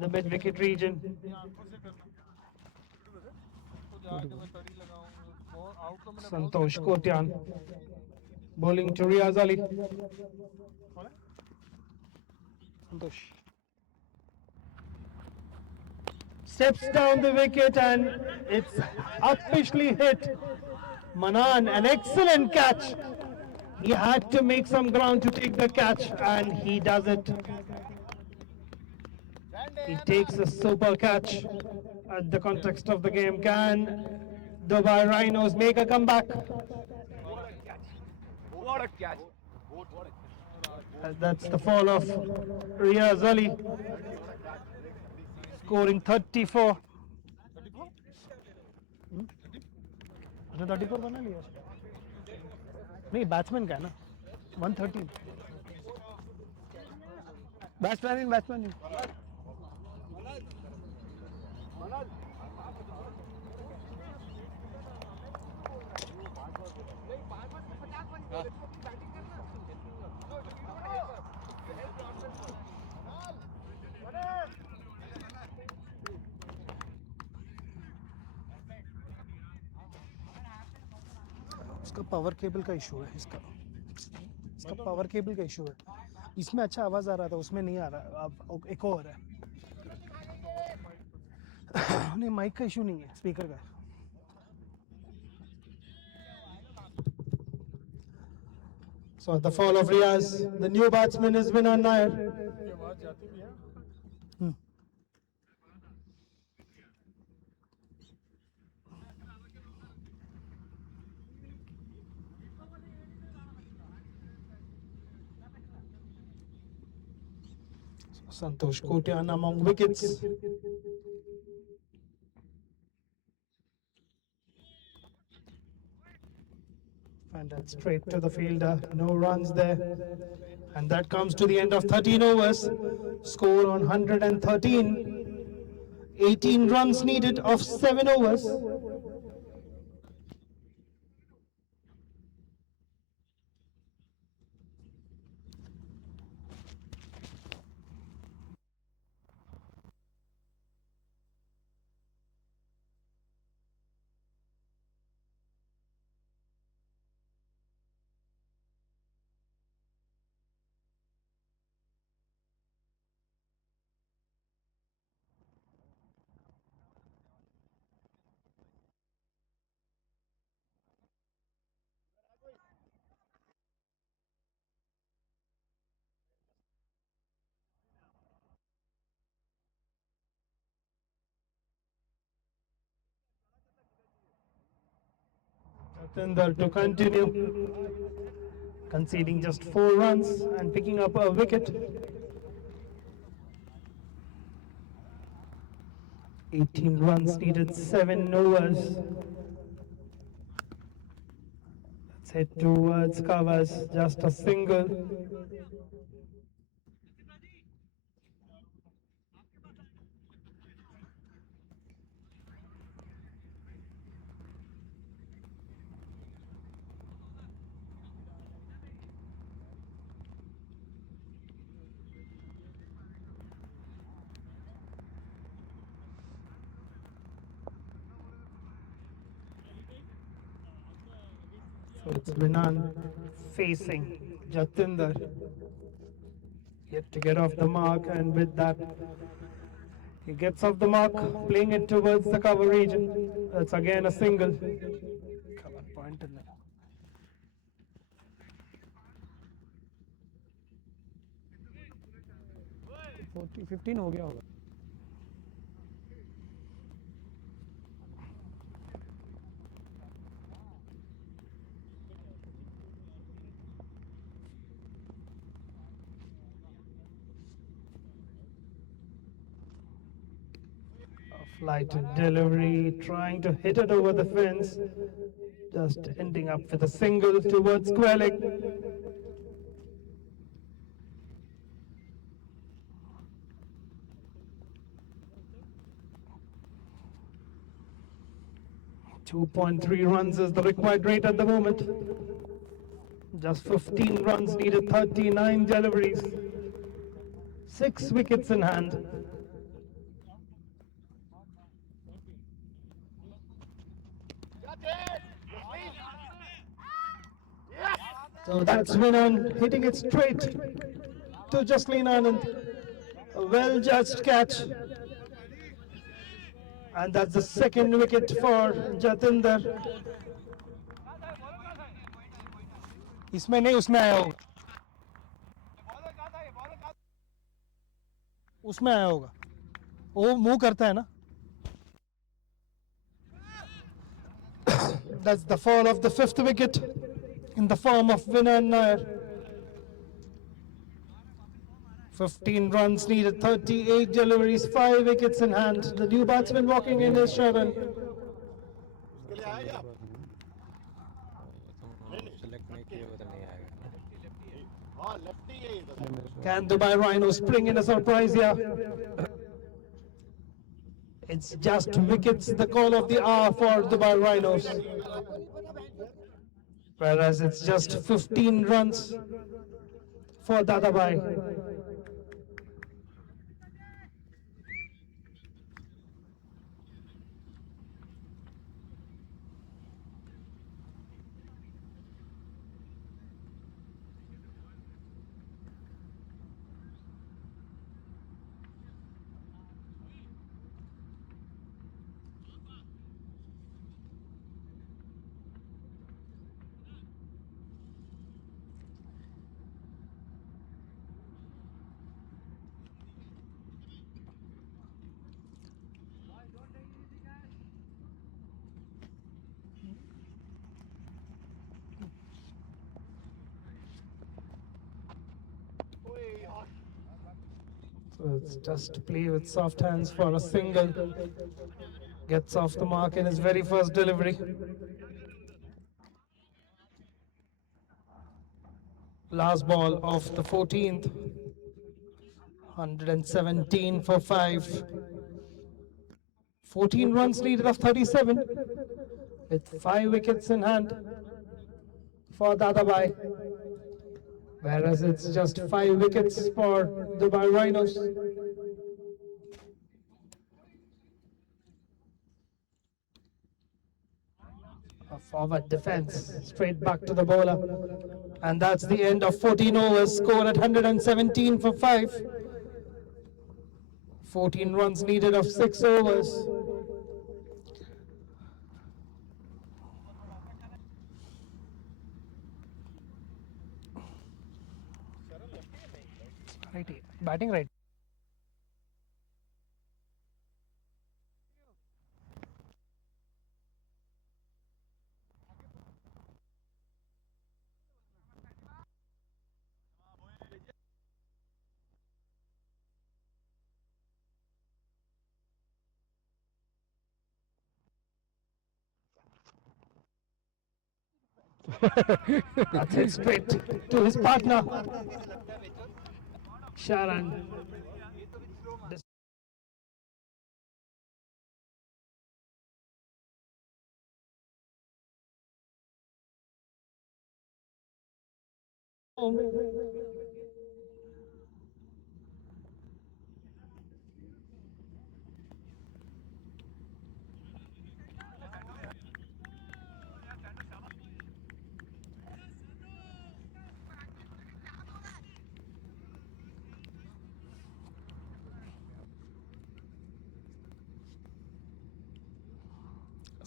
the mid wicket region. Santosh Kotian bowling to Riaz Ali. Santosh steps down the wicket and it's officially hit. Manan, an excellent catch. He had to make some ground to take the catch and he does it. He takes a super catch at the context of the game. Can Dubai Rhinos make a comeback? What a catch. That's the fall of Riaz Ali, scoring 34. उसने 34 बना लिया नहीं batsman का है ना 113 batsman इन उसका power cable का issue है इसका पावर केबल का इशू है इसमें अच्छा आवाज आ रहा था उसमें नहीं आ रहा अब एक और है नहीं माइक का इशू नहीं है स्पीकर का So at the fall of Riaz, the new batsman is Vinod Nayar. Santosh Kotian among wickets. And that's straight to the fielder, no runs there. And that comes to the end of 13 overs. Score on 113. 18 runs needed of 7 overs. Jatinder to continue, conceding just 4 runs and picking up a wicket. 18 runs needed, 7 overs. Let's head towards covers, just a single. So it's Vinod facing Jatinder. Yet to get off the mark, and with that, he gets off the mark, playing it towards the cover region. That's again a single. Cover point in there. 15 हो गया होगा Flighted delivery, trying to hit it over the fence, just ending up with a single towards square leg. .3 runs is the required rate at the moment. Just 15 runs needed, 39 deliveries, 6 wickets in hand. So that's Vinod hitting it straight to Jasleen Anand. A well judged catch. And that's the second wicket for Jatinder. इसमें नहीं उसमें आया होगा उसमें आया होगा वो move करता है ना That's the fall of the fifth wicket in the form of Vinod Nayar. 15 runs needed, 38 deliveries, 5 wickets in hand. The new batsman walking in is Chouhan. Can Dubai Rhinos spring in a surprise here? It's just wickets, the call of the hour for Dubai Rhinos. Whereas it's just 15 runs for Dadabhai. So it's just to play with soft hands for a single. Gets off the mark in his very first delivery. Last ball of the 14th. 117 for 5. 14 runs needed of 37 with 5 wickets in hand for Dadabhai. Whereas it's just 5 wickets for Dubai Rhinos. A forward defense straight back to the bowler. And that's the end of 14 overs, score at 117 for 5. 14 runs needed of 6 overs. Righty, batting right. That's it straight to his partner. Sharon.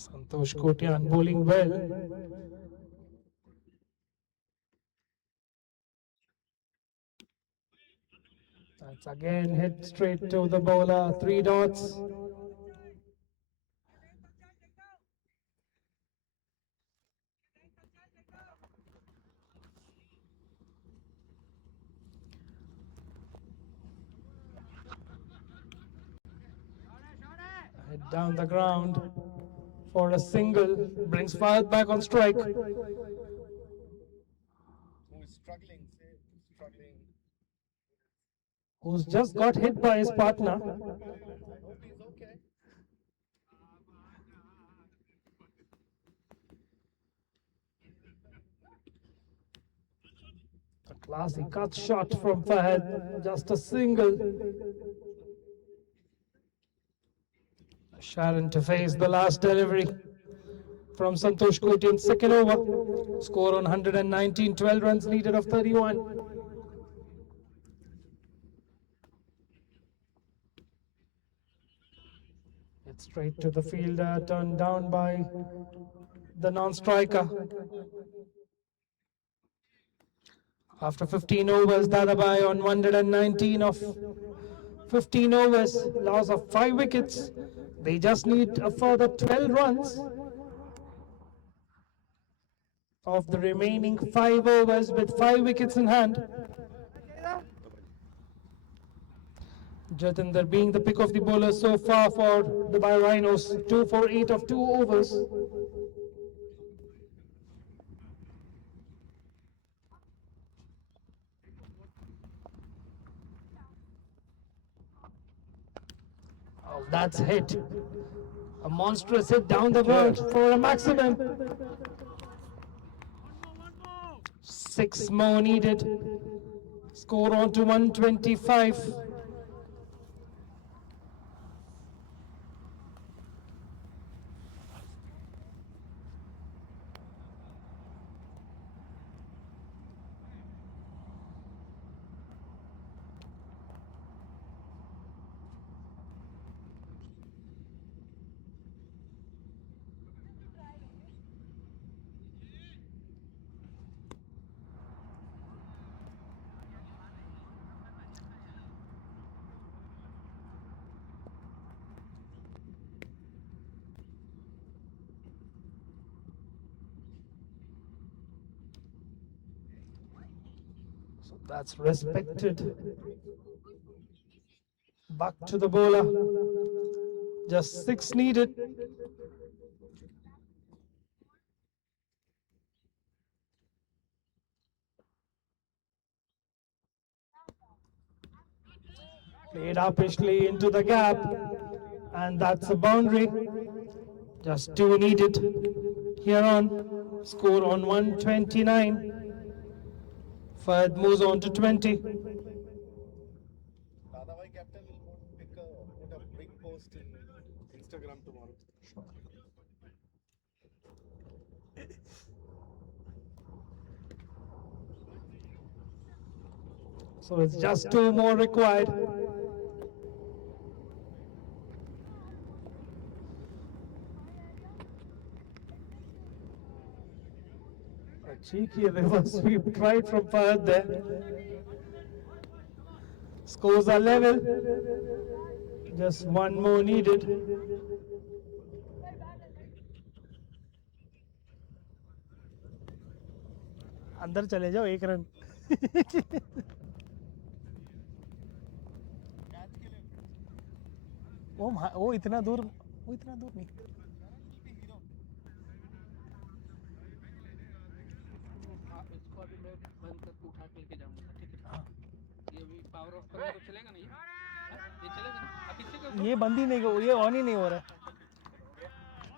Santosh Kotian bowling well. That's again hit straight to the bowler, 3 dots. Hit down the ground for a single, brings Fahad back on strike. Who is struggling, struggling. Who's just got hit by his partner. I hope he's okay. A classy cut shot from Fahad, just a single. Sharon to face the last delivery. from Santosh Kotian's second over. Score on 119, 12 runs needed of 31. It's straight to the fielder, turned down by the non-striker. After 15 overs, Dadabhai on 119 of 15 overs, loss of 5 wickets. They just need a further 12 runs of the remaining 5 overs with 5 wickets in hand. Jatinder being the pick of the bowlers so far for the Rhinos, 2 for 8 of 2 overs. Oh, that's hit. A monstrous hit down the verge for a maximum. 6 more needed. Score on to 125. That's respected. Back to the bowler. Just 6 needed. Played upishly into the gap. And that's a boundary. Just 2 needed. Here on. Score on 129. Fahd moves on to 20. Dadabhai captain will put a big post in Instagram tomorrow. So it's just 2 more required. A cheeky reverse sweep tried from Fahd there. Scores are level. Just 1 more needed. अंदर चले जाओ 1 run. वो इतना दूर नहीं. इसको अभी मैं बंद करके उठा के लेके जाऊंगा, ठीक है? ये अभी पावर ऑफ करूंगा तो चलेगा नहीं? ये चलेगा ना? अब इससे क्या? ये बंद ही नहीं हो, ये ऑन ही नहीं हो रहा है.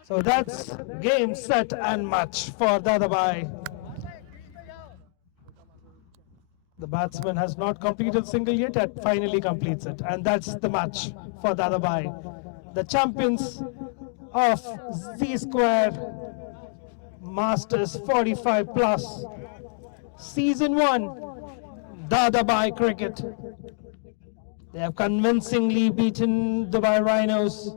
So that's game, set and match for Dadabhai. The batsman has not completed single yet and finally completes it. And that's the match for Dadabhai. The champions of Z-Square Masters 45 plus Season 1 Dadabhai Cricket. They have convincingly beaten Dubai Rhinos.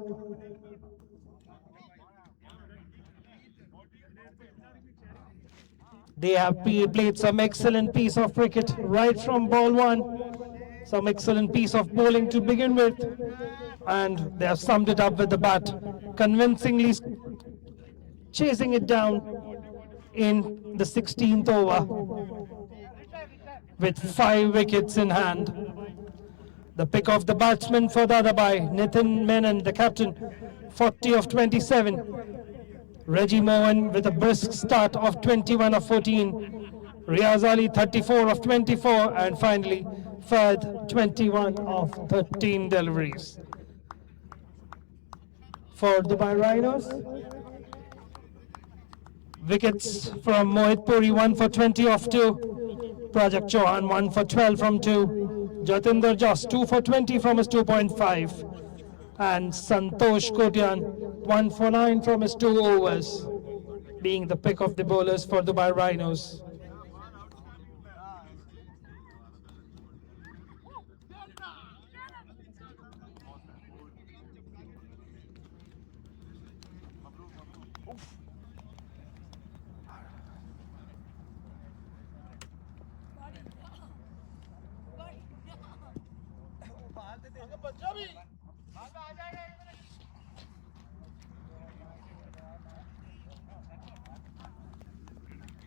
They have played some excellent piece of cricket right from ball 1. Some excellent piece of bowling to begin with. And they have summed it up with the bat, convincingly chasing it down in the 16th over with 5 wickets in hand. The pick of the batsman for Dadabhai, Nitin Menon, the captain, 40 of 27. Reggie Mohan with a brisk start of 21 of 14. Riaz Ali 34 of 24, and finally Fahd 21 of 13 deliveries. For Dubai Rhinos, wickets from Mohit Puri, 1 for 20 of 2. Prajakt Chouhan 1 for 12 from 2. Jatinder Jos 2 for 20 from his 2.5. And Santosh Kotian 1 for 9 from his 2 overs. being the pick of the bowlers for Dubai Rhinos.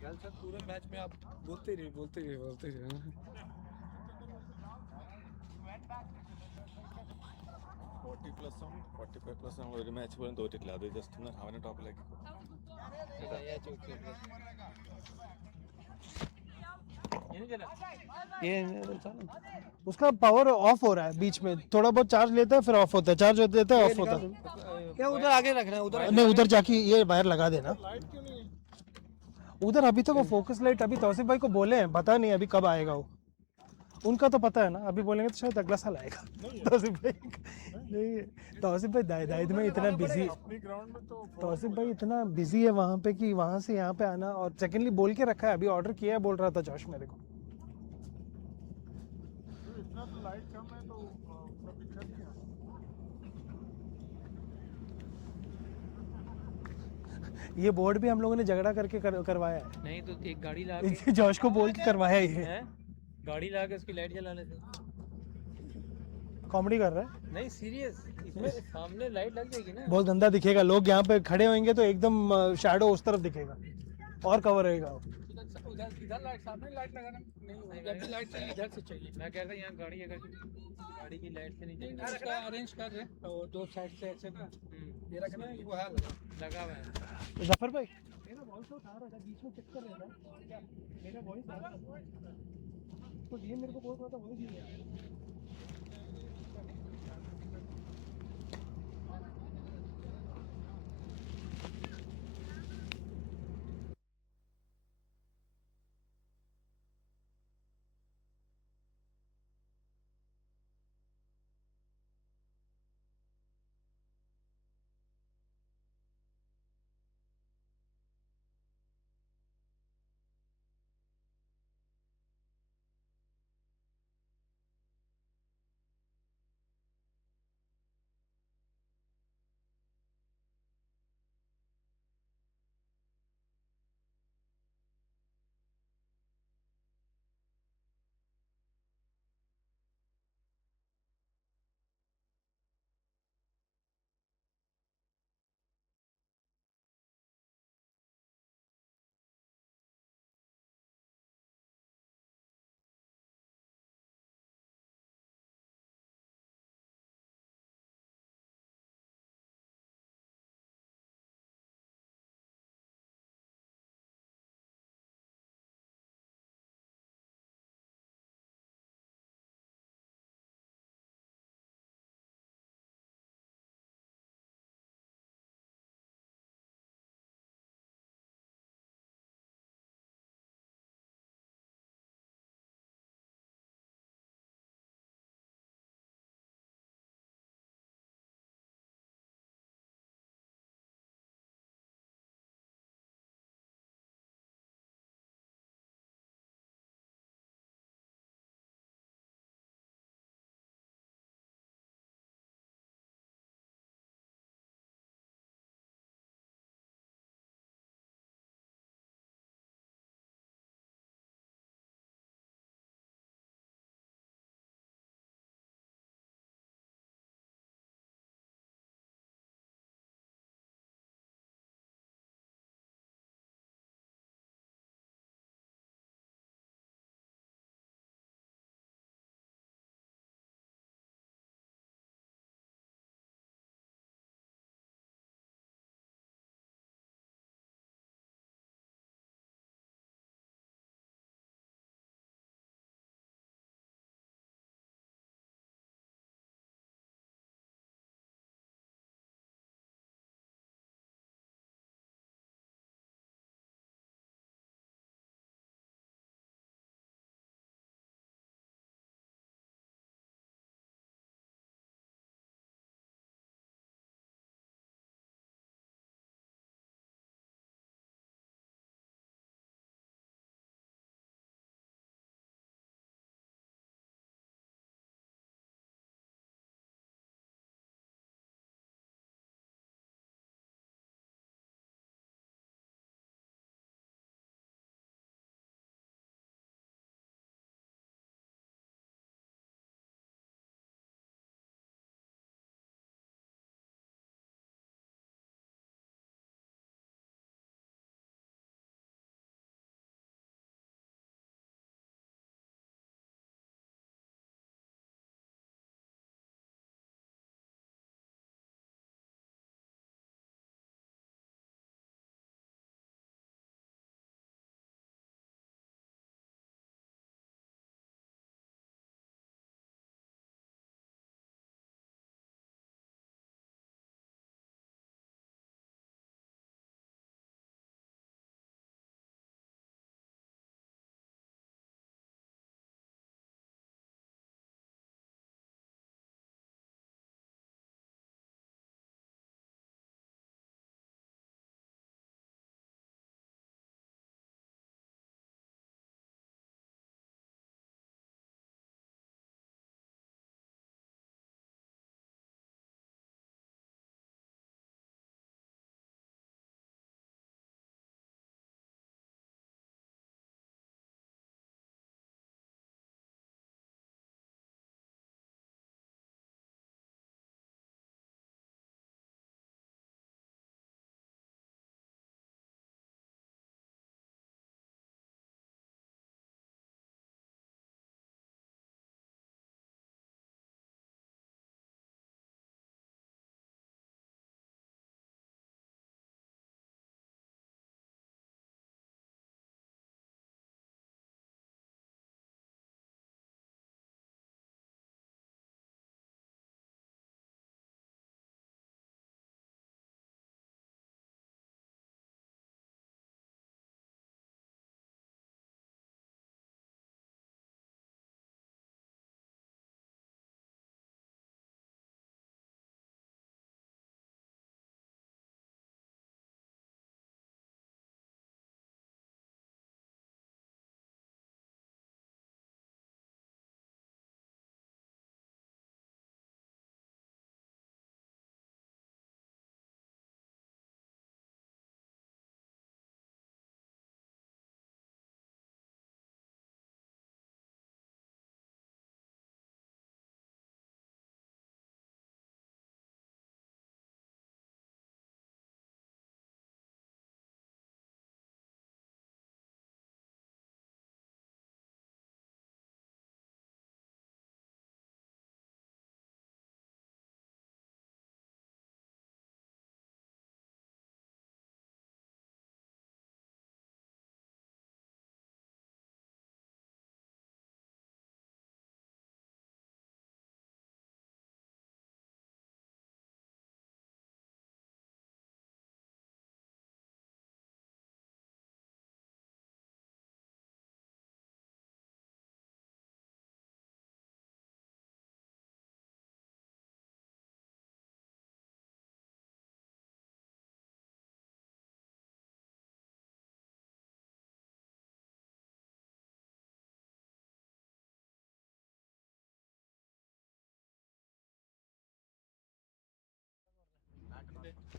कल sir पूरे match में आप बोलते रहिए बोलते रहिए बोलते रहिए 40 plus on 45 plus നമ്മൾ ഒരു മാച്ച് പോലും തോറ്റിട്ടില്ല അത് ജസ്റ്റ് ഒന്ന് അവനെ ടോപ്പിലേക്ക് ये उसका पावर ऑफ हो रहा है बीच में, थोड़ा बहुत चार्ज लेता है फिर ऑफ होता है, चार्ज देता है ऑफ होता है। क्या उधर आगे रखना है उधर नहीं उधर जाके ये वायर लगा देना उधर। अभी तक वो फोकस लाइट अभी तौसीफ भाई को बोले हैं, पता नहीं अभी कब आएगा वो, उनका तो पता है ना, अभी बोलेंगे तो शायद अगला साल आएगा। तौसीफ भाई नहीं, तौसीफ भाई दायद में इतना बिजी, तौसीफ भाई इतना बिजी है वहाँ पे कि वहाँ से यहाँ पे आना, और सेकेंडली बोल के रखा है, अभी ऑर्डर किया है बोल रहा था जोश मेरे को। ये बोर्ड भी हम लोगों ने झगड़ा करके करवाया है। नहीं तो एक गाड़ी ला जोश को बोल के करवाया ये। गाड़ी ला के उसकी लाइट जला लेते। कॉमेडी कर रहा है? नहीं सीरियस, इसमें सामने लाइट लग जाएगी ना, बहुत गंदा दिखेगा, लोग यहाँ पे खड़े होंगे तो एकदम शैडो उस तरफ दिखेगा और कवर रहेगा। उधर इधर लाइट सामने लाइट लगाना नहीं, जब भी लाइट चाहिए इधर से चाहिए। मैं कह रहा यहाँ गाड़ी अगर गाड़ी की लाइट से नहीं चाहिए, उसका अरेंज कर रहे हैं और दो साइड से ऐसे ना ये रखना है, वो है लगा हुआ है। जफर भाई मेरा वॉइस तो उठा रहा था, बीच में चक्कर रहा था क्या, मेरा वॉइस आ रहा था तो ये मेरे को बोल रहा था वॉइस नहीं आ रहा।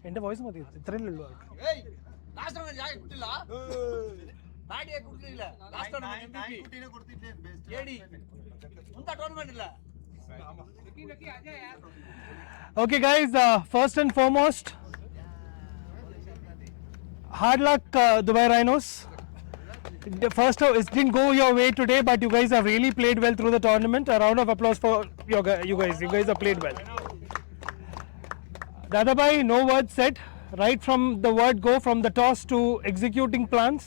എൻ്റെ വോയിസ് മതി ഇത്രയല്ലേ ഉള്ളൂ Okay guys, first and foremost, hard luck Dubai Rhinos. First it didn't go your way today, but you guys have really played well through the tournament. A round of applause for you guys. You guys have played well. Dadabhai, no word said. Right from the word go, from the toss to executing plans,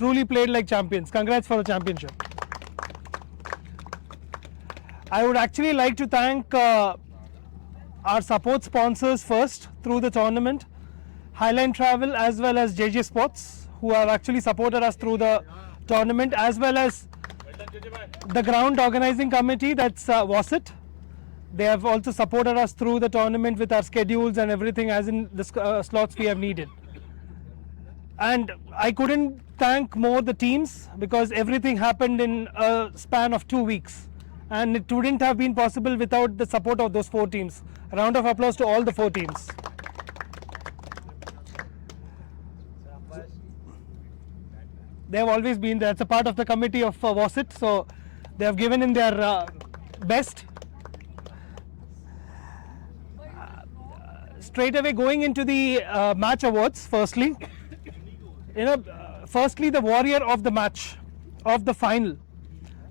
truly played like champions. Congrats for the championship. I would actually like to thank our support sponsors first through the tournament, Highline Travel as well as JJ Sports, who have actually supported us through the tournament, as well as the ground organizing committee, that's WOSIT. They have also supported us through the tournament with our schedules and everything, as in the slots we have needed. And I couldn't thank more the teams, because everything happened in a span of 2 weeks, and it wouldn't have been possible without the support of those 4 teams. A round of applause to all the 4 teams. They have always been there. It's a part of the committee of WOSIT, so they have given in their best. Straight away going into the match awards, firstly, firstly the warrior of the match, of the final.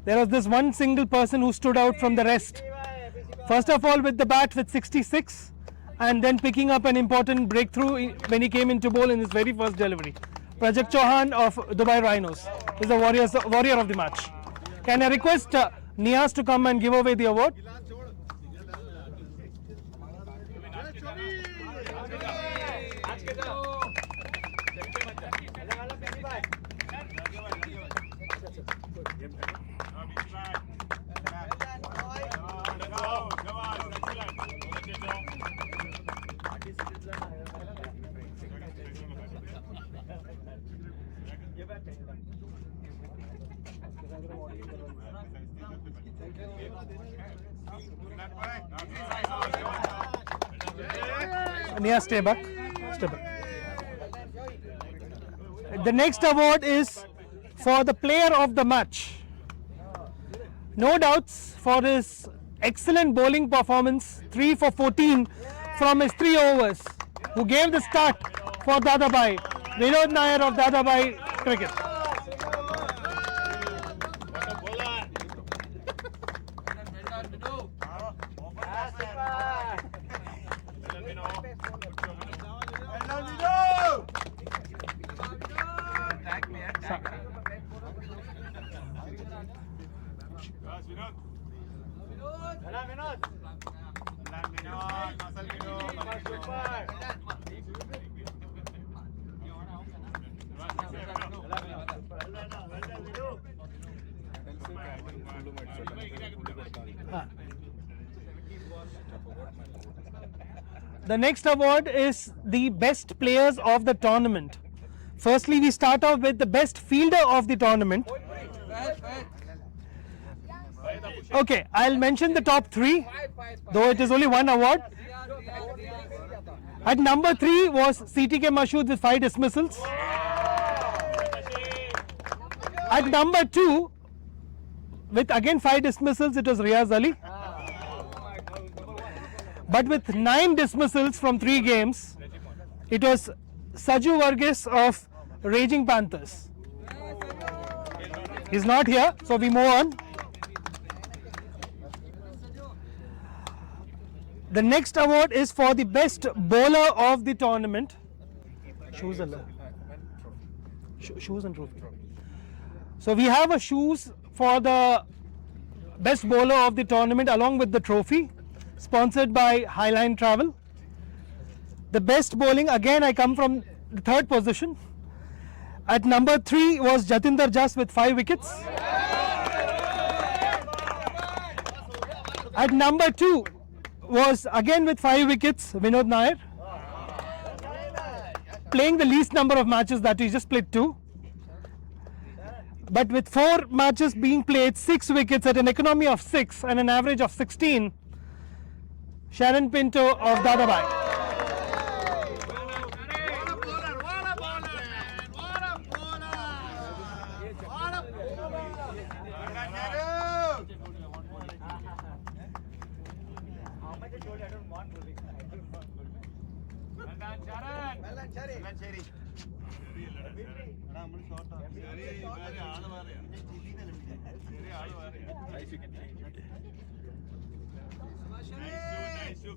There was this one single person who stood out from the rest. First of all with the bat with 66, and then picking up an important breakthrough when he came into bowl in his very first delivery. Prajakt Chouhan of Dubai Rhinos is the warrior of the match. Can I request Nayar to come and give away the award? Nayar, stay back. Stay back. The next award is for the player of the match. No doubts for his excellent bowling performance, 3 for 14 from his 3 overs, who gave the start for Dadabhai, Vinod Nayar of Dadabhai Cricket. The next award is the best players of the tournament. Firstly, we start off with the best fielder of the tournament. Okay, I'll mention the top 3, though it is only one award. At number 3 was CTK Mashood with 5 dismissals. At number 2, with again 5 dismissals, it was Riaz Ali. But with 9 dismissals from 3 games, it was Saju Varghese of Raging Panthers. He's not here, so we move on. The next award is for the best bowler of the tournament. Shoes and trophy. So we have a shoes for the best bowler of the tournament along with the trophy, sponsored by Highline Travel. The best bowling, again I come from the 3rd position. At number 3 was Jatinder Jas with 5 wickets. At number 2 was again with 5 wickets Vinod Nayar, playing the least number of matches, that he just played 2. But with 4 matches being played, 6 wickets at an economy of 6 and an average of 16, Sharon Pinto of Dadabhai.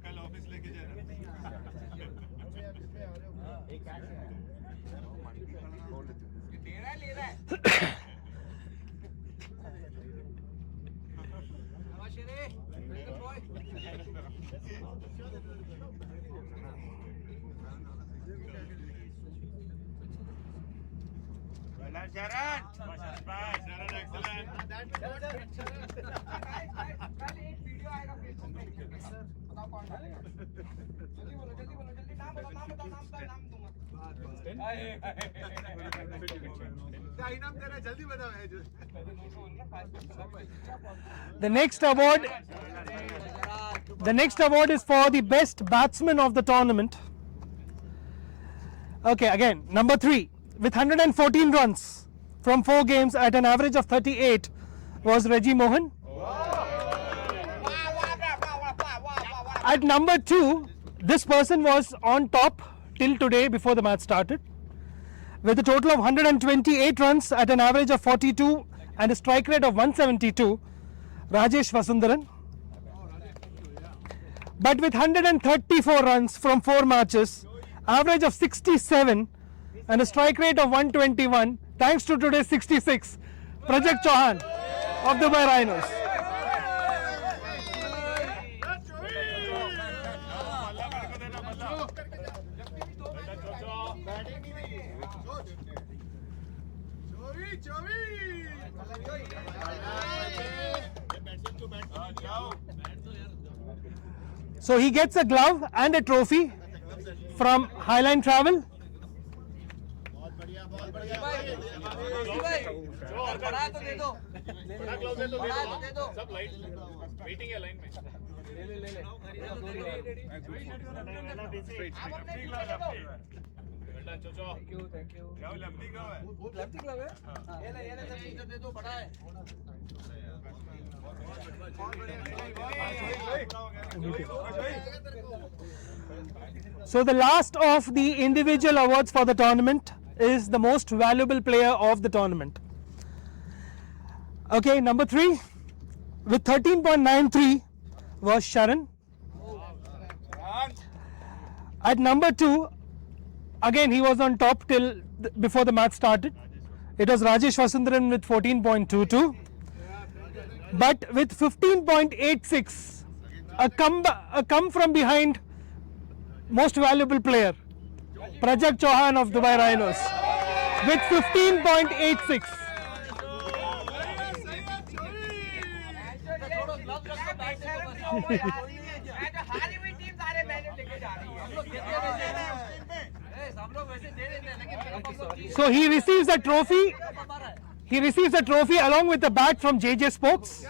कल office लेके जाना The next award is for the best batsman of the tournament. Okay, again, number 3 with 114 runs from 4 games at an average of 38 was Reggie Mohan. At number 2, this person was on top till today before the match started with a total of 128 runs at an average of 42 and a strike rate of 172, Rajesh Vasundaran. But with 134 runs from 4 matches, average of 67 and a strike rate of 121, thanks to today's 66, Prajakt Chouhan of Dubai Rhinos. So he gets a glove and a trophy from Highline Travel. So the last of the individual awards for the tournament is the most valuable player of the tournament. Okay, number 3 with 13.93 was Sharan. At number 2, again he was on top till before the match started. It was Rajesh Vasundaran with 14.22. But with 15.86, a come from behind most valuable player, Prajakt Chouhan of Dubai Rhinos with 15.86. So he receives a trophy. He receives a trophy along with a bat from JJ Sports.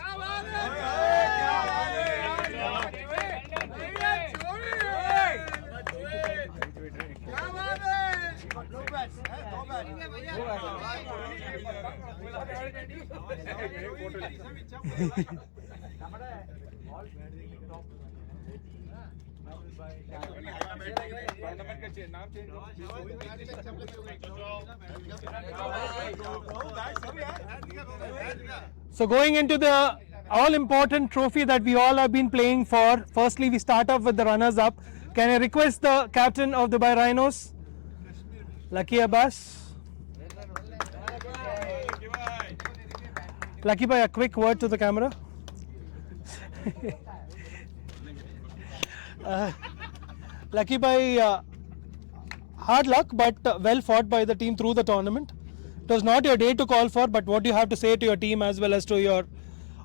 So going into the all-important trophy that we all have been playing for, firstly we start off with the runners-up. Can I request the captain of Dubai Rhinos, Lucky Abbas? Lucky Bhai, a quick word to the camera. Lucky Bhai, hard luck but well fought by the team through the tournament. It was not your day to call for, but what do you have to say to your team as well as to your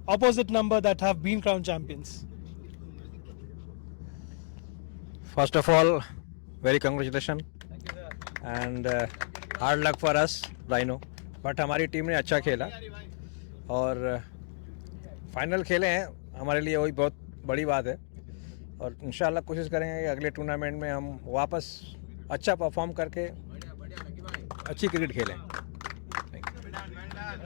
opposite number that have been crowned champions? First of all, very congratulations and hard luck for us, Rhino. But हमारी team ने अच्छा खेला और final खेले हैं, हमारे लिए वही बहुत बड़ी बात है और इंशाल्लाह कोशिश करेंगे कि अगले टूर्नामेंट में हम वापस अच्छा परफॉर्म करके अच्छी क्रिकेट खेलें.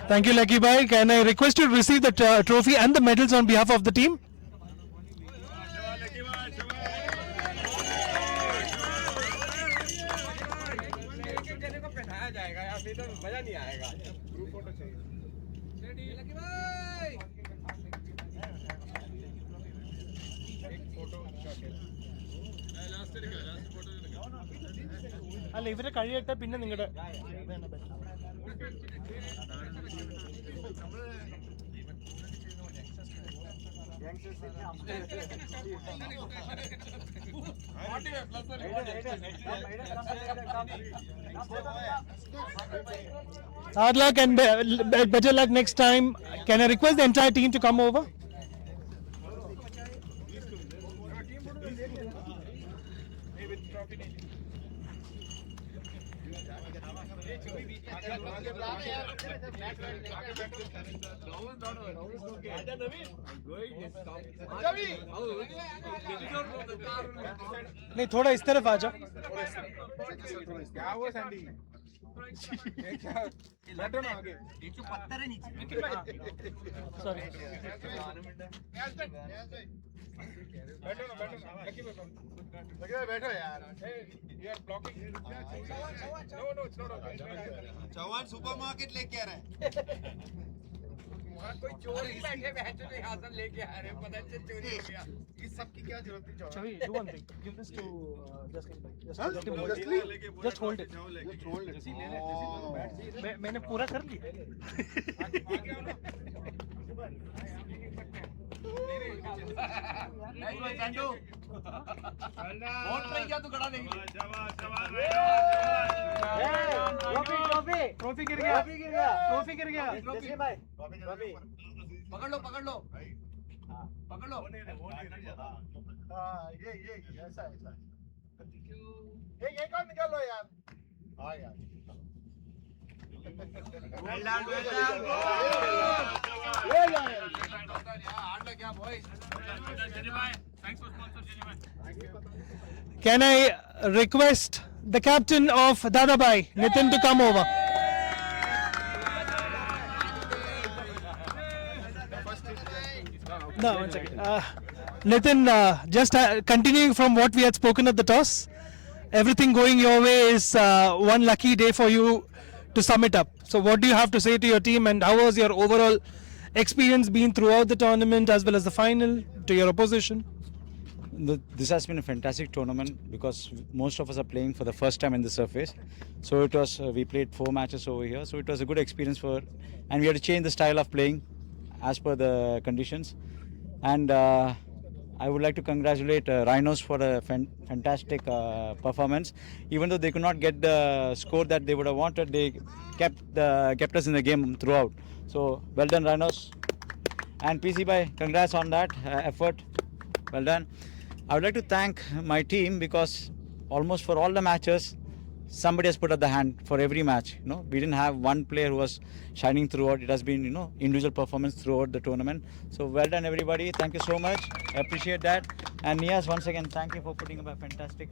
Thank you, Lucky Bhai. Can I request you to receive the trophy and the medals on behalf of the team? ഇവരെ കഴിയട്ടെ പിന്നെ നിങ്ങളുടെ hard luck and better luck next time. Can I request the entire team to come over? नहीं थोड़ा इस तरफ आ जाओ क्या हुआ सैंडी बैठो ना आगे पत्थर है नीचे सॉरी बैठो ना लकी बैठो यार you are blocking no it's not okay Chauhan supermarket लेके आ रहा है कोई चोर ही बैठे बैठे तो यहाँ से लेके आ रहे पता चल चोरी हो गया इस सब की क्या जरूरत थी Chauhan Chavi, do one thing. Give this to just hold it. मैंने पूरा कर लिया ट्रॉफी गिर गया पकड़ लो ये ऐसा ये कौन निकाल लो यार हाँ यार Can I request the captain of Dadabhai, Nitin, to come over? No, one second. Nitin, just continuing from what we had spoken at the toss, everything going your way is one lucky day for you to sum it up. So what do you have to say to your team, and how was your overall experience been throughout the tournament as well as the final to your opposition? This has been a fantastic tournament because most of us are playing for the first time in the surface. So it was we played 4 matches over here, so it was a good experience and we had to change the style of playing as per the conditions. And I would like to congratulate Rhinos for a fantastic performance. Even though they could not get the score that they would have wanted, they kept us in the game throughout. So well done, Rhinos. And PC Bhai, congrats on that effort. Well done. I would like to thank my team because almost for all the matches, somebody has put up the hand for every match. We didn't have one player who was shining throughout. It has been individual performance throughout the tournament. So well done, everybody. Thank you so much. I appreciate that. And Niyaz, once again, thank you for putting up a fantastic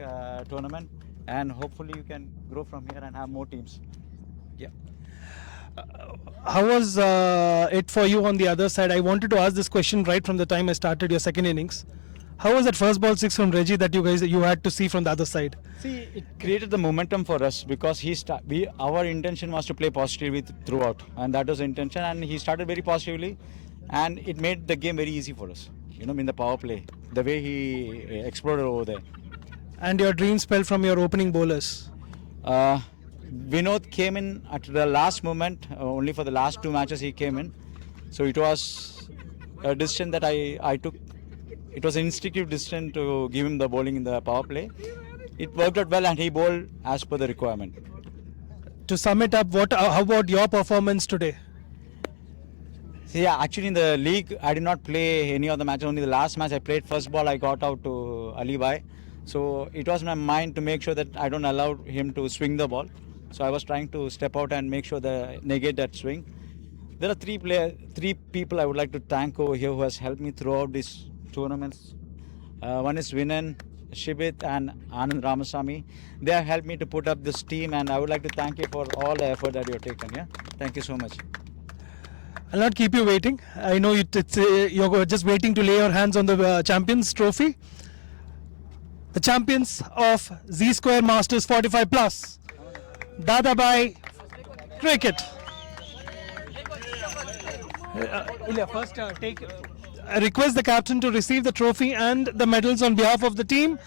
tournament. And hopefully you can grow from here and have more teams. Yeah. How was it for you on the other side? I wanted to ask this question right from the time I started your second innings. How was that first ball 6 from Reggie that you had to see from the other side? See, it created the momentum for us because our intention was to play positively throughout, and that was the intention. And he started very positively, and it made the game very easy for us. In the power play, the way he exploded over there. And your dream spell from your opening bowlers? Vinod came in at the last moment. Only for the last 2 matches he came in, so it was a decision that I took. It was an instinctive decision to give him the bowling in the power play. It worked out well and he bowled as per the requirement. To sum it up, how about your performance today? See, yeah, actually in the league I did not play any of the matches. Only the last match I played, first ball I got out to Ali Bhai. So it was my mind to make sure that I don't allow him to swing the ball. So I was trying to step out and make sure that negate that swing. There are 3 people I would like to thank over here who has helped me throughout this tournaments. One is Vinod, Shibit and Anand Ramasamy. They have helped me to put up this team, and I would like to thank you for all the effort that you have taken. Yeah, thank you so much. I'll not keep you waiting. I know you're just waiting to lay your hands on the Champions Trophy. The champions of Z-Square Masters 45 Plus, Dadabhai Cricket. Ilya, first take. I request the captain to receive the trophy and the medals on behalf of the team.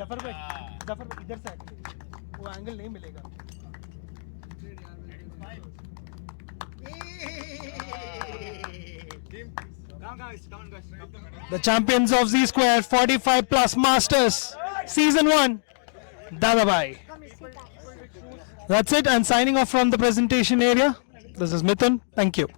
Zafar भाई इधर से वो angle नहीं मिलेगा. The champions of Z Square 45 plus Masters Season 1, Dadabhai. That's it, and signing off from the presentation area. This is Mithun. Thank you.